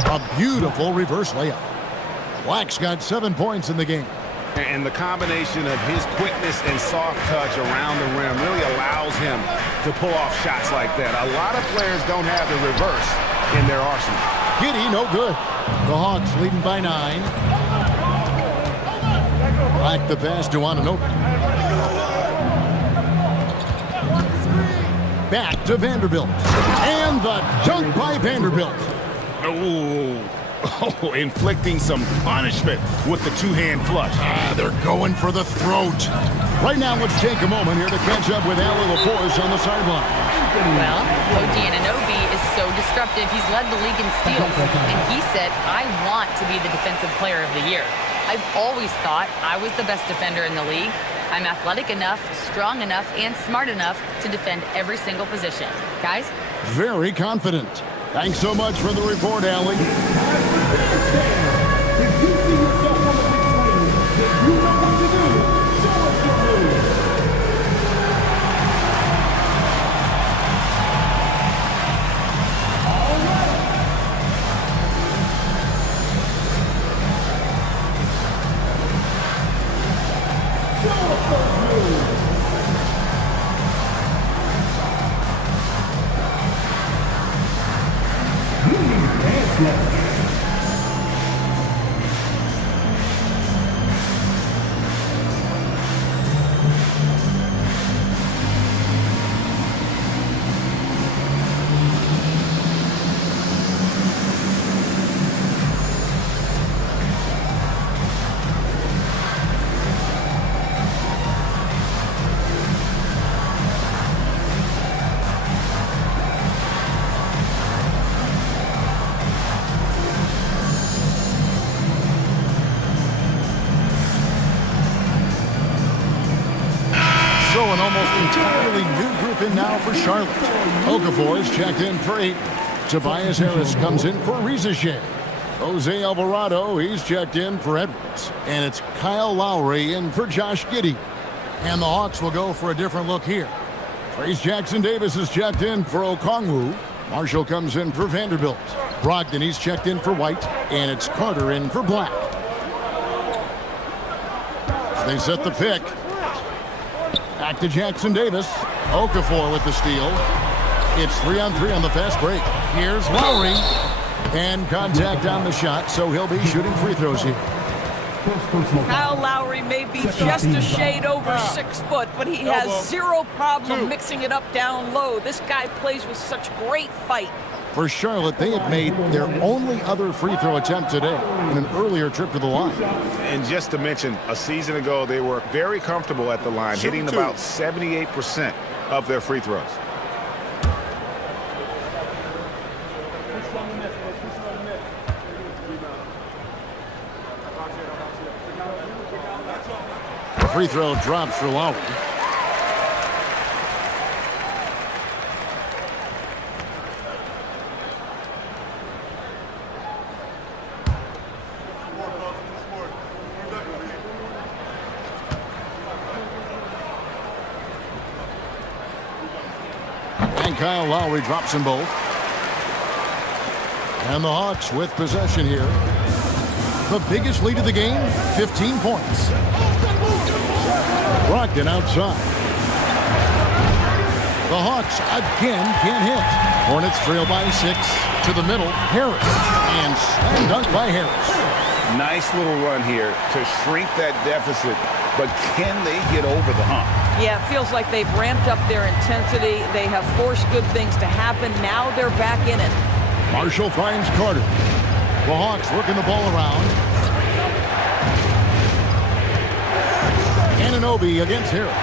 A beautiful reverse layup. Black's got 7 points in the game. And the combination of his quickness and soft touch around the rim really allows him to pull off shots like that. A lot of players don't have the reverse in their arsenal. Giddey, no good. The Hawks leading by 9. Black the pass to Anunoby. Back to Vanderbilt. And the dunk by Vanderbilt. Oh, inflicting some punishment with the two-hand flush. They're going for the throat. Right now, let's take a moment here to catch up with Allie LaForce on the sideline. Well, OG Anunoby is so disruptive. He's led the league in steals. And he said, I want to be the defensive player of the year. I've always thought I was the best defender in the league. I'm athletic enough, strong enough, and smart enough to defend every single position. Guys? Very confident. Thanks so much for the report, Allie. An almost entirely new group in now for Charlotte. Okafor is checked in for 8. Tobias Harris comes in for Rizache. Jose Alvarado, he's checked in for Edwards. And it's Kyle Lowry in for Josh Giddey. And the Hawks will go for a different look here. Trace Jackson-Davis is checked in for Okongwu. Marshall comes in for Vanderbilt. Brogdon, he's checked in for White. And it's Carter in for Black. They set the pick. Back to Jackson-Davis. Okafor with the steal. It's 3-on-3 on the fast break. Here's Lowry. And contact on the shot, so he'll be shooting free throws here. Kyle Lowry may be just a shade over 6 foot, but he has zero problem mixing it up down low. This guy plays with such great fight. For Charlotte, they have made their only other free throw attempt today in an earlier trip to the line. And just to mention, a season ago, they were very comfortable at the line, hitting about 78% of their free throws. The free throw drops for Lowry. Kyle Lowry drops them both. And the Hawks with possession here. The biggest lead of the game, 15 points. Brogdon outside. The Hawks again can't hit. Hornets trail by 6 to the middle. Harris. And slam dunk by Harris. Nice little run here to shrink that deficit, but can they get over the hump? Yeah, it feels like they've ramped up their intensity. They have forced good things to happen. Now they're back in it. Marshall finds Carter. The Hawks working the ball around. Anunoby against Harris.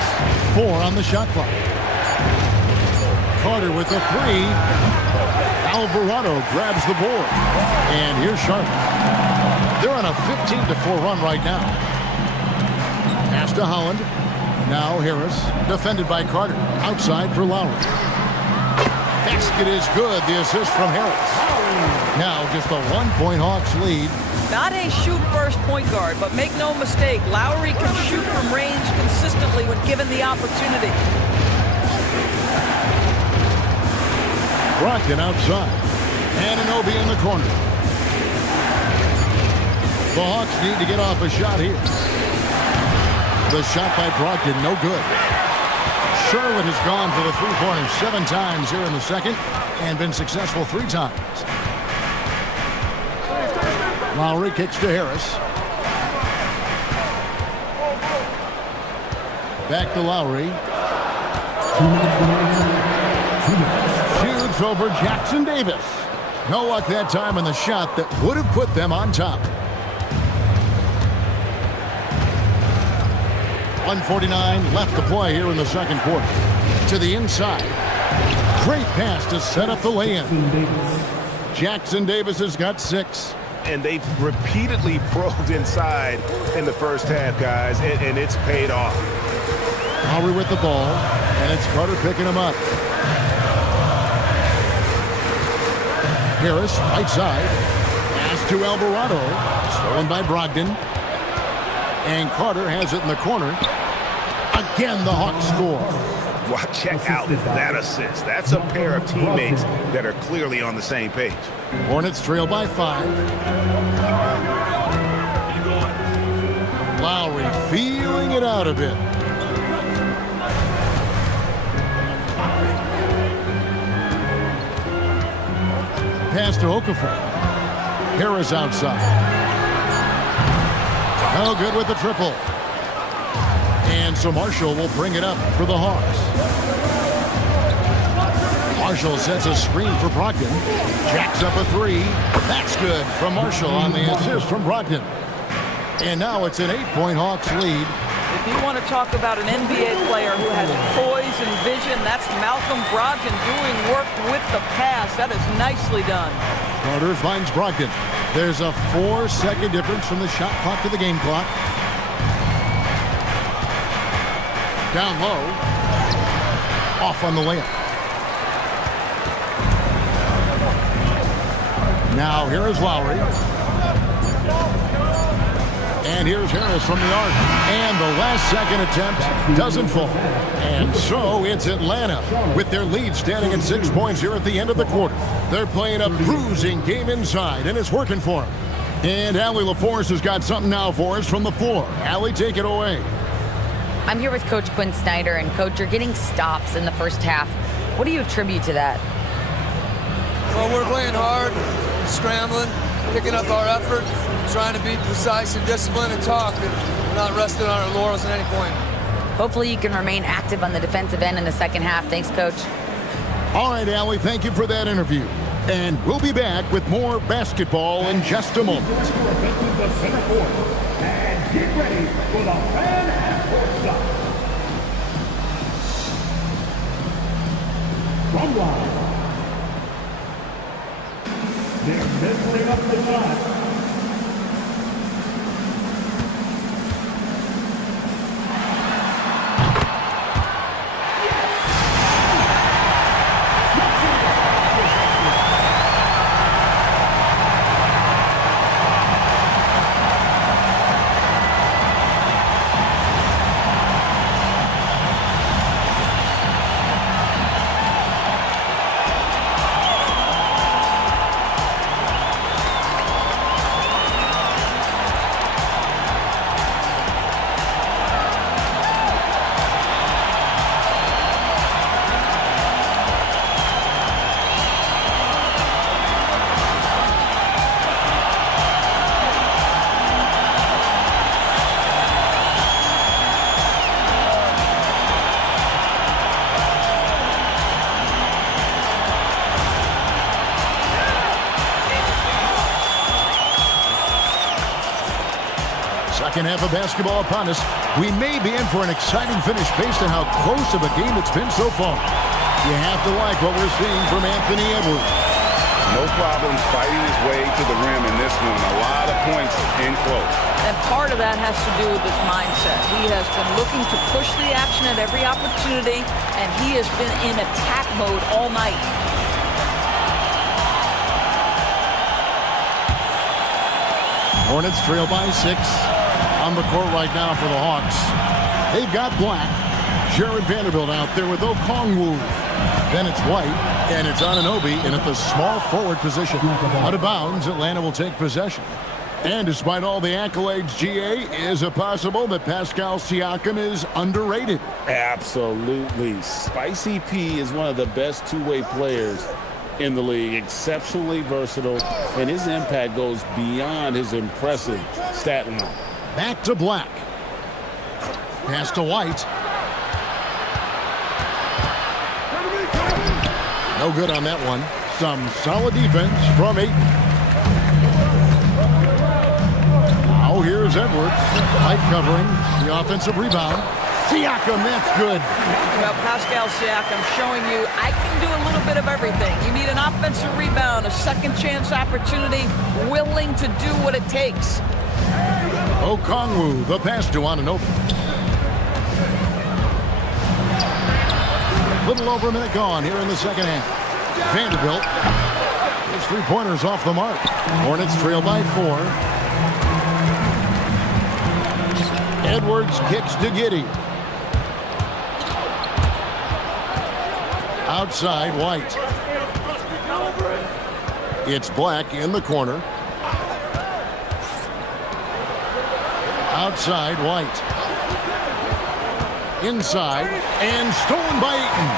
4 on the shot clock. Carter with the 3. Alvarado grabs the board. And here's Charlotte. They're on a 15-4 run right now. Pass to Holland. Now Harris, defended by Carter. Outside for Lowry. Basket is good. The assist from Harris. Now just a 1-point Hawks lead. Not a shoot-first point guard, but make no mistake, Lowry can shoot from range consistently when given the opportunity. Brogdon outside. Anunoby in the corner. The Hawks need to get off a shot here. The shot by Brogdon, no good. Sherwood has gone for the three-pointer 7 times here in the second and been successful 3 times. Lowry kicks to Harris. Back to Lowry. Shoots over Jackson Davis. No luck that time on the shot that would have put them on top. 1:49 left to play here in the second quarter. To the inside. Great pass to set up the lay-in. Jackson Davis has got 6. And they've repeatedly probed inside in the first half, guys, and it's paid off. Lowry with the ball, and it's Carter picking him up. Harris, right side. Pass to Alvarado. Stolen by Brogdon. And Carter has it in the corner. Again, the Hawks score. Wow, check out that assist. That's a pair of teammates that are clearly on the same page. Hornets trail by 5. Lowry feeling it out a bit. Pass to Okafor. Harris outside. No good with the triple. And so Marshall will bring it up for the Hawks. Marshall sets a screen for Brogdon. Jacks up a 3. That's good from Marshall on the assist from Brogdon. And now it's an 8-point Hawks lead. If you want to talk about an NBA player who has poise and vision, that's Malcolm Brogdon doing work with the pass. That is nicely done. Carter finds Brogdon. There's a 4-second difference from the shot clock to the game clock. Down low. Off on the layup. Now here is Lowry. And here's Harris from the arc. And the last second attempt doesn't fall. And so it's Atlanta with their lead standing at 6 points here at the end of the quarter. They're playing a bruising game inside, and it's working for them. And Allie LaForce has got something now for us from the floor. Allie, take it away. I'm here with Coach Quinn Snyder, and Coach, you're getting stops in the first half. What do you attribute to that? Well, we're playing hard, scrambling, picking up our effort, trying to be precise and disciplined and talk, and we're not resting on our laurels at any point. Hopefully you can remain active on the defensive end in the second half. Thanks, Coach. All right, Allie, thank you for that interview. And we'll be back with more basketball in just a moment. And get ready for the fan and courtside. From line. They're measuring up the shot. Second half of basketball upon us. We may be in for an exciting finish based on how close of a game it's been so far. You have to like what we're seeing from Anthony Edwards. No problems fighting his way to the rim in this one. A lot of points in close. And part of that has to do with his mindset. He has been looking to push the action at every opportunity, and he has been in attack mode all night. Hornets trail by 6. On the court right now for the Hawks. They've got Black. Jared Vanderbilt out there with Okongwu. Then it's White, and it's Anunoby in at the small forward position. Out of bounds, Atlanta will take possession. And despite all the accolades, GA, is it possible that Pascal Siakam is underrated? Absolutely. Spicy P is one of the best two-way players in the league. Exceptionally versatile, and his impact goes beyond his impressive stat line. Back to Black. Pass to White. No good on that one. Some solid defense from Ayton. Now here's Edwards. White covering the offensive rebound. Siakam, that's good. Well, Pascal Siakam showing you I can do a little bit of everything. You need an offensive rebound, a second chance opportunity, willing to do what it takes. Okongwu, the pass to Anunoby. Little over a minute gone here in the second half. Vanderbilt. His three-pointers off the mark. Hornets trail by 4. Edwards kicks to Giddey. Outside, White. It's Black in the corner. Outside, White. Inside, and stolen by Ayton.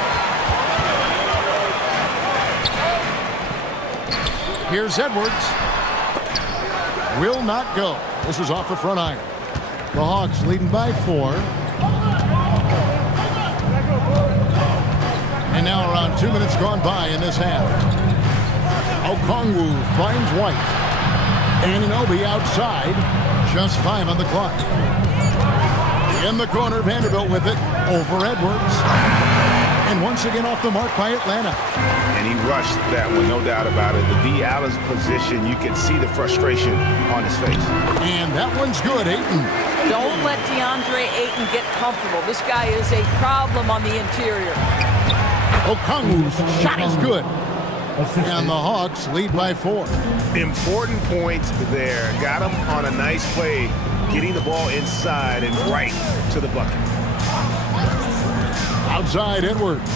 Here's Edwards. Will not go. This is off the front iron. The Hawks leading by 4. And now around 2 minutes gone by in this half. Okongwu finds White. Anunoby outside. Just 5 on the clock. In the corner, Vanderbilt with it. Over Edwards. And once again off the mark by Atlanta. And he rushed that one, no doubt about it. The D out of position, you can see the frustration on his face. And that one's good, Ayton. Don't let DeAndre Ayton get comfortable. This guy is a problem on the interior. Okongwu's shot is good. And the Hawks lead by 4. Important points there. Got him on a nice play, getting the ball inside and right to the bucket. Outside Edwards.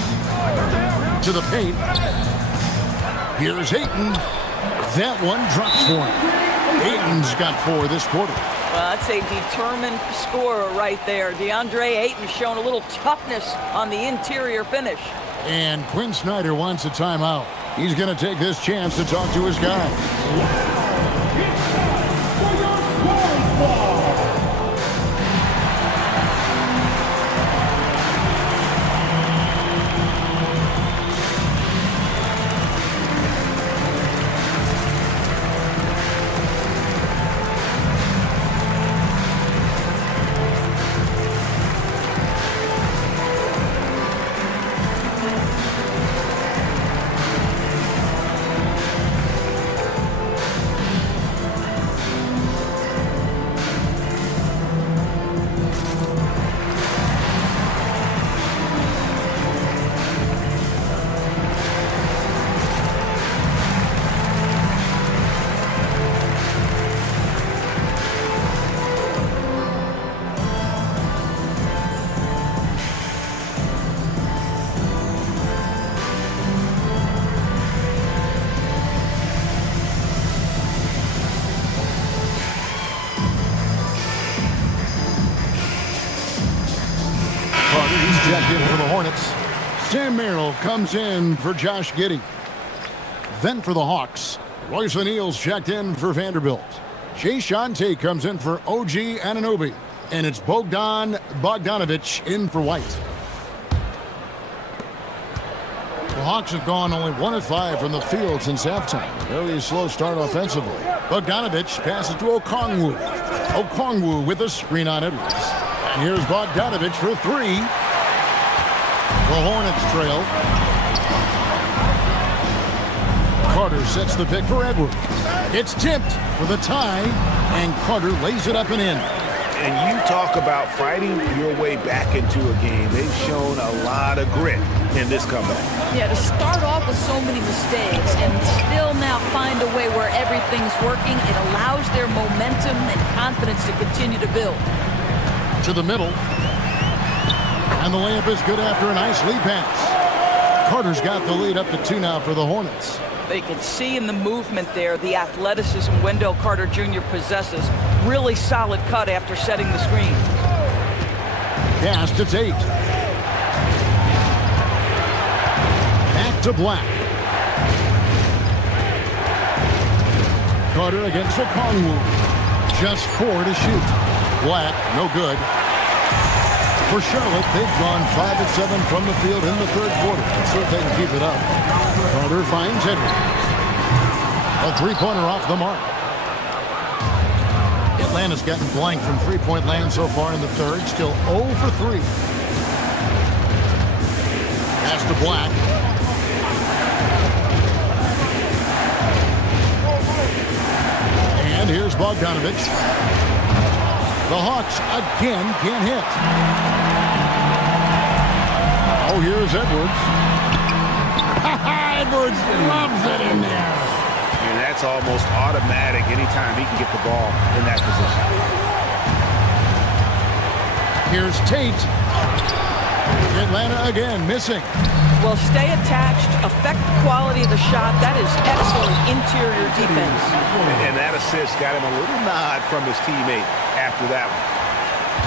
To the paint. Here's Ayton. That one drops for him. Ayton's got 4 this quarter. Well, that's a determined scorer right there. DeAndre Ayton showing a little toughness on the interior finish. And Quinn Snyder wants a timeout. He's going to take this chance to talk to his guys. Checked in for the Hornets. Sam Merrill comes in for Josh Giddey. Then for the Hawks, Royce O'Neal's checked in for Vanderbilt. Jay Shante comes in for OG Anunoby. And it's Bogdan Bogdanovic in for White. The Hawks have gone only 1 of 5 from the field since halftime. Really slow start offensively. Bogdanovic passes to Okongwu. Okongwu with a screen on Edwards. And here's Bogdanovic for 3. The Hornets trail. Carter sets the pick for Edwards. It's tipped for the tie, and Carter lays it up and in. And you talk about fighting your way back into a game. They've shown a lot of grit in this comeback. Yeah, to start off with so many mistakes and still now find a way where everything's working, it allows their momentum and confidence to continue to build. To the middle. And the layup is good after a nice lead pass. Carter's got the lead up to 2 now for the Hornets. They can see in the movement there the athleticism Wendell Carter Jr. possesses. Really solid cut after setting the screen. Pass to Tate. Back to Black. Carter against Okongwu. Just 4 to shoot. Black, no good. For Charlotte, they've gone 5 of 7 from the field in the third quarter. Let's see if they can keep it up. Carter finds Edwards. A three-pointer off the mark. Atlanta's gotten blank from three-point land so far in the third. Still 0 for 3. Pass to Black. And here's Bogdanovich. The Hawks again can't hit. Oh, here's Edwards. Edwards loves it in there. And that's almost automatic anytime he can get the ball in that position. Here's Tate. Atlanta again missing. Well, stay attached, affect the quality of the shot. That is excellent interior defense. And that assist got him a little nod from his teammate after that one.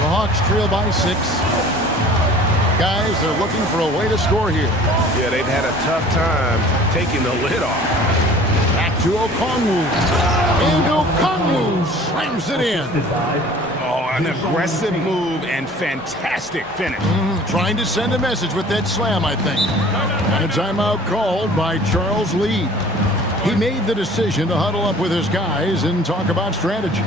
The Hawks trail by 6. Guys, they're looking for a way to score here. Yeah, they've had a tough time taking the lid off. Back to Okongwu. And Okongwu slams it in. Oh, an aggressive move and fantastic finish. Trying to send a message with that slam, I think. And a timeout called by Charles Lee. He made the decision to huddle up with his guys and talk about strategy.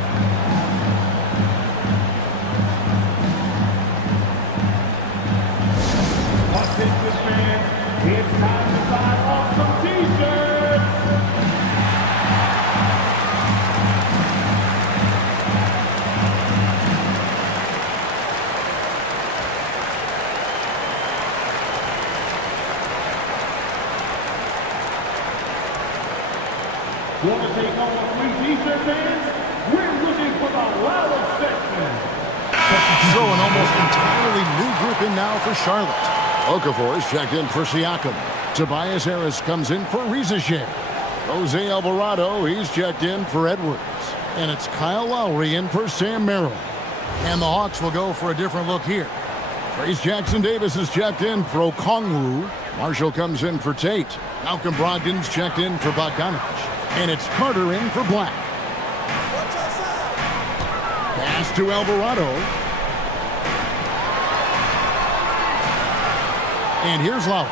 It's time to buy awesome t-shirts. Want to take on the free t-shirt fans? We're looking for the loudest section. So an almost entirely new group in now for Charlotte. Okafor is checked in for Siakam. Tobias Harris comes in for Rizacher. Jose Alvarado, he's checked in for Edwards. And it's Kyle Lowry in for Sam Merrill. And the Hawks will go for a different look here. Trace Jackson-Davis is checked in for Okongwu. Marshall comes in for Tate. Malcolm Brogdon's checked in for Bogdanovich. And it's Carter in for Black. Pass to Alvarado. And here's Lowry.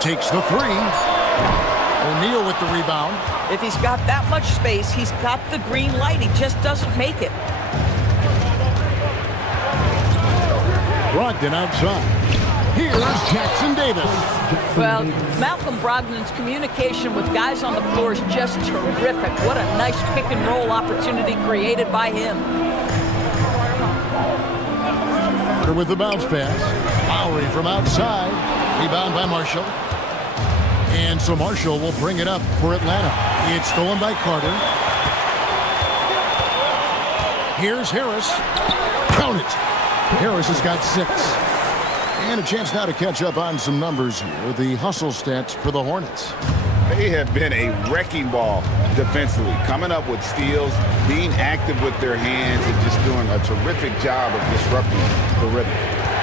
Takes the 3. O'Neal with the rebound. If he's got that much space, he's got the green light. He just doesn't make it. Brogdon outside. Here's Jackson-Davis. Well, Malcolm Brogdon's communication with guys on the floor is just terrific. What a nice pick-and-roll opportunity created by him. Carter with the bounce pass. Lowry from outside. Rebound by Marshall. And so Marshall will bring it up for Atlanta. It's stolen by Carter. Here's Harris. Count it. Harris has got 6. And a chance now to catch up on some numbers here. The hustle stats for the Hornets. They have been a wrecking ball defensively, coming up with steals, being active with their hands, and just doing a terrific job of disrupting the rhythm.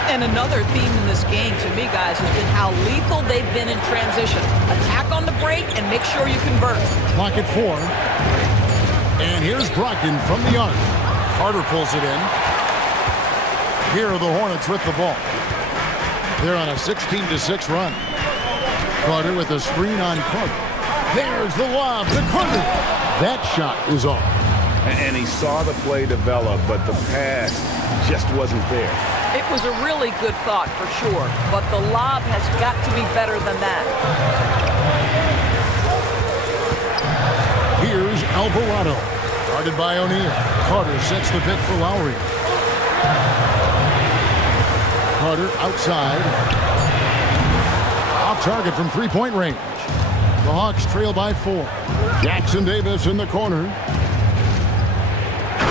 And another theme in this game, to me, guys, has been how lethal they've been in transition. Attack on the break and make sure you convert. Clock at 4. And here's Brogdon from the arc. Carter pulls it in. Here are the Hornets with the ball. They're on a 16-6 run. Carter with a screen on Carter. There's the lob to Carter. That shot is off. And he saw the play develop, but the pass just wasn't there. It was a really good thought for sure, but the lob has got to be better than that. Here's Alvarado. Guarded by O'Neal. Carter sets the pick for Lowry. Carter outside. Off target from three-point range. The Hawks trail by 4. Jackson Davis in the corner.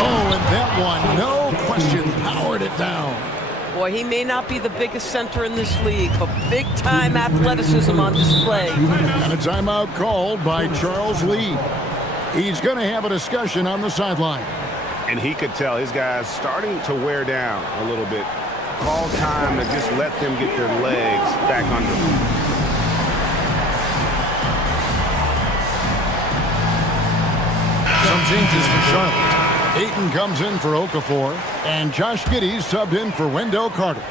Oh, and that one, no question, powered it down. Boy, he may not be the biggest center in this league, but big-time athleticism on display. And a timeout called by Charles Lee. He's going to have a discussion on the sideline. And he could tell his guys starting to wear down a little bit. Call time to just let them get their legs back under them. Some changes for Charlotte. Ayton comes in for Okafor, and Josh Giddey subbed in for Wendell Carter.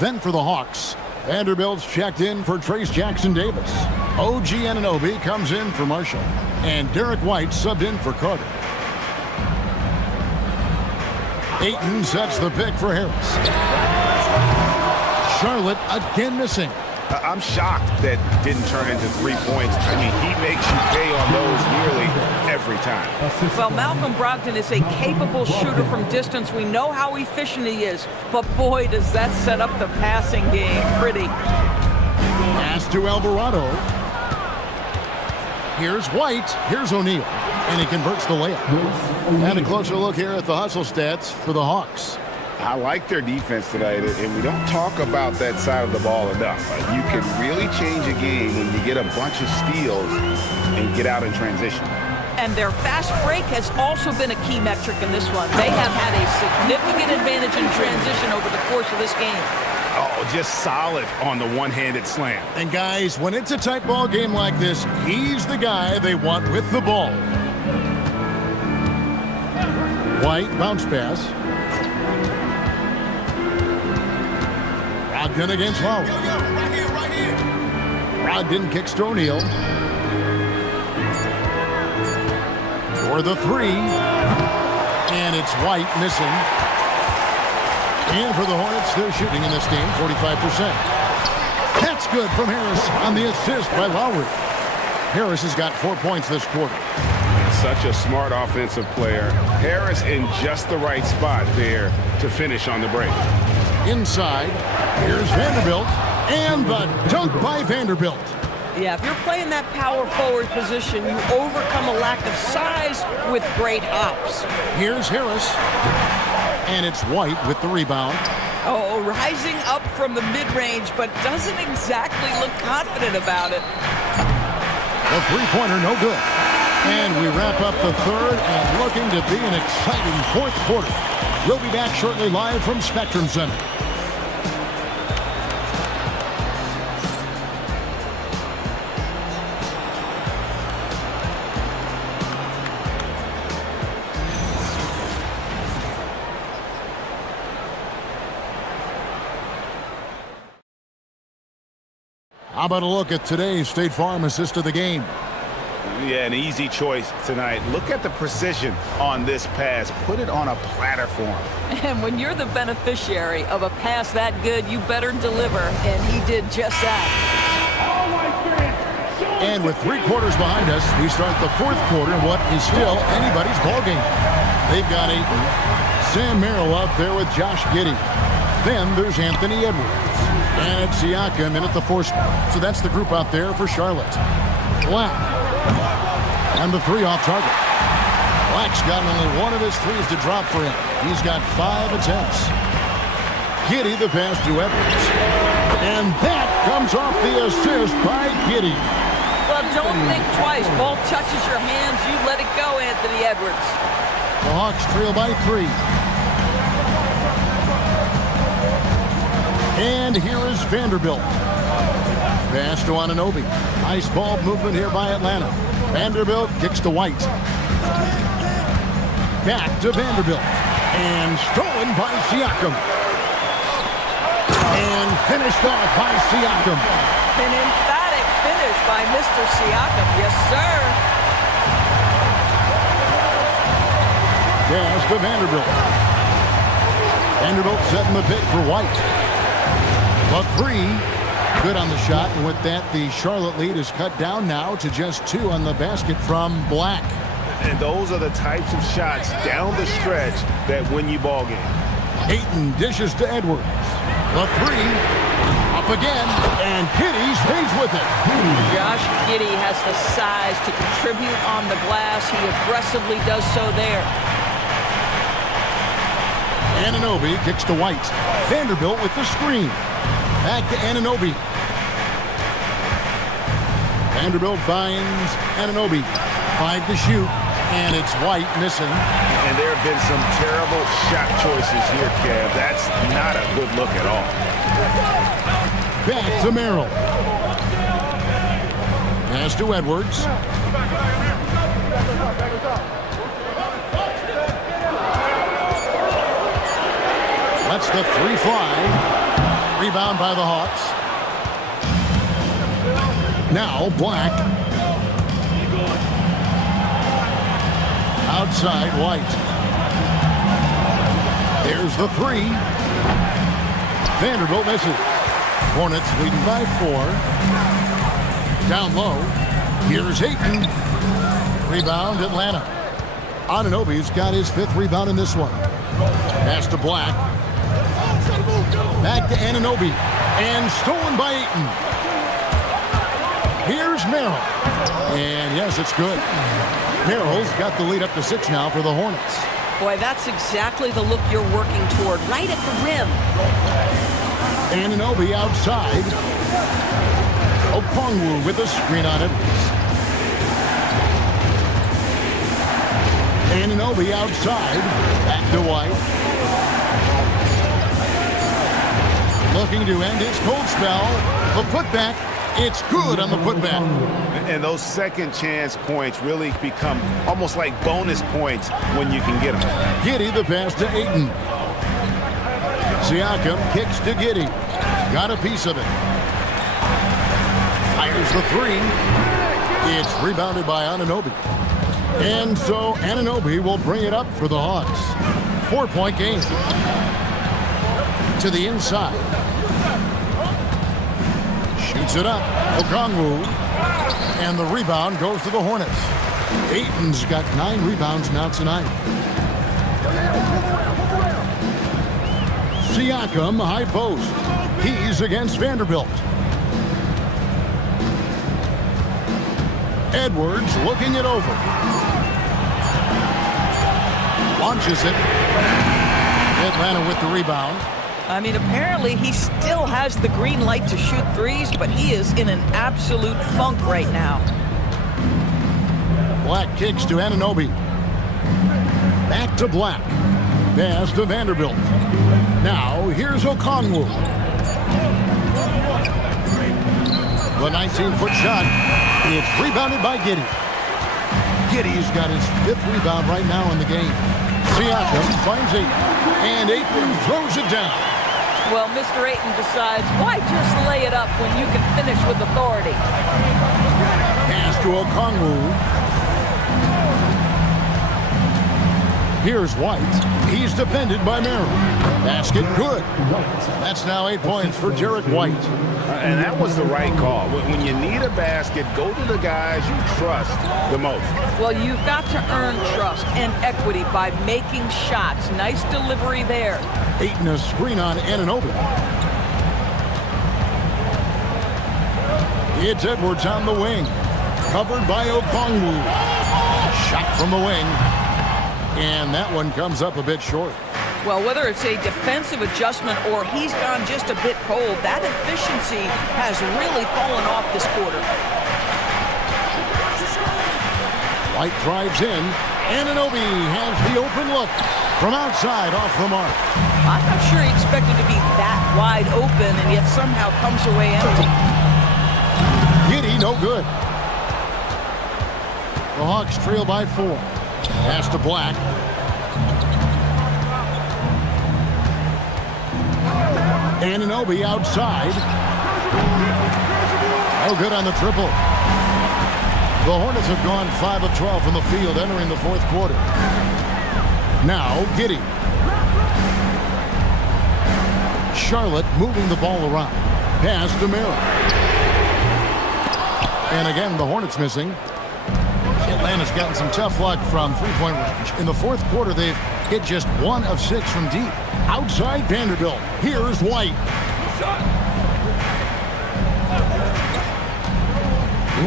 Then for the Hawks, Vanderbilt's checked in for Trace Jackson Davis. OG Anunoby comes in for Marshall, and Derek White subbed in for Carter. Ayton sets the pick for Harris. Charlotte again missing. I'm shocked that didn't turn into 3 points. I mean, he makes you pay on those nearly every time. Well, Malcolm Brogdon is a capable shooter from distance. We know how efficient he is, but boy, does that set up the passing game pretty. Pass to Alvarado. Here's White. Here's O'Neal. And he converts the layup. And a closer look here at the hustle stats for the Hawks. I like their defense tonight, and we don't talk about that side of the ball enough. You can really change a game when you get a bunch of steals and get out in transition. And their fast break has also been a key metric in this one. They have had a significant advantage in transition over the course of this game. Oh, just solid on the one-handed slam. And guys, when it's a tight ball game like this, he's the guy they want with the ball. White bounce pass. Brogdon against Lowry. Brogdon kicks to O'Neal. For the 3. And it's White missing. And for the Hornets, they're shooting in this game 45%. That's good from Harris on the assist by Lowry. Harris has got 4 points this quarter. Such a smart offensive player. Harris in just the right spot there to finish on the break. Inside, here's Vanderbilt, and the dunk by Vanderbilt. Yeah, if you're playing that power forward position, you overcome a lack of size with great hops. Here's Harris, and it's White with the rebound. Oh, rising up from the mid-range, but doesn't exactly look confident about it. The three-pointer, no good. And we wrap up the third and looking to be an exciting fourth quarter. We'll be back shortly live from Spectrum Center. How about a look at today's State Farm assist of the game? Yeah, an easy choice tonight. Look at the precision on this pass. Put it on a platter for him. And when you're the beneficiary of a pass that good, you better deliver, and he did just that. And with 3 quarters behind us, we start the fourth quarter in what is still anybody's ballgame. They've got Ayton. Sam Merrill out there with Josh Giddey. Then there's Anthony Edwards. And it's Siakam in at the 4 spot. So that's the group out there for Charlotte. Black. And the 3 off target. Black's got only 1 of his 3s to drop for him. He's got 5 attempts. Giddey the pass to Edwards. And that comes off the assist by Giddey. Well, don't think twice. Ball touches your hands, you let it go, Anthony Edwards. The Hawks trail by 3. And here is Vanderbilt. Pass to Anunoby. Nice ball movement here by Atlanta. Vanderbilt kicks to White. Back to Vanderbilt. And stolen by Siakam. And finished off by Siakam. An emphatic finish by Mr. Siakam. Yes, sir. Pass to Vanderbilt. Vanderbilt setting the pick for White. The three, good on the shot, and with that, the Charlotte lead is cut down now to just 2 on the basket from Black. And those are the types of shots down the stretch that win you ball games. Ayton dishes to Edwards. The three, up again, and Giddey stays with it. Josh Giddey has the size to contribute on the glass. He aggressively does so there. Anunoby kicks to White. Vanderbilt with the screen. Back to Anunoby. Vanderbilt finds Anunoby. 5 to shoot, and it's White missing. And there have been some terrible shot choices here, Kev. That's not a good look at all. Back to Merrill. Pass to Edwards. Lets the three fly. Rebound by the Hawks. Now Black. Outside White. There's the three. Vanderbilt misses. Hornets leading by 4. Down low. Here's Ayton. Rebound Atlanta. Anunoby's got his 5th rebound in this one. Pass to Black. Back to Anunoby. And stolen by Ayton. Here's Merrill. And yes, it's good. Merrill's got the lead up to 6 now for the Hornets. Boy, that's exactly the look you're working toward, right at the rim. Anunoby outside. Okongwu with a screen on it. Anunoby outside. Back to White. Looking to end his cold spell. The putback. It's good on the putback. And those second chance points really become almost like bonus points when you can get them. Giddey the pass to Ayton. Siakam kicks to Giddey. Got a piece of it. Fires the three. It's rebounded by Anunoby. And so Anunoby will bring it up for the Hawks. 4-point game. To the inside. Shoots it up. Okongwu. And the rebound goes to the Hornets. Ayton's got 9 rebounds now tonight. Siakam, high post. He's against Vanderbilt. Edwards looking it over. Launches it. Atlanta with the rebound. I mean, apparently he still has the green light to shoot threes, but he is in an absolute funk right now. Black kicks to Anunoby. Back to Black. Pass to Vanderbilt. Now, here's Okongwu. The 19-foot shot. It's rebounded by Giddey. Giddey's got his 5th rebound right now in the game. Siakam finds Ayton. And Ayton throws it down. Well, Mr. Ayton decides, why just lay it up when you can finish with authority? Pass to Okongwu. Here's White. He's defended by Merrill. Basket good. That's now 8 points for Derek White. And that was the right call. When you need a basket, go to the guys you trust the most. Well, you've got to earn trust and equity by making shots. Nice delivery there. Ayton a screen on Anunoby. It's Edwards on the wing. Covered by Okongwu. Shot from the wing. And that one comes up a bit short. Well, whether it's a defensive adjustment or he's gone just a bit cold, that efficiency has really fallen off this quarter. White drives in. Anunoby has the open look from outside off the mark. I'm not sure he expected to be that wide open and yet somehow comes away empty. Giddey, no good. The Hawks trail by 4. Pass to Black. Anunoby outside. No good on the triple. The Hornets have gone 5 of 12 from the field entering the 4th quarter. Now Giddey. Charlotte moving the ball around. Pass to Miller. And again, the Hornets missing. Atlanta's gotten some tough luck from three-point range. In the fourth quarter, they've hit just 1 of 6 from deep. Outside Vanderbilt. Here's White.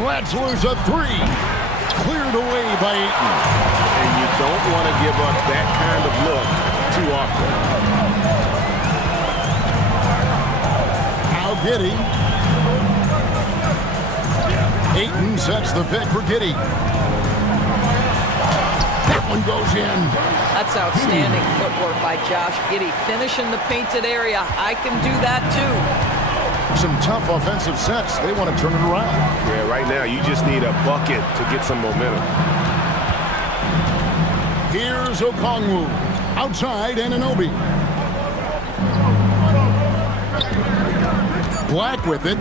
Let's lose a 3. Cleared away by Ayton. And you don't want to give up that kind of look too often. Now Giddey. Ayton sets the pick for Giddey. That one goes in. That's outstanding footwork by Josh Giddey. Finishing the painted area. I can do that too. Some tough offensive sets. They want to turn it around. Yeah, right now you just need a bucket to get some momentum. Here's Okongwu. Outside Anunoby. Black with it.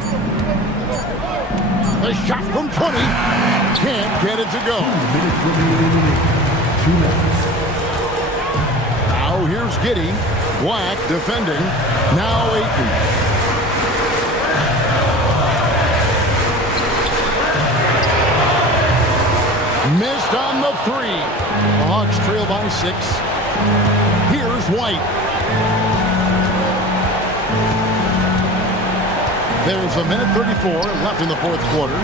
The shot from 20. Can't get it to go. Now here's Giddey. Black defending. Now Ayton. Missed on the 3. The Hawks trail by 6. Here's White. There's a minute 34 left in the fourth quarter.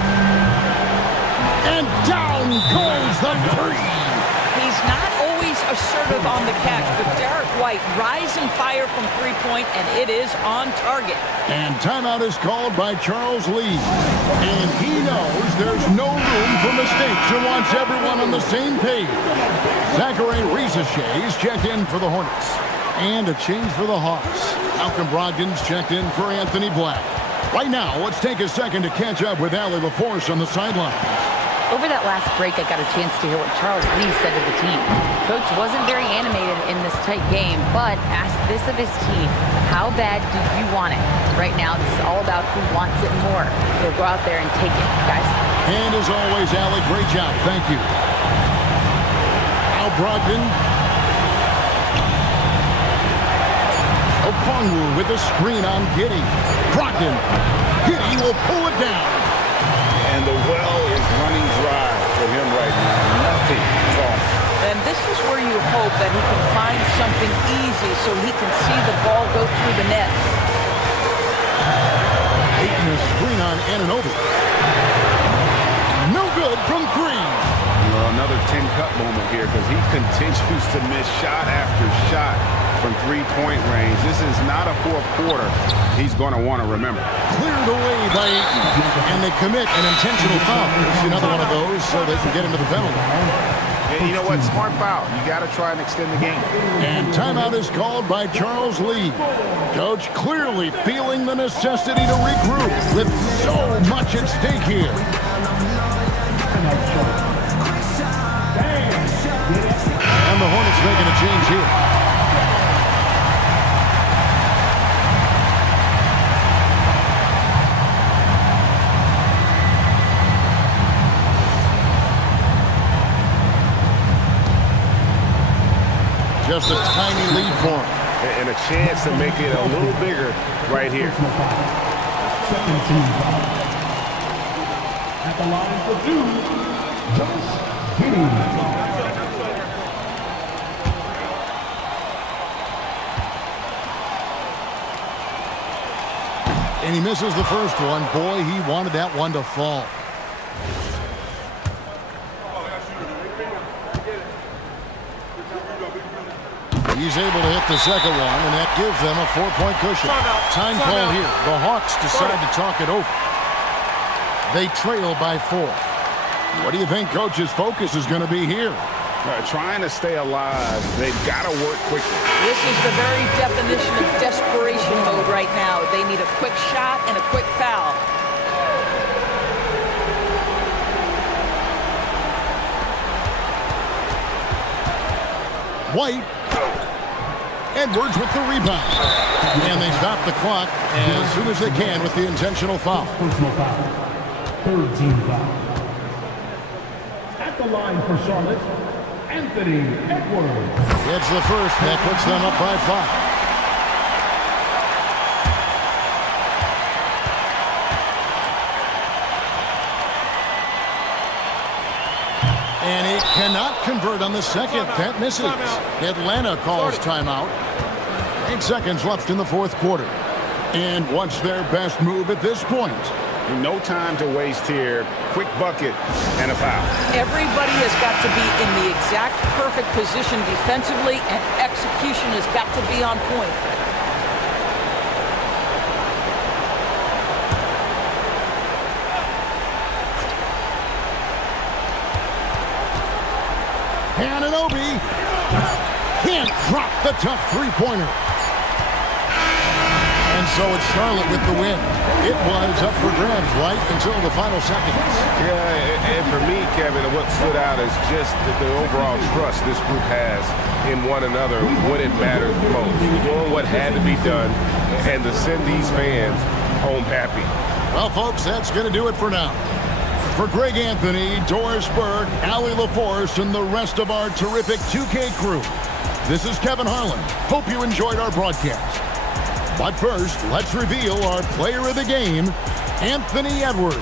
And down goes the 3. He's not always assertive on the catch, but Derek White rising fire from three-point, and it is on target. And timeout is called by Charles Lee. And he knows there's no room for mistakes and wants everyone on the same page. Zachary Risache's checked in for the Hornets. And a change for the Hawks. Malcolm Brogdon's checked in for Anthony Black. Right now, let's take a second to catch up with Allie LaForce on the sideline. Over that last break, I got a chance to hear what Charles Lee said to the team. Coach wasn't very animated in this tight game, but asked this of his team: how bad do you want it? Right now, this is all about who wants it more. So go out there and take it, guys. And as always, Allie, great job. Thank you. Al Brogdon. Okongwu with a screen on Giddey. Brogdon. Giddey will pull it down. And the well is running dry for him right now. Nothing falling. And this is where you hope that he can find something easy so he can see the ball go through the net. Ayton a screen on Anunoby. No good from 3. Well, another 10-cut moment here because he continues to miss shot after shot from three-point range. This is not a fourth quarter he's going to want to remember. Cleared away by Ayton. And they commit an intentional foul. It's another one of those so they can get into the penalty. And you know what? Smart foul. You got to try and extend the game. And timeout is called by Charles Lee. Coach clearly feeling the necessity to regroup with so much at stake here. And the Hornets making a change here. Just a tiny lead for him. And a chance to make it a little bigger right here. At the line for 2, Josh Giddey. And he misses the first one. Boy, he wanted that one to fall. He's able to hit the second one, and that gives them a 4-point cushion. Time call here. The Hawks decide to talk it over. They trail by 4. What do you think Coach's focus is going to be here? Trying to stay alive. They've got to work quickly. This is the very definition of desperation mode right now. They need a quick shot and a quick foul. White. Edwards with the rebound. And they stop the clock as soon as they can with the intentional foul. Personal foul. Third team foul. At the line for Charlotte, Anthony Edwards. It's the first. That puts them up by 5. Cannot convert on the second. That misses. Atlanta calls timeout. 8 seconds left in the fourth quarter. And what's their best move at this point? No time to waste here. Quick bucket and a foul. Everybody has got to be in the exact perfect position defensively, and execution has got to be on point. Anunoby can't drop the tough three-pointer. And so it's Charlotte with the win. It was up for grabs right until the final seconds. Yeah, and for me, Kevin, what stood out is just the overall trust this group has in one another when it mattered most. Doing what had to be done and to send these fans home happy. Well, folks, that's going to do it for now. For Greg Anthony, Doris Burke, Allie LaForce, and the rest of our terrific 2K crew, this is Kevin Harlan. Hope you enjoyed our broadcast. But first, let's reveal our player of the game, Anthony Edwards.